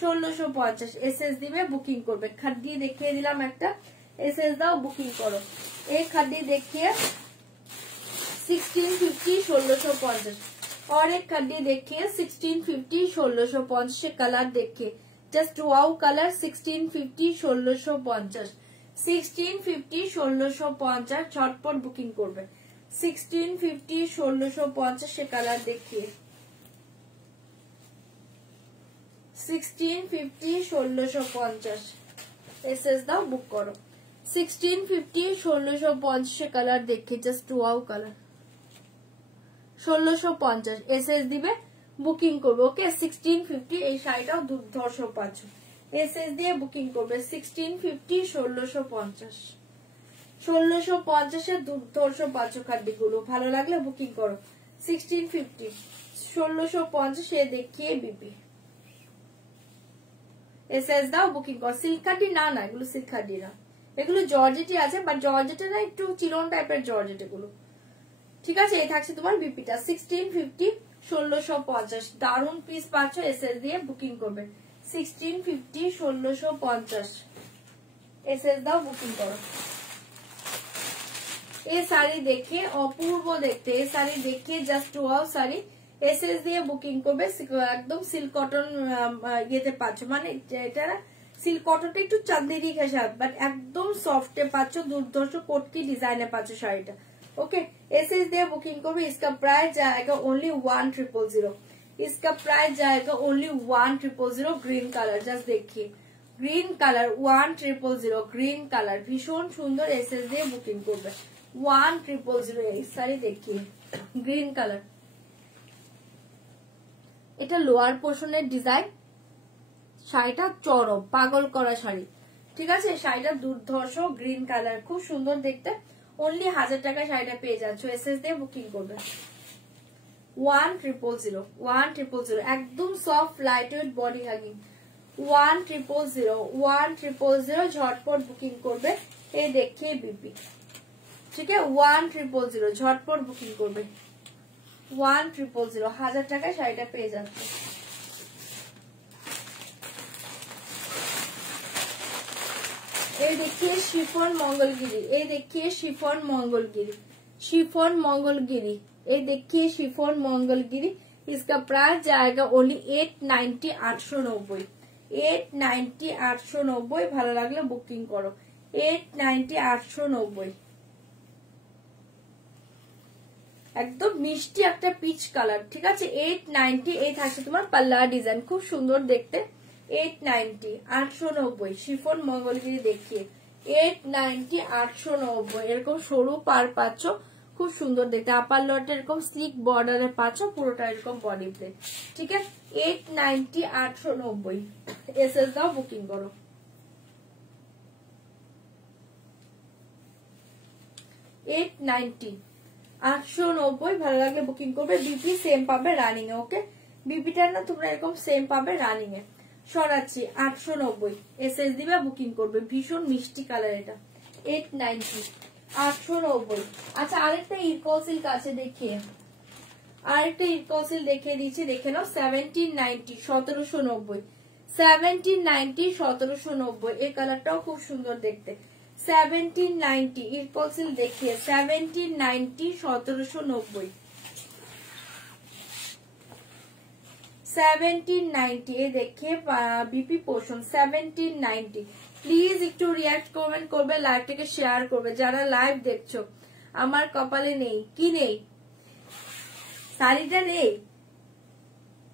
1650 এসএস দিবে বুকিং করবে। খাদ্দি দেখিয়ে দিলাম একটা এসএস দাও বুকিং করো এই খাদ্দি দেখিয়ে 1650 1650 और एक खड्डी देखिए 1650 1650 कलर देखिए जस्ट वाओ कलर 1650 1650 1650 1650 झटपट बुकिंग করবে 1650 1650 कलर देखिए 1650 1650 एसएस दाओ बुक करो 1650 1650 कलर देखिए जस्ट वाओ कलर 1650 এসএস দিবে বুকিং করবে ওকে 1650 এই শাড়িটাও দুর্ধর্ষ পাচ্ছ এসএস দিয়ে বুকিং করবে 1650 1650 1650 এর দুর্ধর্ষ পাচ্ছ খাদ্যগুলো ভালো লাগলে বুকিং করো 1650 1650 এ দেখিয়ে বিপি এসএস দাও বুকিং কর সিল্ক কাটি না না এগুলো সিল্ক কাটি না এগুলো জর্জেটই আছে বাট জর্জেটে না একটু চিলন টাইপের জর্জেট এগুলো। ঠিক আছে এই থাকছে তোমার বিপিটা 1650 1650 দারুন পিস পাচ্ছ এসএস দিয়ে বুকিং করবে 1650 1650 এসএস দাও বুকিং করো। এই শাড়ি দেখে অপূর্ব দেখতে এই শাড়ি দেখে জাস্ট ওয়াও শাড়ি এসএস দিয়ে বুকিং করবে একদম সিল্ক কটন ইয়েতে পাচ্ছ মানে এটা সিল্ক কটনটা একটু চাঁদেরি ঘেঁষা বাট একদম সফটে পাচ্ছ দুর্ধর্ষ কোটকি ডিজাইনে পাচ্ছ শাড়িটা ओके एसएस दे बुकिंग को भी इसका प्राइस जाएगा ओनली 1000 इसका प्राइस जाएगा ओनली 1000 ग्रीन कलर जस्ट देखिए ग्रीन कलर 1000 ग्रीन कलर भीषण सुंदर एसएस दे बुकिंग को 1000 सारी देखिए ग्रीन कलर এটা লোয়ার পোর্শনের ডিজাইন শাড়িটা চরম পাগল করা শাড়ি। ঠিক আছে শাড়িটা দুর্ধর্ষ গ্রিন কালার খুব সুন্দর দেখতে ओनली 1000 টাকা শাড়িটা পেয়ে যাচ্ছ এসএস দিয়ে বুকিং করবে 1000 1000 একদম soft light weight body hugging 1000 ঝটপট বুকিং করবে এই দেখিয়ে বিপি। ঠিক আছে 1000 ঝটপট বুকিং করবে 1000 1000 টাকায় শাড়িটা পেয়ে যাচ্ছে। ये देखिए शिफॉन मंगलगिरी ये देखिए शिफॉन मंगलगिरी शिफॉन मंगलगिरी ये देखिए शिफॉन मंगलगिरी इसका प्राइस जाएगा ओनली 890 890 890 890 ভালো লাগলে বুকিং করো 890 890 একদম মিষ্টি একটা পিচ কালার। ঠিক আছে 890 এই থাকছে তোমার পাল্লা ডিজাইন খুব সুন্দর দেখতে 890 890 শিফন মঙ্গলগিরি দেখিয়ে 890 890 এরকম সরু পার পাচ্ছ, খুব সুন্দর দেখতে। আপার লটে এরকম স্লিক বর্ডারে পাচ্ছ, পুরোটা এরকম বডি প্লেট। ঠিক আছে, 890 890 এসএস দাও, বুকিং করো। 890 890 ভালো লাগলে বুকিং করবে। বিপি সেম পাবে রানিং এ। ওকে, বিপিটা না তোমরা এরকম সেম পাবে রানিং এ। সরাচ্ছি 890 এসএস দিবে, বুকিং করবে। ভীষণ মিষ্টি কালার এটা। 890 890। আচ্ছা, আরেকটা ইরকল সিল্ক আছে, দেখিয়ে আরেকটা ইরকল সিল্ক দেখিয়ে দিচ্ছি, দেখে নাও। 1790 1790 1790 1790 এই কালারটাও খুব সুন্দর দেখতে। 1790 ইরকল সিল্ক দেখিয়ে 1790 1790 1790 এ দেখিয়ে বিপি পোষণ 1790। প্লিজ একটু রিয়াক্ট কমেন্ট করবে, লাইভটাকে শেয়ার করবে। যারা লাইভ দেখছো, আমার কপালে নেই কি নেই, শাড়িটা নেই।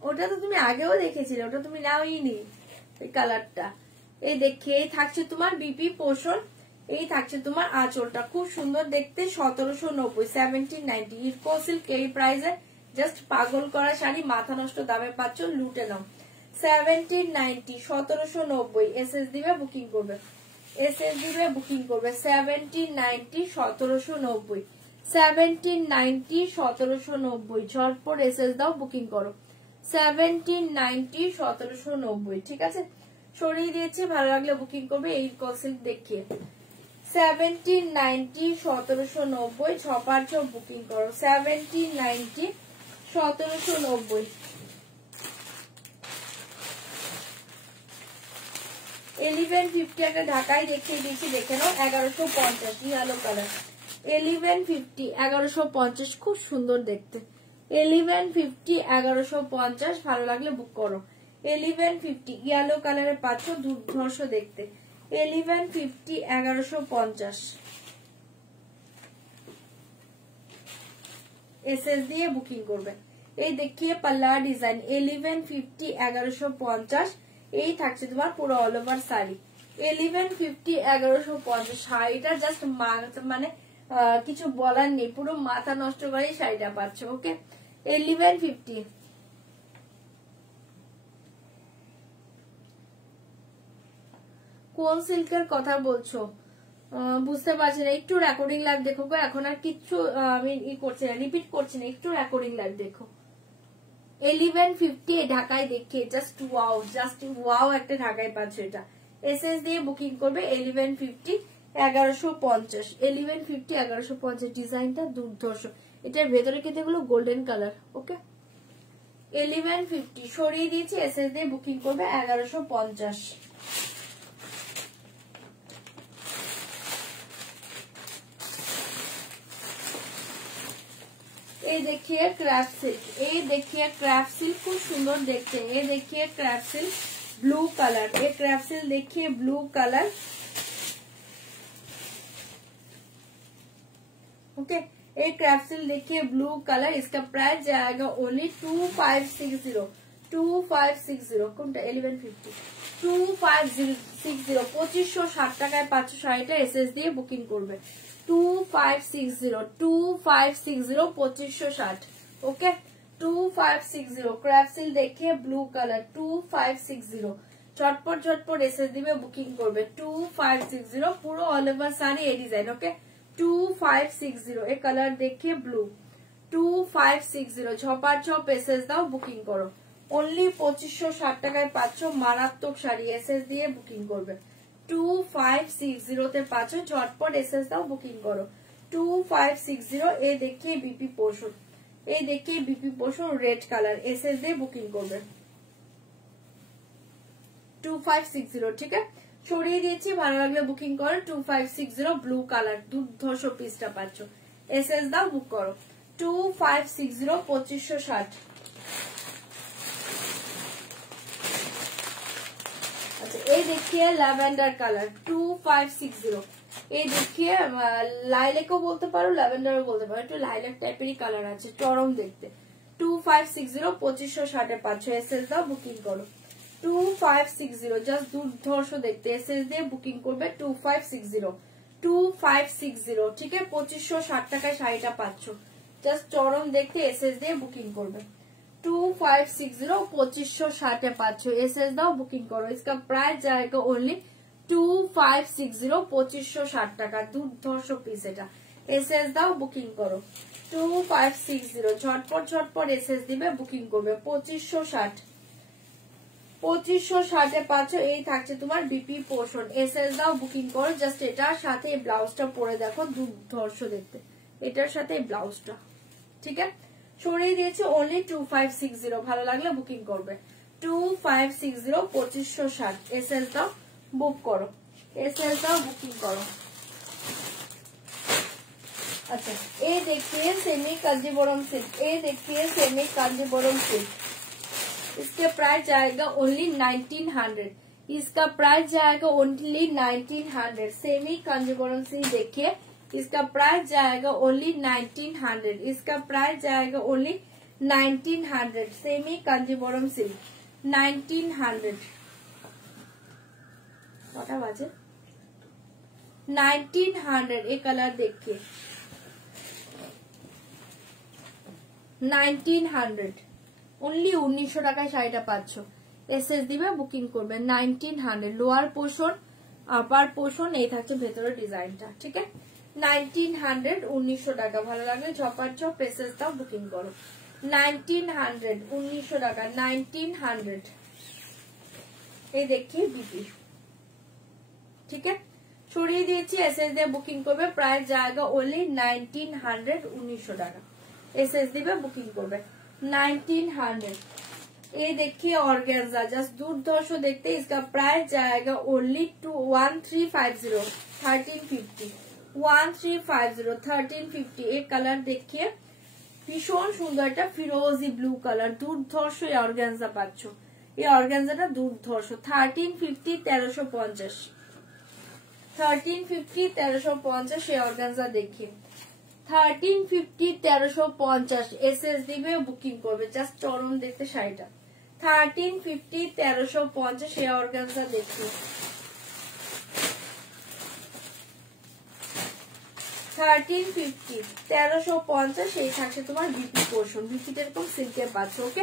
ওটা তো তুমি আগেও দেখেছিলে, ওটা তুমি নাওই নি এই কালারটা। এই দেখিয়ে থাকছে তোমার বিপি পোষণ, এই থাকছে তোমার আঁচলটা, খুব সুন্দর দেখতে। 1790 1790 ইরকল সিল্ক এই প্রাইসে জাস্ট পাগল করা শাড়ি, মাথা নষ্ট দামে পাচ্ছ, লুটে নাও। 1790 1790 এসএস দিবে, বুকিং করবে। এসএস দিবে, বুকিং করবে। 1790 1790 1790 1790 ঝটপট এসএস দাও, বুকিং করো। 1790 1790 ঠিক আছে, সরিয়ে দিয়েছি। ভালো লাগলে বুকিং করবে। এই ইরকল সিল্ক দেখিয়ে 1790 1790 ছপার ছপ বুকিং করো। 1790 1790 1150 একটা ঢাকায় দেখিয়ে দিয়েছি, দেখে নাও। 1150 ইয়েলো কালার। 1150 1150 খুব সুন্দর দেখতে। 1150 1150 ভালো লাগলে বুক করো। 1150 ইয়েলো কালারে পাচ্ছ, দুর্ধর্ষ দেখতে। 1150 1150 এসএস দিয়ে বুকিং করবে। এই দেখিয়ে পাল্লা ডিজাইন 1150 1150 এই থাকছে তোমার পুরো অল ওভার শাড়ি। 1150 1150 শাড়িটা জাস্ট মানে কিছু বলার নেই, পুরো মাথা নষ্ট করে শাড়িটা পাচ্ছ। ওকে, 1150 কোন সিল্কের কথা বলছো বুঝতে পারছি না, একটু রেকর্ডিং লাইভ দেখো গো। এখন আর কিচ্ছু আমি করছি না, রিপিট করছি না, একটু রেকর্ডিং লাইভ দেখো। 1150 ঢাকায় দেখে জাস্ট ওয়াও একটা ঢাকায় পাচ্ছ। এটা এসএস দিয়ে বুকিং করবে। 1150 1150 1150 1150 ডিজাইনটা দুর্ধর্ষ। এটার ভেতরে কিন্তু এগুলো গোল্ডেন কালার। ওকে, 1150 সরিয়ে দিয়েছি, এসএস দিয়ে বুকিং করবে। 1150 এই দেখিয়ে ক্রাফট সিল্ক, এই দেখিয়ে ক্রাফট সিল্ক খুব সুন্দর দেখতে। এই দেখিয়ে ক্রাফট সিল্ক ব্লू कलर, ये क्राफ्ट सिल्क देखिए ब्लू कलर। ओके, एक क्राफ्ट सिल्क देखिए ब्लू कलर, इसका प्राइस जाएगा ओनली 2560 2560 কোনটা 1150 2560 2560 টাকায় 500 শাড়িটা এসএস দিয়ে বুকিং করবে। 2560 2560 2560 ওকে 2560 ক্রাফট সিল্ক देखिए ब्लू कलर 2560 চটপট চটপট এসএস দিবে বুকিং করবে। 2560 পুরো অল ওভার শাড়ি এই ডিজাইন। ওকে 2560 এই কালার देखिए ब्लू 2560 ছপার ছপ এসএস দাও বুকিং করো। অনলি 2560 টাকায় পাচ্ছ মারাত্মক শাড়ি, এসএস দিয়ে বুকিং করবে। 2560 তে পাচ্ছ, ঝটপট এসএস দাও বুকিং করো। 2560 এই देखिए बीपी पोर्शन, এই देखिए BP portion red colour, SS দিয়ে বুকিং করবে। 2560 ঠিক আছে, সরিয়ে দিয়েছি। ভালো লাগলে বুকিং করো। 2560 ব্লু কালার দুর্ধর্ষ পিসটা পাচ্ছ, এসএস দাও বুক করো। 2560 2560। अच्छा ये देखिए लैवेंडर कलर 2560, ये देखिए লাইলেকও বলতে পারো ল্যাভেন্ডারও বলতে পারো, একটু লাইলেক টাইপেরই কালার আছে, চরম দেখতে। 2560 2560 এ পাচ্ছ, এসএস দাও বুকিং করো। 2560 জাস্ট দুর্ধর্ষ দেখতে, এসএস দিয়ে বুকিং করবে 2560 ঠিক আছে। 2560 টাকায় শাড়িটা পাচ্ছ, জাস্ট চরম দেখতে এসএস দিয়ে বুকিং করবে 2560 2560 পাচ্ছ, এসএস দাও বুকিং করো। इसका प्राइस जाएगा ओनली 2560 2560 টাকা, দুর্ধর্ষ পিস এটা, এসএস দাও বুকিং করো 2560 ঝটপট ঝটপট এসএস দিবে বুকিং করবে 2560 পাচ্ছ। এই থাকছে তোমার বিপি পোর্শন, এসএস দাও বুকিং করো। জাস্ট এটার সাথে এই ব্লাউজটা পরে দেখো দুর্ধর্ষ দেখতে, এটার সাথে এই ব্লাউজটা ঠিক আছে। সরিয়ে দিয়েছে অনলি 2560, ভালো লাগলে বুকিং করবে 2560 2560, এসএস দাও বুক করো, এসএস দাও বুকিং করো। अच्छा ये देखिए सेमी कांजीवरम सिल्क, ये देखिए सेमी कांजीवरम सिल्क, इसके प्राइस जाएगा ओनली 1900, इसका प्राइस जाएगा ओनली 1900। सेमी कांजीवरम सिल्क देखिए, इसका प्राइस जाएगा ओनली 1900, इसका प्राइस जाएगा ओनली 1900। सेमी कांजीवरम सिल्क 1900, कटा बाजे 1900। ये कलर देखिए 1900 অনলি 1900 টাকায় শাড়িটা পাচ্ছ, এসএস দিবে বুকিং করবে 1900। লোয়ার পোর্শন আপার পোর্শন এই থাকছে ভেতরের ডিজাইনটা ঠিক আছে। 1900 1900 টাকা, ভালো লাগলে ঝপার ঝপ এসএস দাও বুকিং করো 1900 1900 টাকা 1900। এই দেখিয়ে বিপি ঠিক আছে, ছড়িয়ে দিয়েছি এসএস দিয়ে বুকিং করবে, প্রাইস জায়গা ওনলি 1900 1900 টাকা, एसएस दिबे बुकिंग करबे 1900। ये देखिए ऑर्गेन्जा जस्ट दुर्धर्ष देखते, इसका प्राइस जाएगा ओनली 1350 1350 1350 1350। एक कलर देखिए भीषण सुंदर, এটা ফিরোজি ব্লু কালার, দুর্ধর্ষ এই অর্গানজা পাচ্ছ, এই অর্গানজাটা দুর্ধর্ষ 1350 1350 1350 1350 এই অর্গানজা দেখি 1350 1350, এসএস দিবে বুকিং করবে, জাস্ট চরম দেখতে শাড়িটা 1350 1350 এই অর্গানজা দেখি 1350 1350। এই থাকছে তোমার বিপি পোর্শন, বিপিটা এরকম সিল্কের পাচ্ছ ওকে,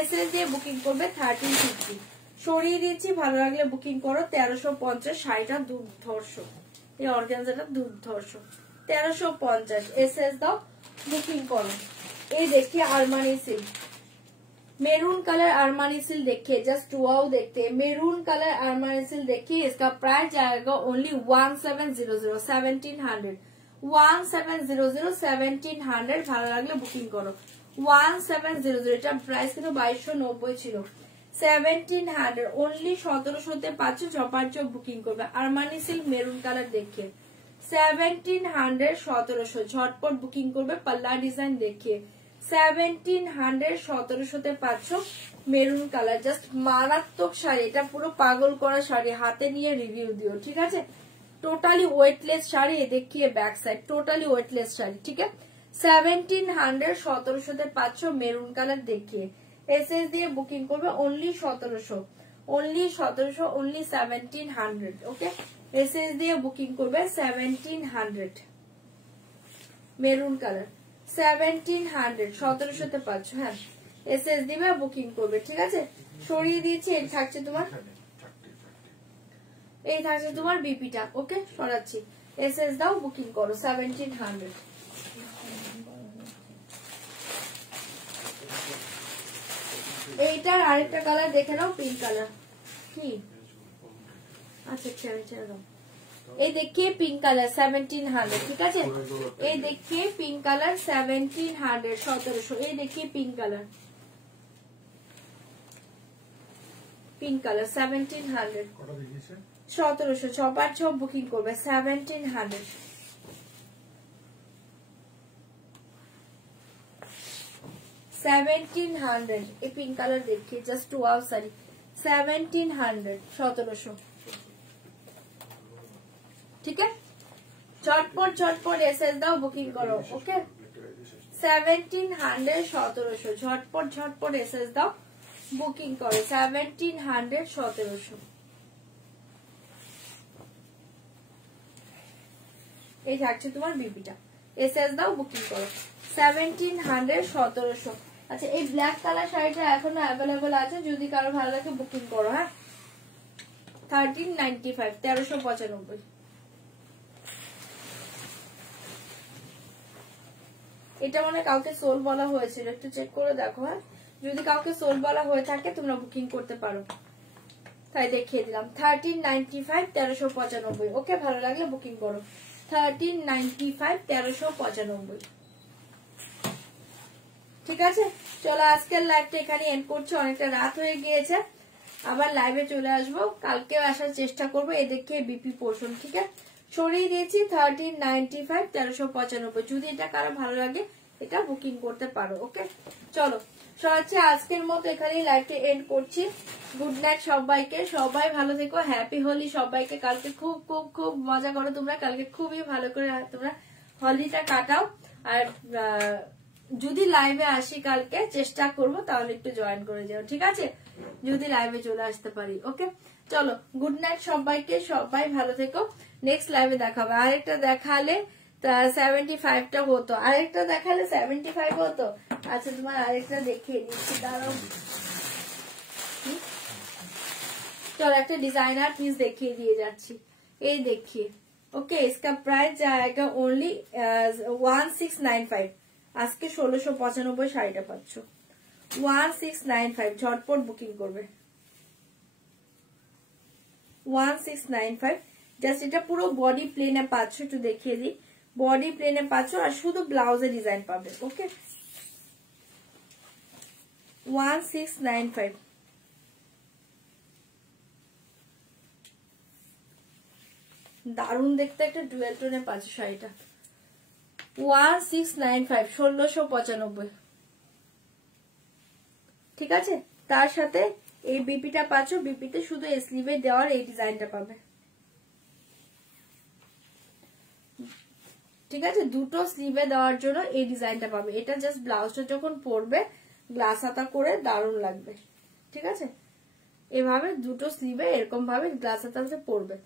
এসএস দিয়ে বুকিং করবে 1350। সরিয়ে দিচ্ছি, ভালো লাগলে বুকিং করো 1350। শাড়িটা দুর্ধর্ষ, এই অর্গানজাটা দুর্ধর্ষ 1350, এসএস দাও বুকিং করো। এই देखिए Armani silk, maroon colour Armani silk देखिए जस्ट वाओ देखते हैं, मेरून कलर আরমানি সিল্ক देखिए, इसका प्राइस जाएगा ओनली 1700 1700 1700 1700। ভালো লাগলে বুকিং করো 1700, এটা প্রাইস কিন্তু 2290 ছিল, 1700 ओनली 1700 পাচ্ছ, চপার চপ বুকিং করবে। আরমানি সিল্ক মেরুন কালার देखिए 1700 1700, ঝটপট বুকিং করবে। পাল্লা ডিজাইন দেখিয়ে 1700 1700 পাচ্ছ, মেরুন কালার জাস্ট মারাত্মক শাড়ি, এটা পুরো পাগল করা শাড়ি, হাতে নিয়ে রিভিউ দিও ঠিক আছে। টোটালি ওয়েটলেস শাড়ি, দেখিয়ে back side totally weightless sari ঠিক আছে। 1700 1700 পাচ্ছ, মেরুন কালার দেখিয়ে, এসএস দিয়ে বুকিং করবে only 1700 only 1700 only 1700 okay, SS দিয়ে বুকিং করবে 1700 মেরুন কালার 1700 1700 তে পাচ্ছ, হ্যাঁ এসএস দিবে বুকিং করবে ঠিক আছে। সরিয়ে দিয়েছি, এই থাকছে তোমার বিপিটা ওকে, সরাচ্ছি এসএস দাও বুকিং করো 1700। এইটার আরেকটা কালার দেখে নাও, পিঙ্ক কালার কি, আচ্ছা ছেড়ে দাও। এই देखिए पिंक कलर 1700 ठीक है। ये देखिए पिंक कलर 1700 1700। ये देखिए पिंक कलर 1700 1700, ছবার ছব বুকিং করবে 1700। ये पिंक कलर देखिए जस्ट वाओ साड़ी 1700 1700 ठीक है। झटपट एसएस दाओ बुकिंग करो ओके। 1700 1700 झटपट एसएस दाओ বুকিং করো 1700 1700। এই থাকছে তোমার বিপিটা, এসএস দাও, বুকিং করো 1700 1700। আচ্ছা এই ব্ল্যাক কালার শাড়িটা এখনো অ্যাভেলেবল আছে, যদি কারো ভালো লাগে বুকিং করো। হ্যাঁ 1395 1395। এটা মানে কাউকে সোল বলা হয়েছিল, একটু চেক করে দেখো। হ্যাঁ যদি কাউকে সোল বলা হয়ে থাকে তোমরা বুকিং করতে পারো, তাই দেখিয়ে দিলাম 1395 1395। ওকে ভালো লাগলে বুকিং করো 1395 1395। ঠিক আছে চলো আজকের লাইভটা এখানে এন্ড করছি, অনেকটা রাত হয়ে গিয়েছে। আবার লাইভে চলে আসবো, কালকেও আসার চেষ্টা করবো। এই দেখে বিপি পোর্শন ঠিক আছে সরিয়ে দিয়েছি 1395 1395। যদি এটা কারো ভালো লাগে এটা বুকিং করতে পারো। ওকে চলো সরাচ্ছি, আজকের মতো এখানেই লাইভটা এন্ড করছি। গুড নাইট সবাইকে, সবাই ভালো থেকো, হ্যাপি হোলি সবাইকে। কালকে খুব খুব খুব মজা করো তোমরা, কালকে খুবই ভালো করে তোমরা হোলিটা কাটাও। আর যদি লাইভে আসি কালকে চেষ্টা করবো তাহলে একটু জয়েন করে যাও, ঠিক আছে যদি লাইভে চলে আসতে পারি। ওকে চলো গুড নাইট সবাইকে, সবাই ভালো থেকো। নেক্সট লাইভে দেখাবে, আরেকটা দেখালে 75টা হতো, আরেকটা দেখালে 75 হতো। আচ্ছা তোমার আরেকটা দেখিয়ে দিচ্ছি দাঁড়াও। चलो एक डिजाइनर पीस देखिए दिए जाच्छी, ये देखिए। ओके इसका प्राइस जाएगा ओनली 1695। आज के 1695 শাড়িটা পাচ্ছ 1695। ঝটপট বুকিং করবে 1695। জাস্ট এটা পুরো বডি প্লেনে পাচ্ছ, একটু দেখিয়ে দিই। বডি প্লেনে পাচ্ছ আর শুধু ব্লাউজে ডিজাইন পাবে। ওকে 1695। দারুন দেখতে একটা ডুয়েল টোনে পাচ্ছ শাড়িটা 1695 1695। ঠিক আছে তার সাথে এই বিপিটা পাচ্ছ, বিপিতে শুধু স্লিভে দেওয়ার এই ডিজাইনটা পাবে। ঠিক আছে দুটো স্লিভে দেওয়ার জন্য এই ডিজাইনটা পাবে। এটা জাস্ট ব্লাউজটা যখন পরবে গ্লাস হাতা করে দারুণ লাগবে। ঠিক আছে এভাবে দুটো স্লিভে এরকম ভাবে গ্লাস হাতাতে পরবে।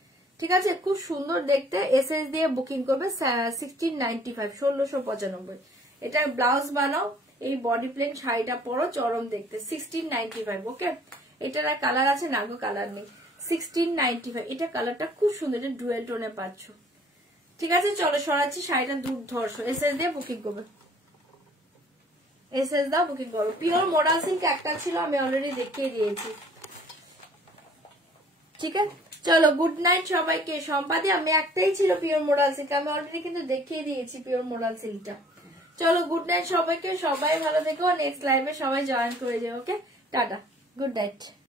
ঠিক আছে খুব সুন্দর দেখতে। এসএস দিয়ে বুকিং করবে 1695 1695। এটা ব্লাউজ বানাও, এই বডি প্লেন শাড়িটা পরো, চরম দেখতে 1695। ওকে এটার আর কালার আছে না গো, কালার নেই 1695। এটা কালারটা খুব সুন্দর, এটা ডুয়েল টোনে পাচ্ছ। ঠিক আছে চলো সরাচ্ছি, শাড়িটা দুর্ধর্ষ। এসএস দিয়ে বুকিং করবে, এসএস দাও বুকিং করো। পিওর মোডাল সিল্ক একটা ছিল, আমি অলরেডি দেখিয়ে দিয়েছি। ঠিক আছে চলো গুড নাইট সবাইকে। সম্পাদি আমি একটাই ছিল পিওর মোডাল সিল্ক, আমি অলরেডি কিন্তু দেখিয়ে দিয়েছি পিওর মোডাল সিল্কটা। চলো গুড নাইট সবাইকে, সবাই ভালো থেকো। নেক্সট লাইভে সবাই জয়েন করে যাও। ওকে টাটা গুড নাইট।